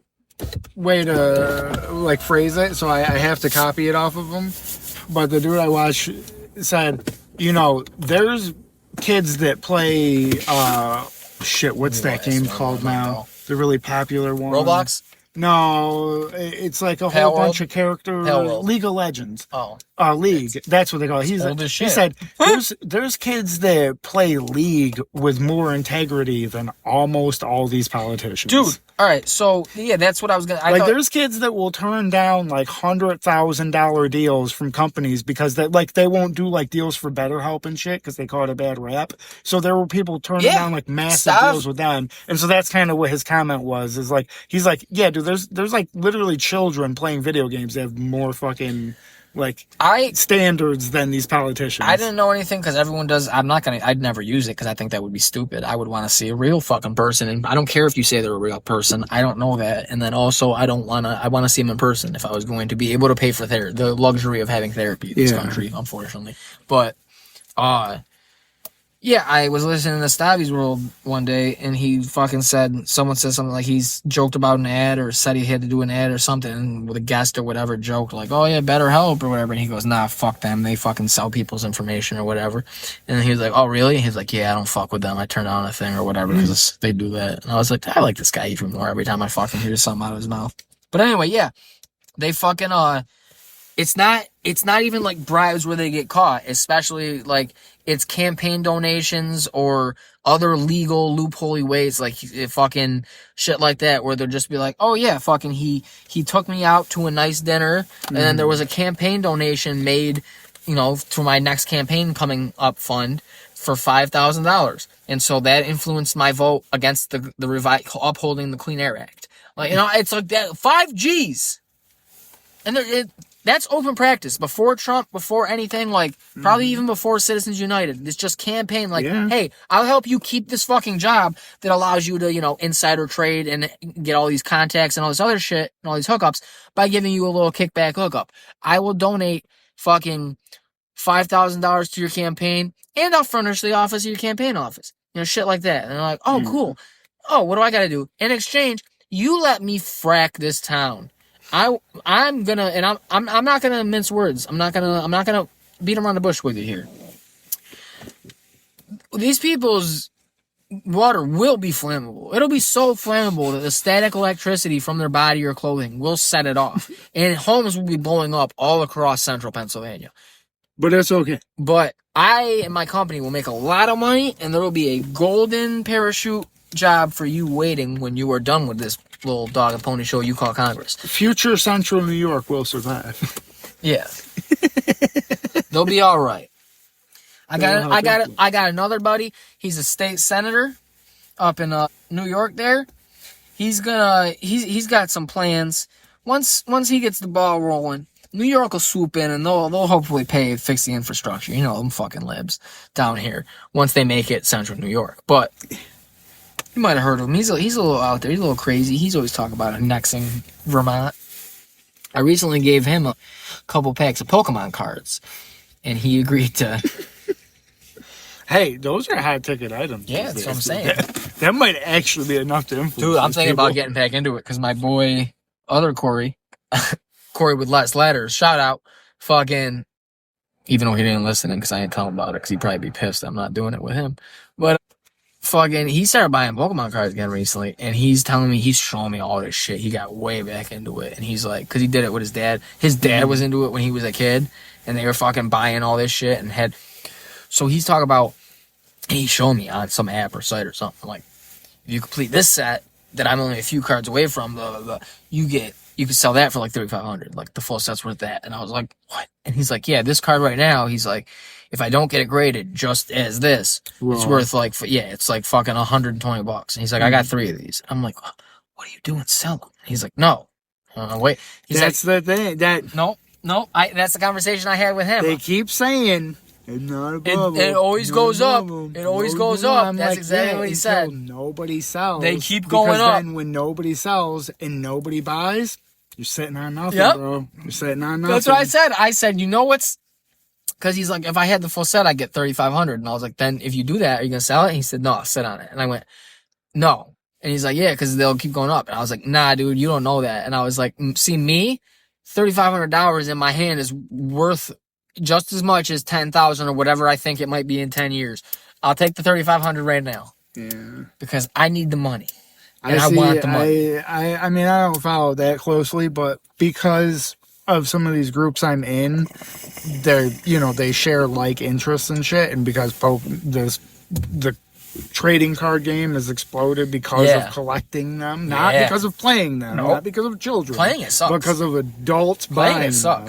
way to like phrase it, so I have to copy it off of him. But the dude I watched said, there's kids that play what's that game called now? The really popular one. Roblox? No, it's like a Pale whole bunch World? of characters. Pale World. League of Legends. Oh. League. That's what they call it. Old as He shit. said there's kids that play League with more integrity than almost all these politicians. Dude, all right, so, yeah, that's what I was going to... There's kids that will turn down, like, $100,000 deals from companies because they won't do, like, deals for BetterHelp and shit because they call it a bad rap. So there were people turning down, like, massive deals with them. And so that's kind of what his comment was, is, like, he's like, yeah, dude, there's like, literally children playing video games that have more fucking... like standards than these politicians. I didn't know anything because everyone does. I'd never use it because I think that would be stupid. I would want to see a real fucking person, and I don't care if you say they're a real person. I don't know that, and then also I want to see them in person if I was going to be able to pay for the luxury of having therapy in this country, unfortunately. But yeah, I was listening to Stabby's World one day, and he fucking someone said something like he's joked about an ad or said he had to do an ad or something, and with a guest or whatever joked like, oh yeah, BetterHelp or whatever, and he goes, nah, fuck them, they fucking sell people's information or whatever. And then he was like, oh really? And he's like, yeah, I don't fuck with them, I turn on a thing or whatever because they do that. And I was like, I like this guy even more every time I fucking hear something out of his mouth. But anyway, yeah, they fucking it's not even like bribes where they get caught, especially like it's campaign donations or other legal loopholey ways, like fucking shit like that, where they'll just be like, oh yeah, fucking he took me out to a nice dinner, and then there was a campaign donation made, to my next campaign coming up fund for $5,000, and so that influenced my vote against the upholding the Clean Air Act. Like, it's like that 5 G's, and that's open practice. Before Trump, before anything, like, probably even before Citizens United. It's just campaign, like, hey, I'll help you keep this fucking job that allows you to, insider trade and get all these contacts and all this other shit and all these hookups by giving you a little kickback hookup. I will donate fucking $5,000 to your campaign, and I'll furnish the office of your campaign office. Shit like that. And they're like, oh, cool. Oh, what do I got to do? In exchange, you let me frack this town. I'm gonna, and I'm not gonna mince words. I'm not gonna beat around the bush with you here. These people's water will be flammable. It'll be so flammable that the static electricity from their body or clothing will set it off, and homes will be blowing up all across central Pennsylvania. But that's okay. But I and my company will make a lot of money, and there will be a golden parachute job for you waiting when you are done with this little dog and pony show you call Congress. Future Central New York will survive. Yeah. They'll be all right. I got another buddy. He's a state senator up in New York there. He's got some plans. Once he gets the ball rolling, New York will swoop in and they'll hopefully fix the infrastructure. Them fucking libs down here once they make it Central New York. But you might have heard of him. He's a little out there. He's a little crazy. He's always talking about annexing Vermont. I recently gave him a couple packs of Pokemon cards, and he agreed to. Hey, those are high ticket items. Yeah, that's what I'm saying. That might actually be enough to influence. Dude, I'm thinking people. about getting back into it because my boy, other Corey, Corey with less letters, shout out, fucking. Even though he didn't listen because I didn't tell him about it because he'd probably be pissed I'm not doing it with him, but. Fucking, he started buying Pokemon cards again recently, and he's telling me, he's showing me all this shit. He got way back into it, and he's like, because he did it with his dad. His dad was into it when he was a kid, and they were fucking buying all this shit, and so he's talking about, and he's showing me on some app or site or something, like, if you complete this set that I'm only a few cards away from, blah, blah, blah, you can sell that for like $3,500, like the full set's worth that. And I was like, what? And he's like, yeah, this card right now, he's like, if I don't get it graded just as this, it's worth like, it's like fucking $120. And he's like, I got 3 of these. I'm like, what are you doing? Sell them. He's like, no. Wait. That's the thing. No. That's the conversation I had with him. They keep saying it's not a bubble. It always goes up. It always goes up. That's exactly what he said. Nobody sells. They keep going up. Then when nobody sells and nobody buys, you're sitting on nothing, bro. You're sitting on nothing. That's what I said. I said, what's... Because he's like, if I had the full set, I'd get $3,500. And I was like, then if you do that, are you going to sell it? And he said, no, I'll sit on it. And I went, no. And he's like, yeah, because they'll keep going up. And I was like, nah, dude, you don't know that. And I was like, see, me, $3,500 in my hand is worth just as much as $10,000 or whatever I think it might be in 10 years. I'll take the $3,500 right now. Yeah. Because I need the money. And I want the money. I mean, I don't follow that closely, but because of some of these groups I'm in, they share like interests and shit, and because the trading card game has exploded because of collecting them, not because of playing them, not because of children. Playing it sucks. Because of adults buying them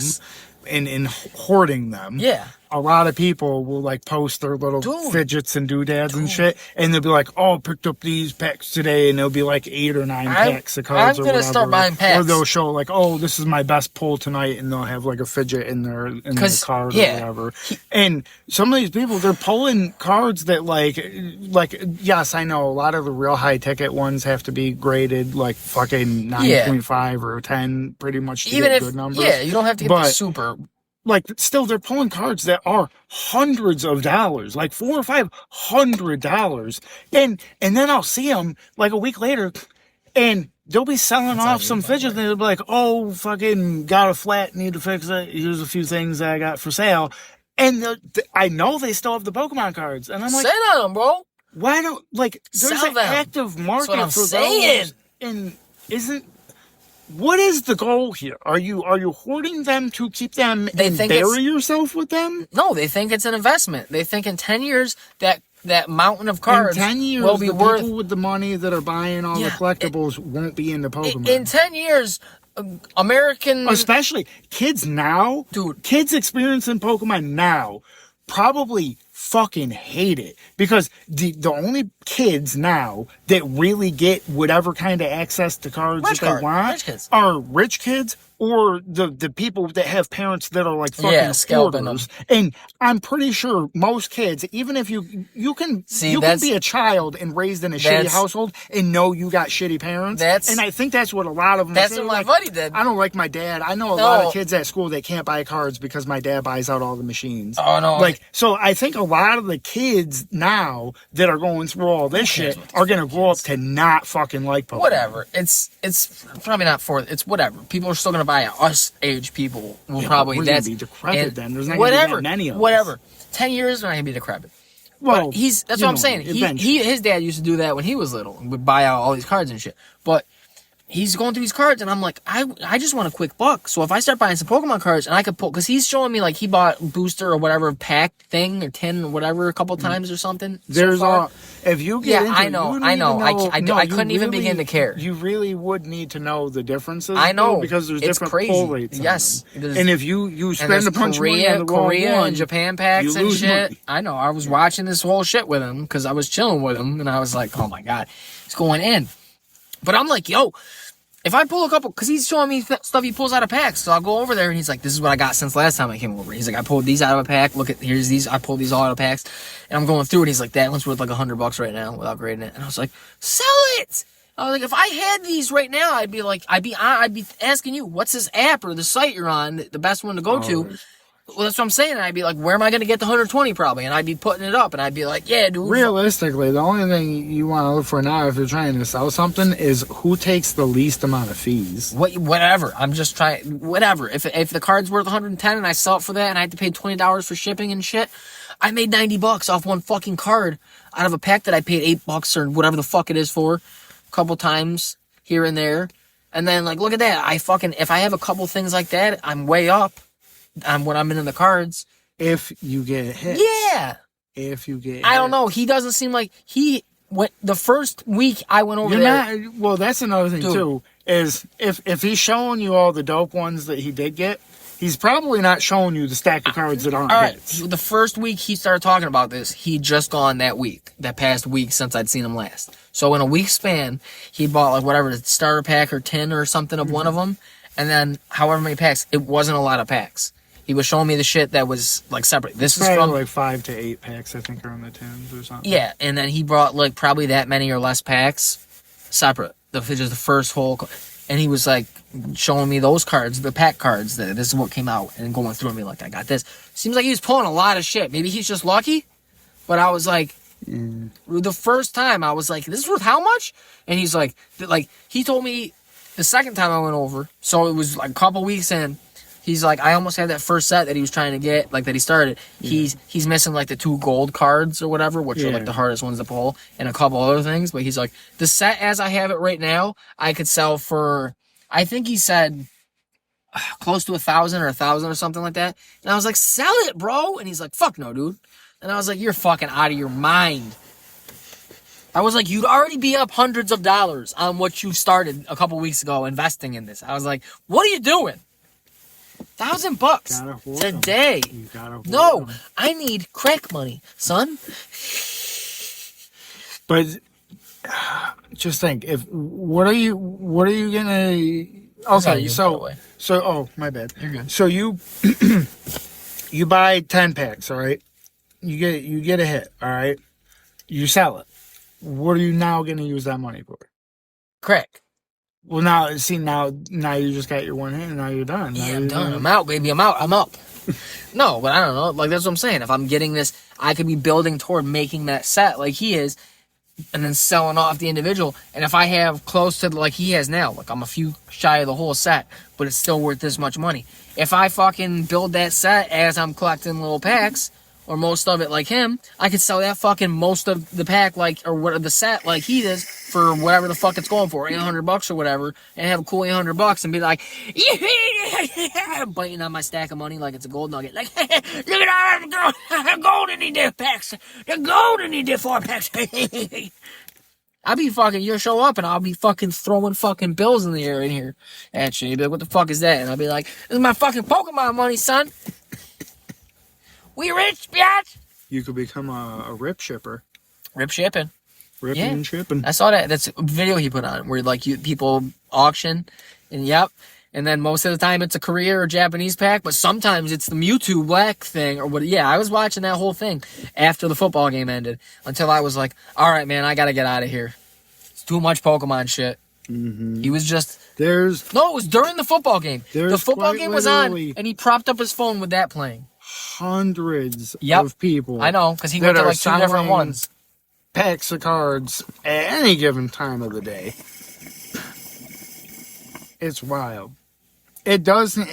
and hoarding them. Yeah. A lot of people will like post their little fidgets and doodads and shit, and they'll be like, "Oh, I picked up these packs today," and there'll be like 8 or 9 packs of cards. I'm gonna start buying packs. Or they'll show like, "Oh, this is my best pull tonight," and they'll have like a fidget in their card or whatever. And some of these people, they're pulling cards that like yes, I know a lot of the real high ticket ones have to be graded like fucking 9.5 or 10, pretty much to get good numbers. Yeah, you don't have to get the super. Like, still, they're pulling cards that are hundreds of dollars, like $400 or $500, and then I'll see them like a week later, and they'll be selling off some fidgets, and they'll be like, "Oh, fucking got a flat, need to fix it. Here's a few things that I got for sale," and I know they still have the Pokemon cards, and I'm like, "Sit on them, bro. Why don't there's an active market for those, and isn't." What is the goal here? Are you hoarding them to keep them and bury yourself with them? No, they think it's an investment. They think in 10 years that mountain of cards in 10 years, will be worth. People with the money that are buying all the collectibles won't be into Pokemon. In 10 years, American, especially kids now, kids experiencing Pokemon now probably fucking hate it, because the only kids now that really get whatever kind of access to cards that they want are rich kids or the people that have parents that are like fucking hoarders. And I'm pretty sure most kids, even if you can be a child and raised in a shitty household and know you got shitty parents. And I think that's what a lot of them. That's what my buddy did. I don't like my dad. I know a lot of kids at school that can't buy cards because my dad buys out all the machines. Oh no! Like, so I think a lot of the kids now that are going through all this shit are gonna grow up to not fucking like Pokemon. Whatever. It's probably not for. It's whatever. People are still gonna buy it. Us age people will probably gonna be decrepit then. There's not gonna be that many of us. Whatever. 10 years, they're not gonna be decrepit. Well, that's what I'm saying. His dad used to do that when he was little. Would buy out all these cards and shit. But he's going through these cards, and I'm like, I just want a quick buck. So if I start buying some Pokemon cards, and I could pull, because he's showing me like he bought booster or whatever pack thing or 10 or whatever a couple times or something. There's if you get into I know. I couldn't even begin to care. You really would need to know the differences. I know, because there's different pull rates. Yes, and if you spend a bunch of money on the Korea one, and Japan packs and shit. Money. I know. I was watching this whole shit with him because I was chilling with him, and I was like, oh my god, it's going in. But I'm like, yo, if I pull a couple, because he's showing me stuff he pulls out of packs, so I'll go over there and he's like, this is what I got since last time I came over. He's like, I pulled these out of a pack. Look at, here's these. I pulled these all out of packs. And I'm going through it. He's like, that one's worth like $100 right now without grading it. And I was like, sell it. I was like, if I had these right now, I'd be asking you, what's this app or the site you're on, the best one to go to? Well, that's what I'm saying. And I'd be like, where am I going to get the 120 probably? And I'd be putting it up, and I'd be like, yeah, dude. Realistically, the only thing you want to look for now if you're trying to sell something is who takes the least amount of fees. Whatever. I'm just trying. Whatever. If the card's worth 110 and I sell it for that, and I had to pay $20 for shipping and shit, I made $90 off one fucking card out of a pack that I paid $8 or whatever the fuck it is for, a couple times here and there. And then like, look at that. If I have a couple things like that, I'm way up on what I'm in the cards. If you get hit. Yeah. If you get I don't know. He doesn't seem like he went the first week I went over there. Well, that's another thing too, is if he's showing you all the dope ones that he did get, he's probably not showing you the stack of cards that aren't hits. The first week he started talking about this, he'd just gone that past week since I'd seen him last. So in a week span, he bought like whatever, the starter pack or 10 or something of one of them. And then however many packs, it wasn't a lot of packs. He was showing me the shit that was like separate. This is from like 5 to 8 packs, I think, are in the 10s or something. Yeah, and then he brought like probably that many or less packs separate. Just the first whole, and he was like showing me those cards, the pack cards. That this is what came out, and going through me like, I got this. Seems like he was pulling a lot of shit. Maybe he's just lucky, but I was like, the first time I was like, this is worth how much? And he's like he told me the second time I went over. So it was like a couple weeks in. He's like, I almost had that first set that he was trying to get, like that he started. He's missing like the 2 gold cards or whatever, which are like the hardest ones to pull, and a couple other things. But he's like, the set as I have it right now, I could sell for, I think he said close to 1,000 or 1,000 or something like that. And I was like, sell it, bro. And he's like, fuck no, dude. And I was like, you're fucking out of your mind. I was like, you'd already be up hundreds of dollars on what you started a couple weeks ago investing in this. I was like, what are you doing? $1,000 today. No, I need crack money, son. But just think, what are you gonna? Okay, so oh, my bad. You're good. So you you buy 10 packs, all right? You get a hit, all right? You sell it. What are you now gonna use that money for? Crack. Well, now you just got your one hit, and now you're done. Yeah, I'm done. I'm out, baby. I'm out. I'm up. No, but I don't know. Like, that's what I'm saying. If I'm getting this, I could be building toward making that set like he is, and then selling off the individual. And if I have close to like he has now, like I'm a few shy of the whole set, but it's still worth this much money. If I fucking build that set as I'm collecting little packs, or most of it like him, I could sell that fucking most of the pack like, or what the set like he does for whatever the fuck it's going for, $800 or whatever, and have a cool $800 and be like, yeah, biting on my stack of money like it's a gold nugget. Like, look at all the gold in these packs. The gold in these 4 packs. I'll be fucking, you'll show up and I'll be fucking throwing fucking bills in the air in here at you. You'll be like, what the fuck is that? And I'll be like, this is my fucking Pokemon money, son. We rich, bitch. You could become a rip shipper. Rip shipping. Ripping and shipping. I saw that. That's a video he put on where like people auction, and and then most of the time it's a Korea or Japanese pack, but sometimes it's the Mewtwo Black thing or what. Yeah, I was watching that whole thing after the football game ended until I was like, all right, man, I gotta get out of here. It's too much Pokemon shit. Mm-hmm. He was just No, it was during the football game. The football game was on, and he propped up his phone with that playing. Hundreds of people. I know, because he went to like 2 different ones. Packs of cards at any given time of the day. It's wild. It doesn't.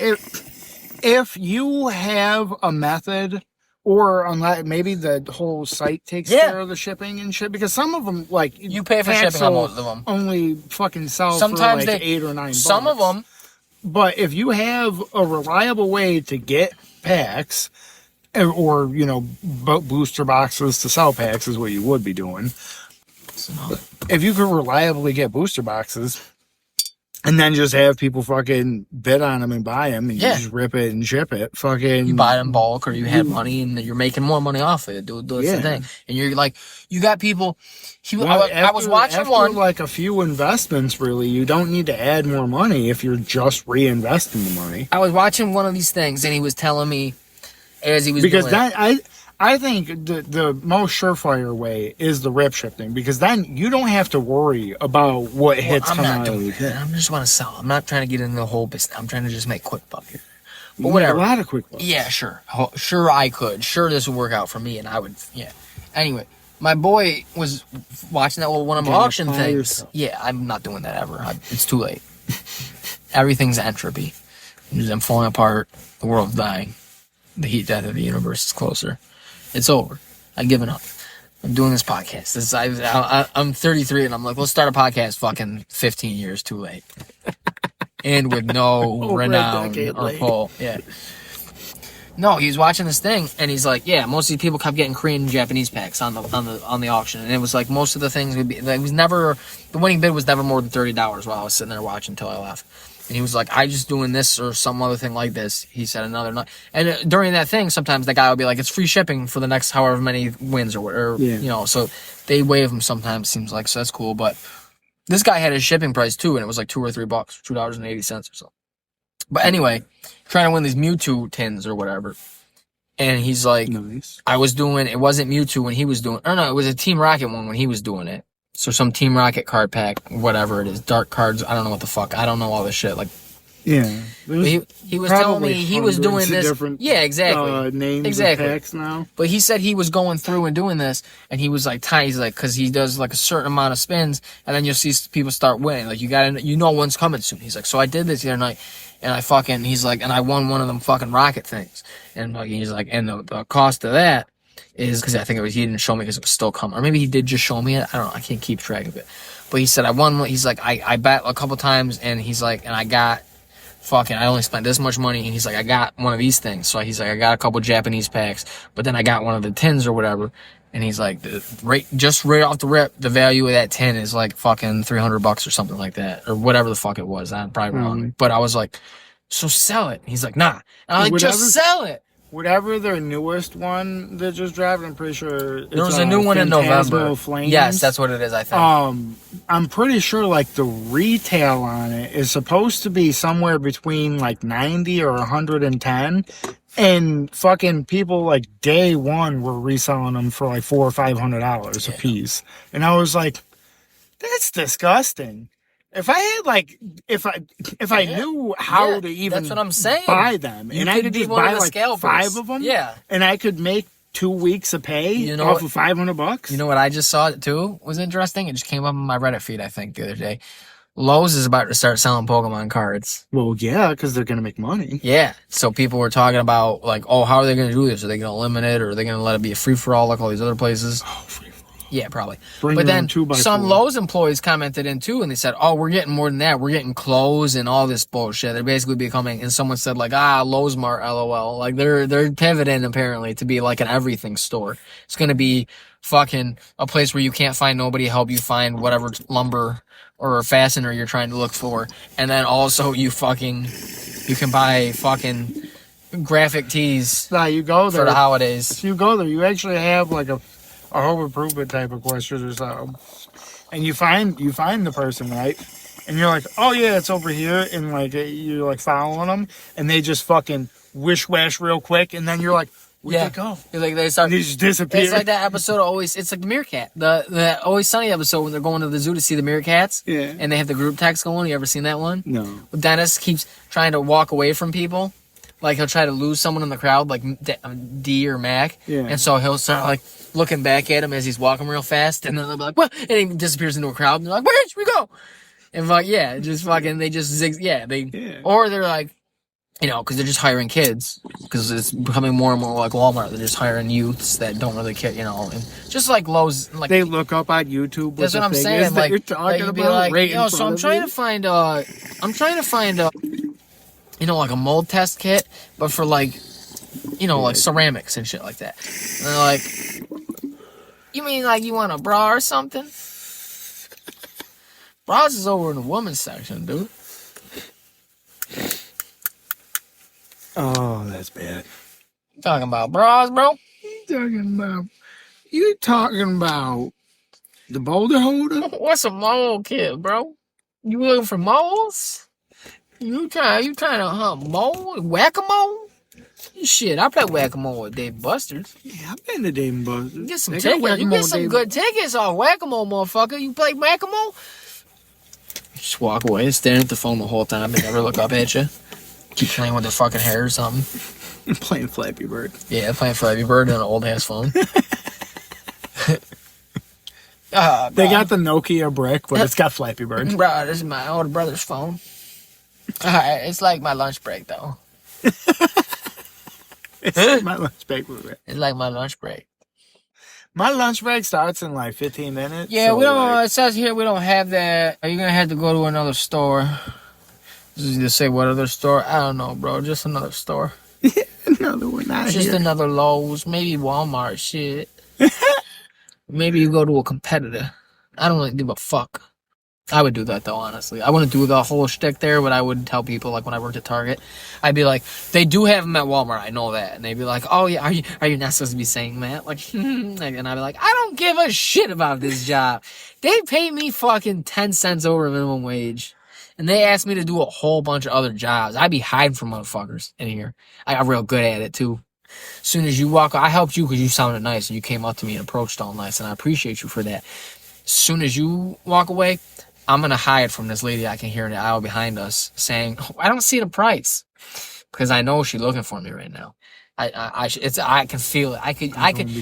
If you have a method, or unless maybe the whole site takes care of the shipping and shit, because some of them like you pay for shipping on most of them. Only fucking sell sometimes for like $8 or $9. Some of them. But if you have a reliable way to get packs, or booster boxes to sell packs is what you would be doing. If you could reliably get booster boxes and then just have people fucking bid on them and buy them, and you just rip it and ship it, fucking you buy them in bulk, or you had money and you're making more money off it, dude. That's the thing. And you're like, you got people. I was watching after one, like a few investments. Really, you don't need to add more money if you're just reinvesting the money. I was watching one of these things, and he was telling me as he was because doing I think the most surefire way is the rip shipping, because then you don't have to worry about what hits come out of it. I just want to sell. I'm not trying to get into the whole business. I'm trying to just make quick buck here. But whatever. A lot of quick bucks. Yeah, sure. Sure I could. Sure this would work out for me, and I would, yeah. Anyway, my boy was watching that one of my auction things. Yourself. Yeah, I'm not doing that ever. It's too late. Everything's entropy. I'm falling apart. The world's dying. The heat death of the universe is closer. It's over. I've given up. I'm doing this podcast. I'm 33 and I'm like, let's start a podcast fucking 15 years too late. And with no renown or pull. Yeah. No, he was watching this thing and he's like, yeah, most of these people kept getting Korean and Japanese packs on the auction. And it was like most of the things would be, like, it was never, the winning bid was never more than $30 while I was sitting there watching until I left. And he was like, I just doing this or some other thing like this. He said another night. And during that thing, sometimes the guy would be like, it's free shipping for the next however many wins or whatever, so they waive them sometimes, seems like, so that's cool. But this guy had his shipping price too, and it was like $2 or $3, $2.80 or so. But anyway, trying to win these Mewtwo tins or whatever. And he's like, nice. I was doing, it wasn't Mewtwo when he was doing, or no, it was a Team Rocket one when he was doing it. So some Team Rocket card pack, whatever it is, dark cards. I don't know what the fuck. I don't know all this shit. Like, yeah, he was telling me he was doing this. Yeah, exactly. Names of packs now. But he said he was going through and doing this, and he was like, he's like, because he does like a certain amount of spins, and then you'll see people start winning. Like you got, when's coming soon. He's like, so I did this the other night, and he's like, and I won one of them fucking rocket things. And like, he's like, and the cost of that is, because I think he didn't show me because it was still coming. Or maybe he did just show me it. I don't know. I can't keep track of it. But he said, I won one. He's like, I bet a couple times, and he's like, and I got I only spent this much money, and he's like, I got one of these things. So he's like, I got a couple Japanese packs, but then I got one of the tins or whatever. And he's like, right off the rip, the value of that tin is like fucking $300 or something like that, or whatever the fuck it was. I'm probably wrong, but I was like, so sell it. He's like, nah. And I'm like, just sell it. Whatever their newest one that just dropped, I'm pretty sure there was a new one in November. Flames. Yes, that's what it is, I think. I'm pretty sure like the retail on it is supposed to be somewhere between like 90 or 110, and fucking people like day one were reselling them for like $400 or $500 a piece, and I was like, that's disgusting. If I had like, if I knew how to even that's what I'm saying. Buy them, and I could just buy like scalpers. 5 of them, and I could make 2 weeks of pay off of $500. You know what I just saw too was interesting? It just came up on my Reddit feed, I think, the other day. Lowe's is about to start selling Pokemon cards. Well, yeah, because they're going to make money. Yeah. So people were talking about, like, oh, how are they going to do this? Are they going to limit it, or are they going to let it be a free-for-all like all these other places? Oh, free-for-all. Yeah, probably. Bring but then some 2x4. Lowe's employees commented in, too, and they said, oh, we're getting more than that. We're getting clothes and all this bullshit. They're basically becoming, and someone said, like, Lowe's Mart, LOL. Like, they're pivoting, apparently, to be like an everything store. It's going to be fucking a place where you can't find nobody to help you find whatever lumber or fastener you're trying to look for. And then also you can buy fucking graphic tees you go there for the holidays. If you go there, you actually have like a home improvement type of questions or something. And you find the person, right? And you're like, oh yeah, it's over here. And like, you're like following them, and they just fucking wish-wash real quick. And then you're like, where'd they go? Like they start. They just disappear. It's like that episode it's like the Meerkat. The Always Sunny episode when they're going to the zoo to see the Meerkats. Yeah. And they have the group text going. You ever seen that one? No. Dennis keeps trying to walk away from people. Like he'll try to lose someone in the crowd, like D or Mac. Yeah. And so he'll start like looking back at him as he's walking real fast, and then they'll be like, "What?" And he disappears into a crowd, and they're like, "Where'd we go?" And like, yeah, just fucking, they just or they're like, you know, because they're just hiring kids, because it's becoming more and more like Walmart. They're just hiring youths that don't really care, you know, and just like Lowe's, like they look up on YouTube. That's what I'm saying. Like, you're talking you'd be about like, right you know, in so front I'm of trying you. to find you know, like a mold test kit, but for like, you know, like ceramics and shit like that. And they're like, you mean like you want a bra or something? Bras is over in the women's section, dude. Oh, that's bad. You talking about bras, bro? You talking about the boulder holder? What's a mold kit, bro? You looking for molds? You trying to mold? Whack-a-mole? Shit, I play whack-a-mole with Dave Buster's. Yeah, I've been to Dave Buster's. Get some tickets. You get some good tickets on whack-a-mole, motherfucker. You play whack-a-mole? Just walk away, staring at the phone the whole time. They never look up at you. Keep playing with their fucking hair or something. I'm playing Flappy Bird. Yeah, playing Flappy Bird on an old-ass phone. They got the Nokia brick, but it's got Flappy Bird. Bro, this is my older brother's phone. It's like my lunch break, though. It's like my lunch break. It's like my lunch break. My lunch break starts in like 15 minutes. Yeah, so we don't. like, It says here we don't have that. Are you gonna have to go to another store? Does it say what other store? I don't know, bro. Just another store. another one out Just here. another Lowe's, maybe Walmart. Shit. Maybe you go to a competitor. I don't really give a fuck. I would do that though, honestly. I wouldn't do the whole shtick there, but I would tell people, like when I worked at Target, I'd be like, they do have them at Walmart, I know that, and they'd be like, oh yeah, are you not supposed to be saying that? Like, and I'd be like, I don't give a shit about this job. They pay me fucking 10 cents over minimum wage, and they asked me to do a whole bunch of other jobs. I'd be hiding from motherfuckers in here. I got real good at it too. As soon as you walk, I helped you because you sounded nice and you came up to me and approached all nice, and I appreciate you for that. As soon as you walk away, I'm going to hide from this lady I can hear in the aisle behind us saying, oh, I don't see the price. Because I know she's looking for me right now. I can feel it.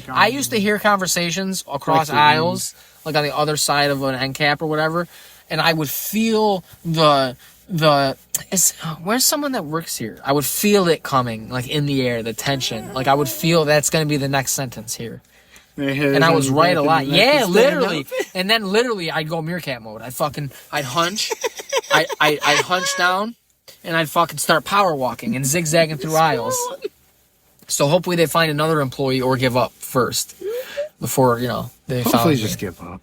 I used to hear conversations across aisles, like on the other side of an end cap or whatever, and I would feel the where's someone that works here? I would feel it coming, like in the air, the tension. Like I would feel that's gonna be the next sentence here. And I was right a lot. Yeah, literally. And then literally I'd go Meerkat mode. I'd hunch. I'd hunch down and I'd fucking start power walking and zigzagging through aisles. So hopefully they find another employee or give up first before, they Hopefully found just give up.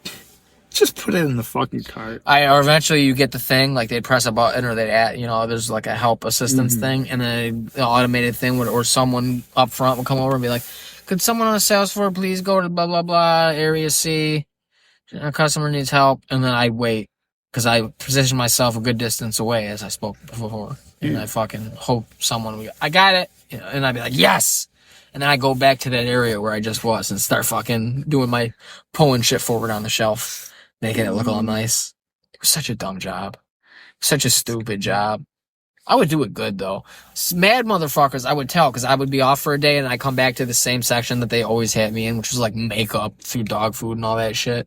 Just put it in the fucking cart. or eventually you get the thing, like they'd press a button or they'd add, there's like a help assistance thing, and then an automated thing would, or someone up front would come over and be like, could someone on the sales floor please go to blah, blah, blah, area C, a customer needs help, and then I'd wait, because I positioned myself a good distance away, as I spoke before, and I fucking hope someone would, I got it, and I'd be like, yes! And then I go back to that area where I just was and start fucking doing my pulling shit forward on the shelf. Making it look all nice. It was such a dumb job. Such a stupid job. I would do it good, though. Mad motherfuckers, I would tell, because I would be off for a day, and I come back to the same section that they always had me in, which was, like, makeup, through dog food, and all that shit.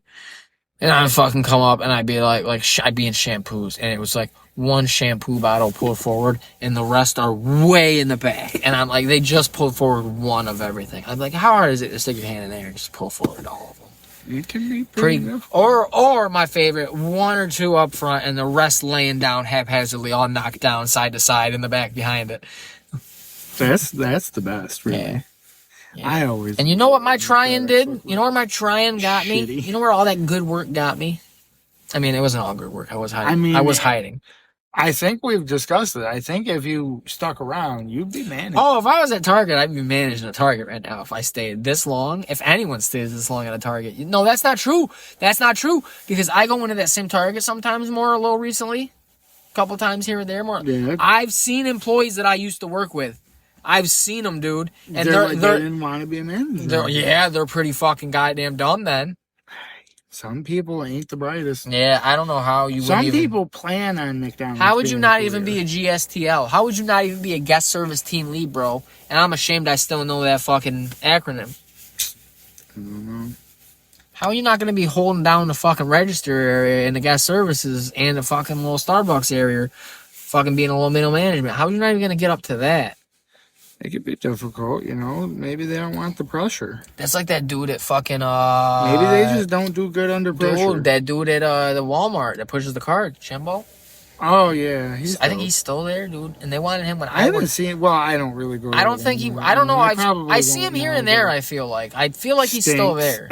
And I'd fucking come up, and I'd be I'd be in shampoos, and it was, like, one shampoo bottle pulled forward, and the rest are way in the back. And I'm like, they just pulled forward one of everything. I'm like, how hard is it to stick your hand in there and just pull forward all of them? It can be pretty or my favorite, one or two up front and the rest laying down haphazardly, all knocked down side to side in the back behind it. That's the best, really. Yeah. I always. And you know what my trying did? You know where my trying got me? Shitty. You know where all that good work got me? I mean, it wasn't all good work. I was hiding. I was hiding. I think we've discussed it. I think if you stuck around, you'd be managing. Oh, if I was at Target, I'd be managing a Target right now if I stayed this long. If anyone stays this long at a Target. No, that's not true. That's not true. Because I go into that same Target sometimes more a little recently. A couple times here and there more. Yeah. I've seen employees that I used to work with. I've seen them, dude. And they didn't want to be a manager. They're pretty fucking goddamn dumb then. Some people ain't the brightest. Yeah, I don't know how you would Some people plan on McDonald's. How would you not even be a GSTL? How would you not even be a guest service team lead, bro? And I'm ashamed I still know that fucking acronym. I don't know. How are you not going to be holding down the fucking register area and the guest services and the fucking little Starbucks area, fucking being a little middle management? How are you not even going to get up to that? It could be difficult, Maybe they don't want the pressure. That's like that dude at fucking Maybe they just don't do good under pressure. Dude, that dude at the Walmart that pushes the cart, Jimbo. Oh yeah, I think he's still there, dude. And they wanted him when I haven't seen. Well, I don't really go. I don't think he. I don't know. I see him here and there. I feel like he's still there,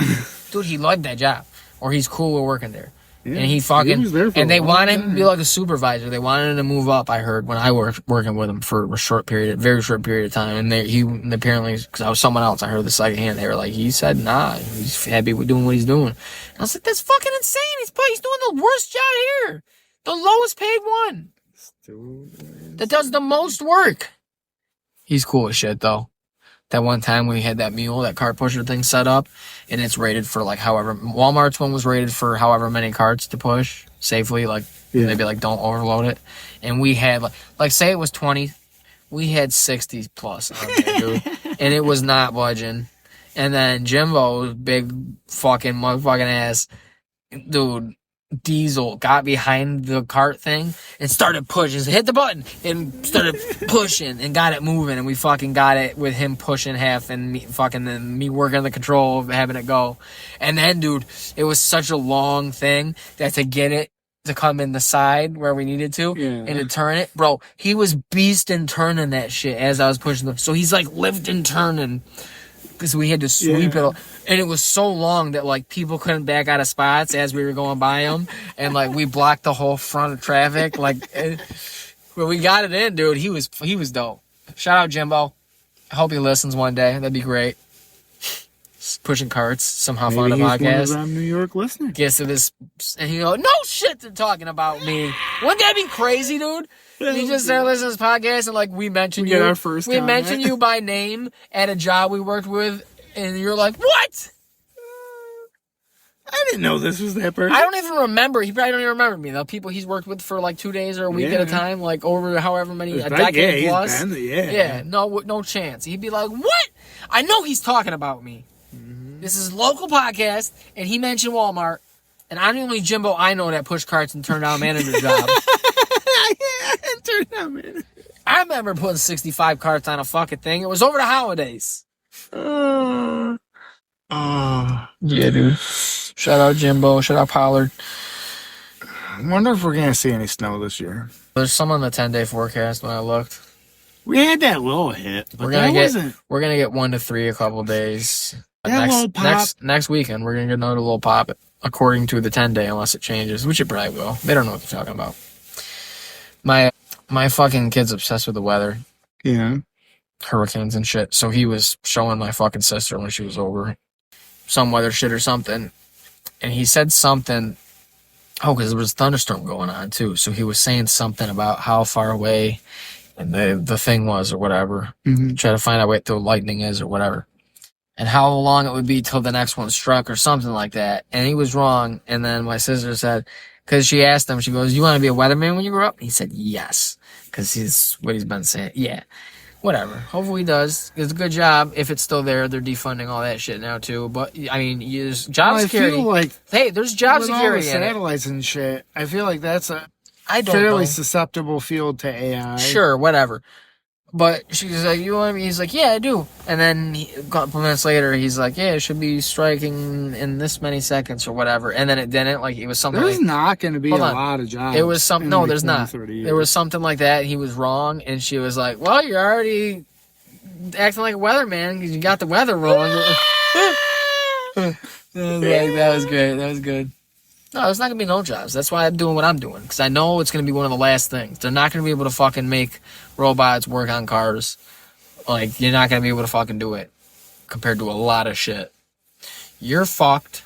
dude. He loved that job, or he's cool with working there. Yeah, and he fucking, and they wanted him to be like a supervisor. They wanted him to move up. I heard when I was working with him for a very short period of time. And he apparently, because I was someone else, I heard the secondhand. They were like, he said, nah, he's happy with doing what he's doing. And I was like, that's fucking insane. He's doing the worst job here, the lowest paid one, that does the most work. He's cool as shit though. That one time we had that mule, that cart pusher thing set up, and it's rated for like however, Walmart's one was rated for however many carts to push safely, they'd be like, don't overload it. And we had like say it was 20, we had 60 plus on there, dude. And it was not budging. And then Jimbo's big fucking motherfucking ass, dude, Diesel got behind the cart thing and started pushing, hit the button and started pushing and got it moving, and we fucking got it with him pushing half and me working the control of having it go. And then, dude, it was such a long thing that to get it to come in the side where we needed to and to turn it, bro, he was beasting turning that shit as I was pushing them. So he's like lifting, turning, because we had to sweep it. And it was so long that like people couldn't back out of spots as we were going by them, and like we blocked the whole front of traffic. But we got it in, dude. He was dope. Shout out Jimbo. I hope he listens one day. That'd be great. Just pushing carts, somehow found a podcast. One of them New York listeners. Gets to this, and he goes, "No shit, they're talking about me." Wouldn't that be crazy, dude? We just started listening to this podcast, and like we mentioned you. Our first we mentioned you by name at a job we worked with, and you're like, "What?" I didn't know this was that person. I don't even remember. He probably don't even remember me. The people he's worked with for like 2 days or a week at a time, like over however many, a decade plus. No chance. He'd be like, "What?" I know he's talking about me. Mm-hmm. This is a local podcast, and he mentioned Walmart, and I'm the only Jimbo I know that pushed carts and turned down manager job. I remember putting 65 carts on a fucking thing. It was over the holidays. Yeah, dude. Shout out Jimbo. Shout out Pollard. I wonder if we're gonna see any snow this year. There's some on the 10-day forecast when I looked. We had that little hit, but We're gonna get 1 to 3 a couple days. That little pop. Next weekend we're gonna get another little pop according to the 10-day, unless it changes, which it probably will. They don't know what they're talking about. My fucking kid's obsessed with the weather. Yeah. Hurricanes and shit. So he was showing my fucking sister when she was over some weather shit or something. And he said something. Oh, because there was a thunderstorm going on too. So he was saying something about how far away and the thing was or whatever. Mm-hmm. Try to find out what the lightning is or whatever. And how long it would be till the next one struck or something like that. And he was wrong. And then my sister said, because she asked him, she goes, "You want to be a weatherman when you grow up?" And he said, "Yes." Because he's what he's been saying. Yeah. Whatever. Hopefully he does. It's a good job. If it's still there, they're defunding all that shit now too. But I mean, use job security. I feel like hey, there's job with all security the in it. satellites and shit. I feel like that's a I don't fairly know. susceptible field to AI. Sure, whatever. But she's like, "You want me?" He's like, "Yeah, I do." And then a couple minutes later, he's like, "Yeah, it should be striking in this many seconds or whatever." And then it didn't. Like it was something. There's like, not going to be a Hold on. lot of jobs. It was some. in No, like there's 20, not. 30 years. There was something like that. He was wrong, and she was like, "Well, you're already acting like a weatherman because you got the weather wrong." That was great. That was good. No, there's not gonna be no jobs. That's why I'm doing what I'm doing, because I know it's gonna be one of the last things. They're not gonna be able to fucking make robots work on cars. Like, you're not gonna be able to fucking do it compared to a lot of shit. You're fucked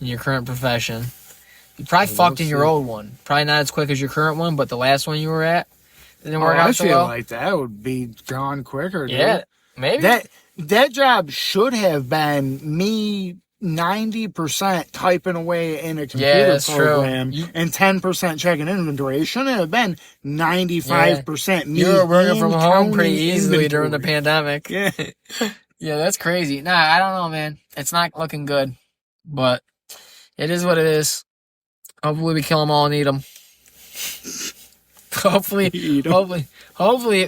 in your current profession. You probably fucked in your old one. Probably not as quick as your current one, but the last one you were at didn't work I out so feel well. like that would be gone quicker. Dude. Yeah, maybe. That job should have been me 90% typing away in a computer that's true. program and 10% checking inventory. It shouldn't have been 95% me. You were working from home pretty counting easily during the inventory. pandemic. Yeah. Yeah, that's crazy. Nah, I don't know, man. It's not looking good, but it is what it is. Hopefully we kill them all and eat them. Hopefully,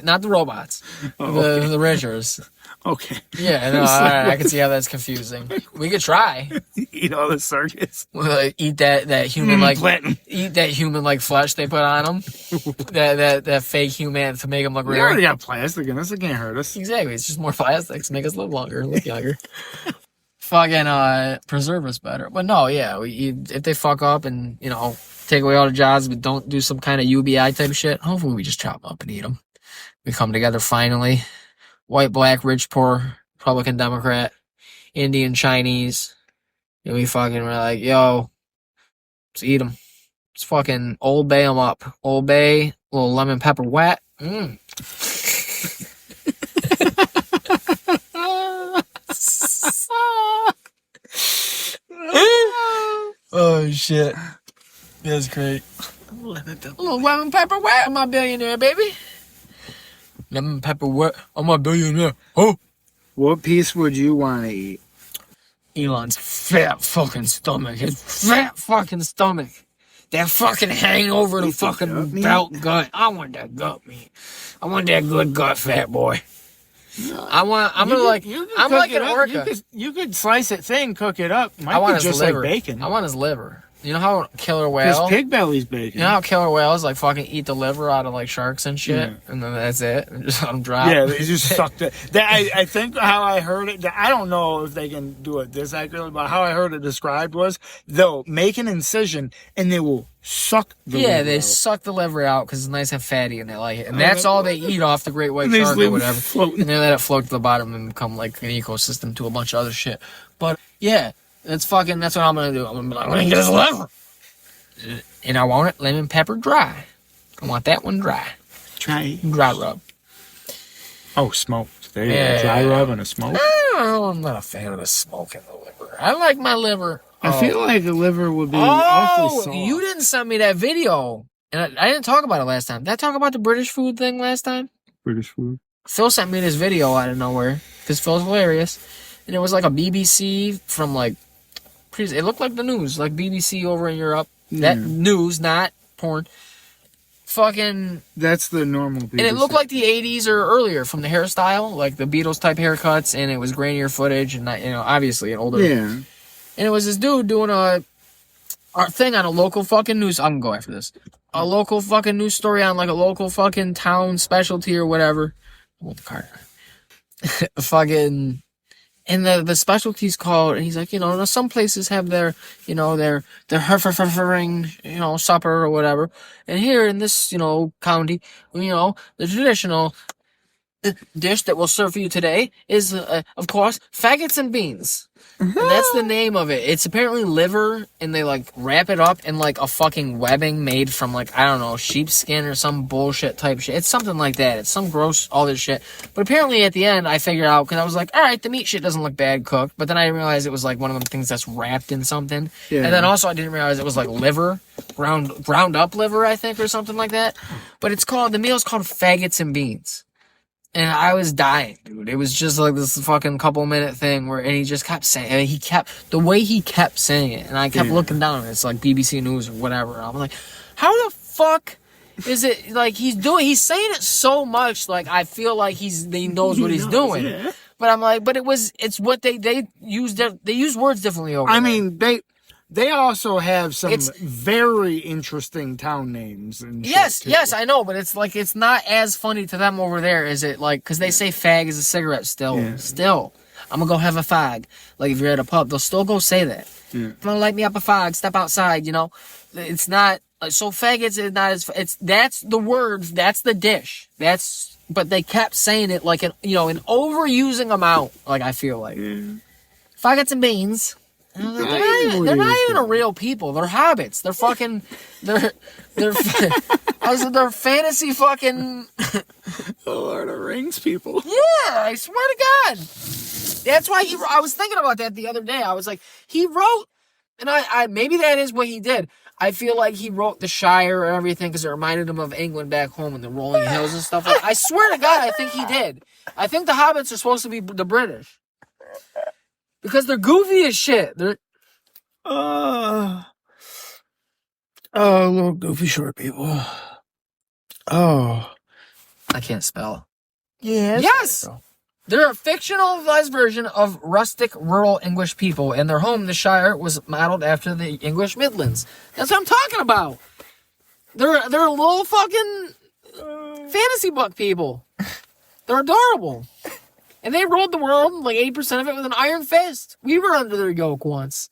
not the robots, the rangers. Okay. Yeah, no, all right, I can see how that's confusing. We could try. Eat all the circuits. Eat that human like Platinum. eat that human like flesh they put on them. that fake human to make them look We real. already got plastic in us. It can't hurt us. Exactly, it's just more plastics make us live longer, look younger. Fucking preserve us better. But no, yeah, if they fuck up and take away all the jobs, but don't do some kind of UBI type shit. Hopefully, we just chop them up and eat them. We come together finally. White, black, rich, poor, Republican, Democrat, Indian, Chinese. And we fucking were like, yo, let's eat them. Let's fucking Old Bay them up. Old Bay, little lemon pepper wet. Oh, shit. That's great. A little lemon pepper wet. I'm a billionaire, baby. Lemon pepper wet. I'm a billionaire. Oh. What piece would you want to eat? Elon's fat fucking stomach. His fat fucking stomach. That fucking hangover the fucking belt gut. I want that gut meat. I want that good gut, fat boy. I'm like an orca. You could slice it thin, cook it up. Might I want be his just liver. like bacon. I want his liver. You know how killer His whale? pig belly's bacon. You know how killer whales like fucking eat the liver out of like sharks and shit, and then that's it. And just let them drop. Yeah, they just sucked it. I think how I heard it, I don't know if they can do it this accurately, but how I heard it described was they'll make an incision and they will suck the liver they out. suck the liver out because it's nice and fatty and they like it. And that's all they eat off the great white And they shark just or leave it whatever. floating. And they let it float to the bottom and become like an ecosystem to a bunch of other shit. But yeah, that's what I'm gonna do. I'm gonna be like, I'm gonna get his liver. And I want it lemon pepper dry. I want that one dry. Try. Dry rub. Oh, smoked. There you Yeah. go. Dry rub and a smoke. I'm not a fan of the smoke in the liver. I like my liver. I feel like the liver would be awfully soft. You didn't send me that video. And I didn't talk about it last time. Did I talk about the British food thing last time? British food. Phil sent me this video out of nowhere because Phil's hilarious. And it was like a BBC from like, it looked like the news, like BBC over in Europe. That news, not porn. fucking... That's the normal. And it looked like the 80s or earlier from the hairstyle, like the Beatles type haircuts, and it was grainier footage, and obviously an older. Yeah. And it was this dude doing a thing on a local fucking news. I'm gonna go after this. A local fucking news story on like a local fucking town specialty or whatever. I want the card. Fucking. And the specialty's called, and he's like, some places have their, their herfering, supper or whatever. And here in this, county, the traditional dish that we'll serve for you today is, of course, faggots and beans. And that's the name of it. It's apparently liver, and they, like, wrap it up in, like, a fucking webbing made from, like, I don't know, sheepskin or some bullshit type shit. It's something like that. It's some gross, all this shit. But apparently at the end, I figured out, because I was like, all right, the meat shit doesn't look bad cooked. But then I didn't realize it was, like, one of them things that's wrapped in something. Yeah. And then also I didn't realize it was, like, liver, ground up liver, I think, or something like that. But the meal's called faggots and beans. And I was dying, dude. It was just like this fucking couple-minute thing and he just kept saying, the way he kept saying it, and I kept looking down, and it's like BBC News or whatever. And I'm like, how the fuck is it, like, he's saying it so much, like, I feel like he knows what he's doing. Yeah. But I'm like, it's what they use words differently over there. I mean, They also have some very interesting town names. And yes, I know, but it's like it's not as funny to them over there, is it? Like, because they say fag is a cigarette still. Yeah. Still, I'm gonna go have a fag. Like, if you're at a pub, they'll still go say that. Yeah. I'm gonna light me up a fag, step outside. It's not so faggots is not as that's the words, that's the dish, but they kept saying it like an overusing amount. Like, I feel like faggots and beans. They're not even a real people. They're hobbits. They're fucking. They're fantasy fucking. The Lord of the Rings people. Yeah, I swear to God. That's why I was thinking about that the other day. I was like, he wrote, and I maybe that is what he did. I feel like he wrote the Shire and everything because it reminded him of England back home and the rolling hills and stuff. I swear to God, I think he did. I think the hobbits are supposed to be the British. Because they're goofy as shit. They're little goofy short people. Oh, I can't spell. Yes. They're a fictionalized version of rustic rural English people, and their home, the Shire, was modeled after the English Midlands. That's what I'm talking about. They're little fucking fantasy book people. They're adorable. And they ruled the world, like 80% of it, with an iron fist. We were under their yoke once.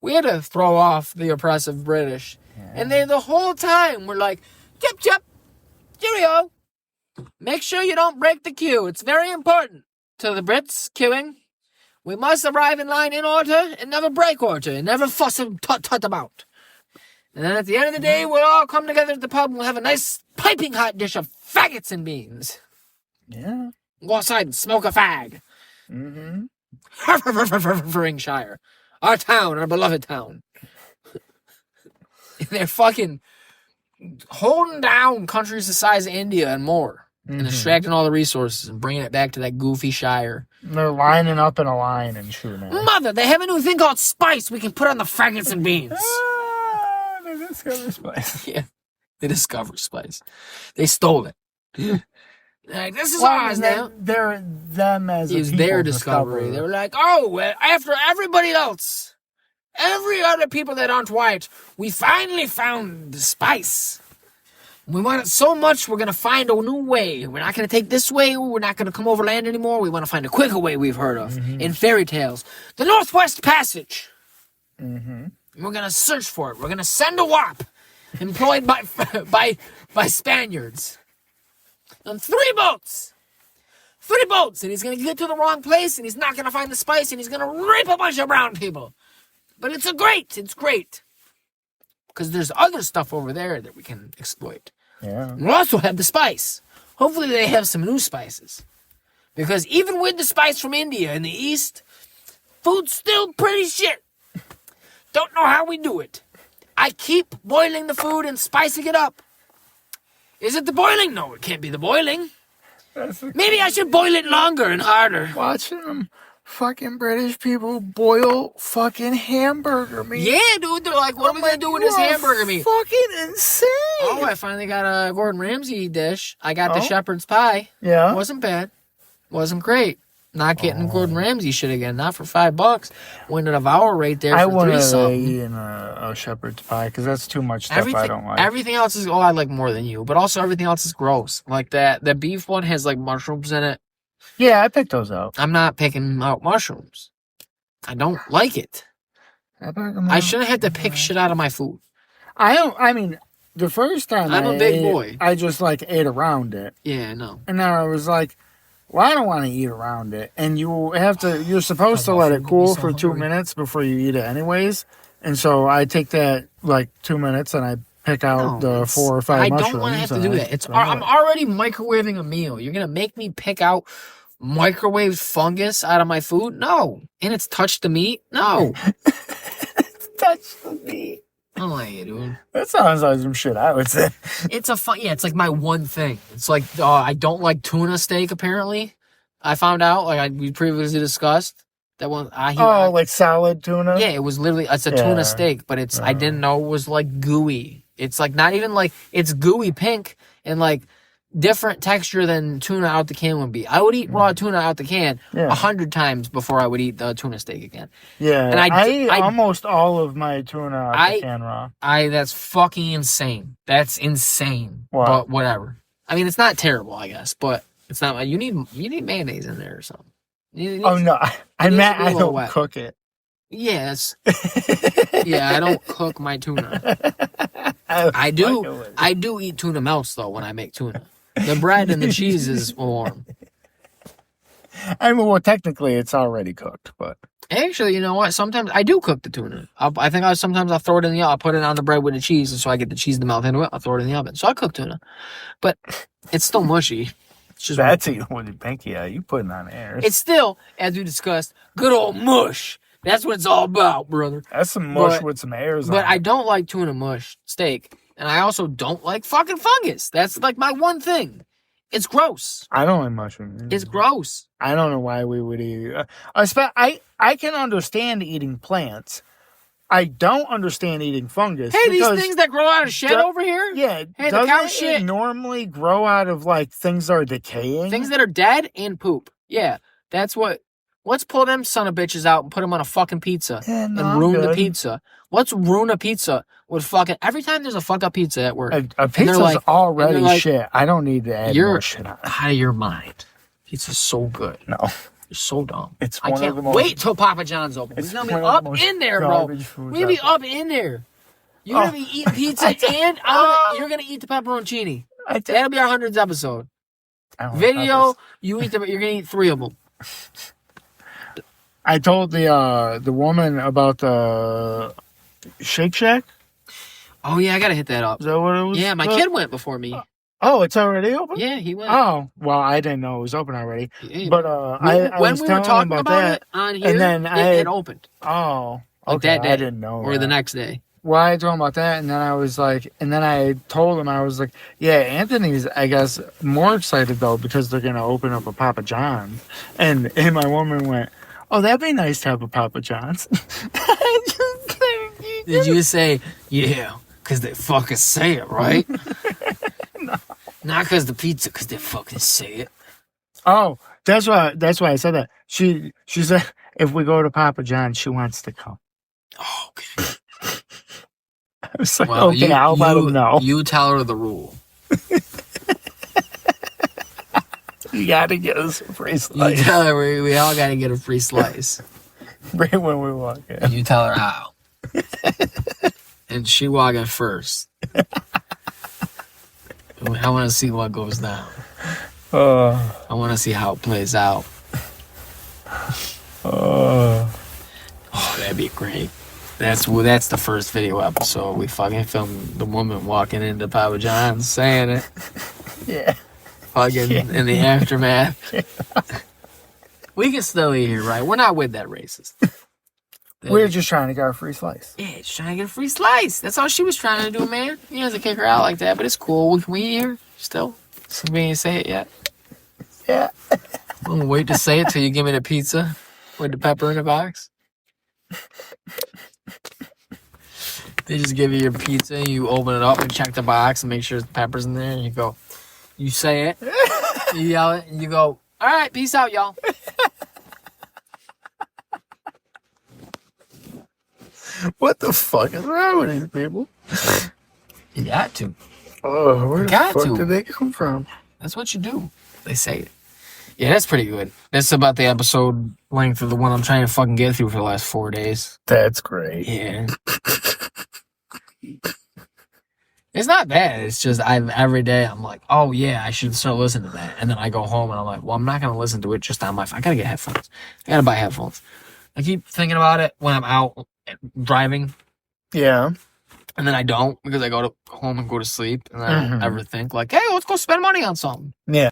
We had to throw off the oppressive British. Yeah. And they, the whole time, were like, chip, chip, cheerio. Make sure you don't break the queue. It's very important. To the Brits, queuing, we must arrive in line in order and never break order and never fuss and tut about. And then at the end of the day, we'll all come together at the pub and we'll have a nice piping hot dish of faggots and beans. Yeah. Go outside and smoke a fag. Mm-hmm. Shire. Our town, our beloved town. They're fucking holding down countries the size of India and more. And extracting all the resources and bringing it back to that goofy Shire. They're lining up in a line and shooting at it. Mother, they have a new thing called spice we can put on the faggots and beans. They discovered spice. Yeah, they discovered spice. They stole it. Like, this is ours now. They're them as a It was their discovery. They were like, after everybody else, every other people that aren't white, we finally found the spice. We want it so much, we're going to find a new way. We're not going to take this way. We're not going to come over land anymore. We want to find a quicker way we've heard of in fairy tales. The Northwest Passage. Mm-hmm. We're going to search for it. We're going to send a warp employed by Spaniards. On 3 boats. 3 boats. And he's going to get to the wrong place, and he's not going to find the spice, and he's going to rape a bunch of brown people. But it's great. Because there's other stuff over there that we can exploit. Yeah. We'll also have the spice. Hopefully they have some new spices. Because even with the spice from India in the east, food's still pretty shit. Don't know how we do it. I keep boiling the food and spicing it up. Is it the boiling? No, it can't be the boiling. Maybe I should boil it longer and harder. Watching them fucking British people boil fucking hamburger meat. Yeah, dude. They're like, what are we gonna do with this hamburger meat? Fucking insane. Oh, I finally got a Gordon Ramsay dish. I got the Oh? shepherd's pie. Yeah. Wasn't bad. Wasn't great. Not getting Gordon Ramsay shit again. Not for $5. Went at a devour rate there I for want three to something. eat in a shepherd's pie because that's too much stuff I don't like. Everything else is I like more than you, but also everything else is gross. Like that, the beef one has like mushrooms in it. Yeah, I picked those out. I'm not picking out mushrooms. I don't like it. I shouldn't have to pick shit out of my food. I mean, the first time I'm a big boy. I just like ate around it, Yeah, no. and then I was like, "Well, I don't want to eat around it." And you're supposed to let it cool for 2 minutes before you eat it, anyways. And so I take that like 2 minutes, and I pick out the 4 or 5 mushrooms. I don't want to have to and do I that. throw I'm it. already microwaving a meal. You're gonna make me pick out microwave fungus out of my food? No. And it's touched the meat? No. Touch the meat. I don't like it, dude. That sounds like some shit I would say. It's it's like my one thing. It's like I don't like tuna steak. Apparently, I found out we previously discussed that one. Like solid tuna. Yeah, it was literally it's a tuna steak, but it's I didn't know it was like gooey. It's like not even like it's gooey pink and like different texture than tuna out the can would be. I would eat raw tuna out the can 100 times before I would eat the tuna steak again. Yeah, and I eat almost all of my tuna out the can raw. That's fucking insane. That's insane. Wow. But whatever. I mean, it's not terrible, I guess, but it's not. You need mayonnaise in there or something. Oh no, I don't wet. cook it. Yes. Yeah, I don't cook my tuna. I do eat tuna melts though when I make tuna. The bread and the cheese is warm. I mean, well, technically it's already cooked, but actually, you know what? Sometimes I do cook the tuna. Sometimes I'll throw it in the oven. I'll put it on the bread with the cheese, and so I get the cheese to melt into it. I'll throw it in the oven. So I cook tuna, but it's still mushy. It's just that's eating with your pinky out. You putting on air. It's still, as we discussed, good old mush. That's what it's all about, brother. That's some mush with some airs on it. But I don't like tuna mush steak. And I also don't like fucking fungus. That's like my one thing. It's gross. I don't like mushrooms. It's gross. I don't know why we would eat. I can understand eating plants. I don't understand eating fungus. Hey, these things that grow out of shit over here? Yeah. Hey, the cow doesn't shit it normally grow out of like things that are decaying? Things that are dead and poop. Yeah. That's what. Let's pull them son of bitches out and put them on a fucking pizza and ruin the pizza. Let's ruin a pizza with fucking... Every time there's a fuck up pizza at work. A pizza's already shit. I don't need to add more shit on it. Out of your mind. Pizza's so good. No. You're so dumb. It's I can't wait till Papa John's open. We're going to be up in there, bro. We're going to be up in there. You're going to be eating pizza and you're going to eat the pepperoncini. That'll be our 100th episode. Video, you're going to eat 3 of them. I told the woman about the Shake Shack. Oh yeah, I gotta hit that up. Is that what it was? Yeah, my kid went before me. Oh, it's already open? Yeah, he went. Oh, well, I didn't know it was open already. Yeah. But I when was we were talking about about that, it on here, and then it opened. Oh, like okay, that day, I didn't know. Or the next day. Well, I told him about that, and then I was like, and then I told him, I was like, yeah, Anthony's, I guess, more excited though because they're gonna open up a Papa John's, and my woman went, oh, that'd be nice to have a Papa John's. Did you say, yeah, because they fucking say it, right? No. Not because the pizza, because they fucking say it. Oh, that's why I said that. She said, if we go to Papa John's, she wants to come. Oh, okay. I was like, well, okay, I'll let him know. You tell her the rule. You gotta get us a free slice. You tell her we all gotta get a free slice. Right when we walk in. You tell her how. And she walk in first. I want to see what goes down. I want to see how it plays out. Oh, that'd be great. That's the first video episode. We fucking filmed the woman walking into Papa John's saying it. Yeah. Fucking in the aftermath. We can still eat here, right? We're not with that racist. We're just trying to get a free slice. Yeah, just trying to get a free slice. That's all she was trying to do, man. He doesn't kick her out like that, but it's cool. Can we eat here still? So we ain't say it yet. Yeah. I'm gonna wait to say it till you give me the pizza. With the pepper in the box. They just give you your pizza, and you open it up and check the box and make sure the pepper's in there, and you go, you say it, you yell it, and you go, all right, peace out, y'all. What the fuck is wrong with these people? You got to. Oh, where the Got fuck to. did they come from? That's what you do. They say it. Yeah, that's pretty good. That's about the episode length of the one I'm trying to fucking get through for the last 4 days. That's great. Yeah. It's not bad. It's just every day I'm like, oh yeah, I should start listening to that. And then I go home and I'm like, well, I'm not gonna listen to it just on my phone. I gotta get headphones. I gotta buy headphones. I keep thinking about it when I'm out driving, Yeah. and then I don't because I go home and go to sleep, and I don't ever think like, hey, let's go spend money on something. Yeah.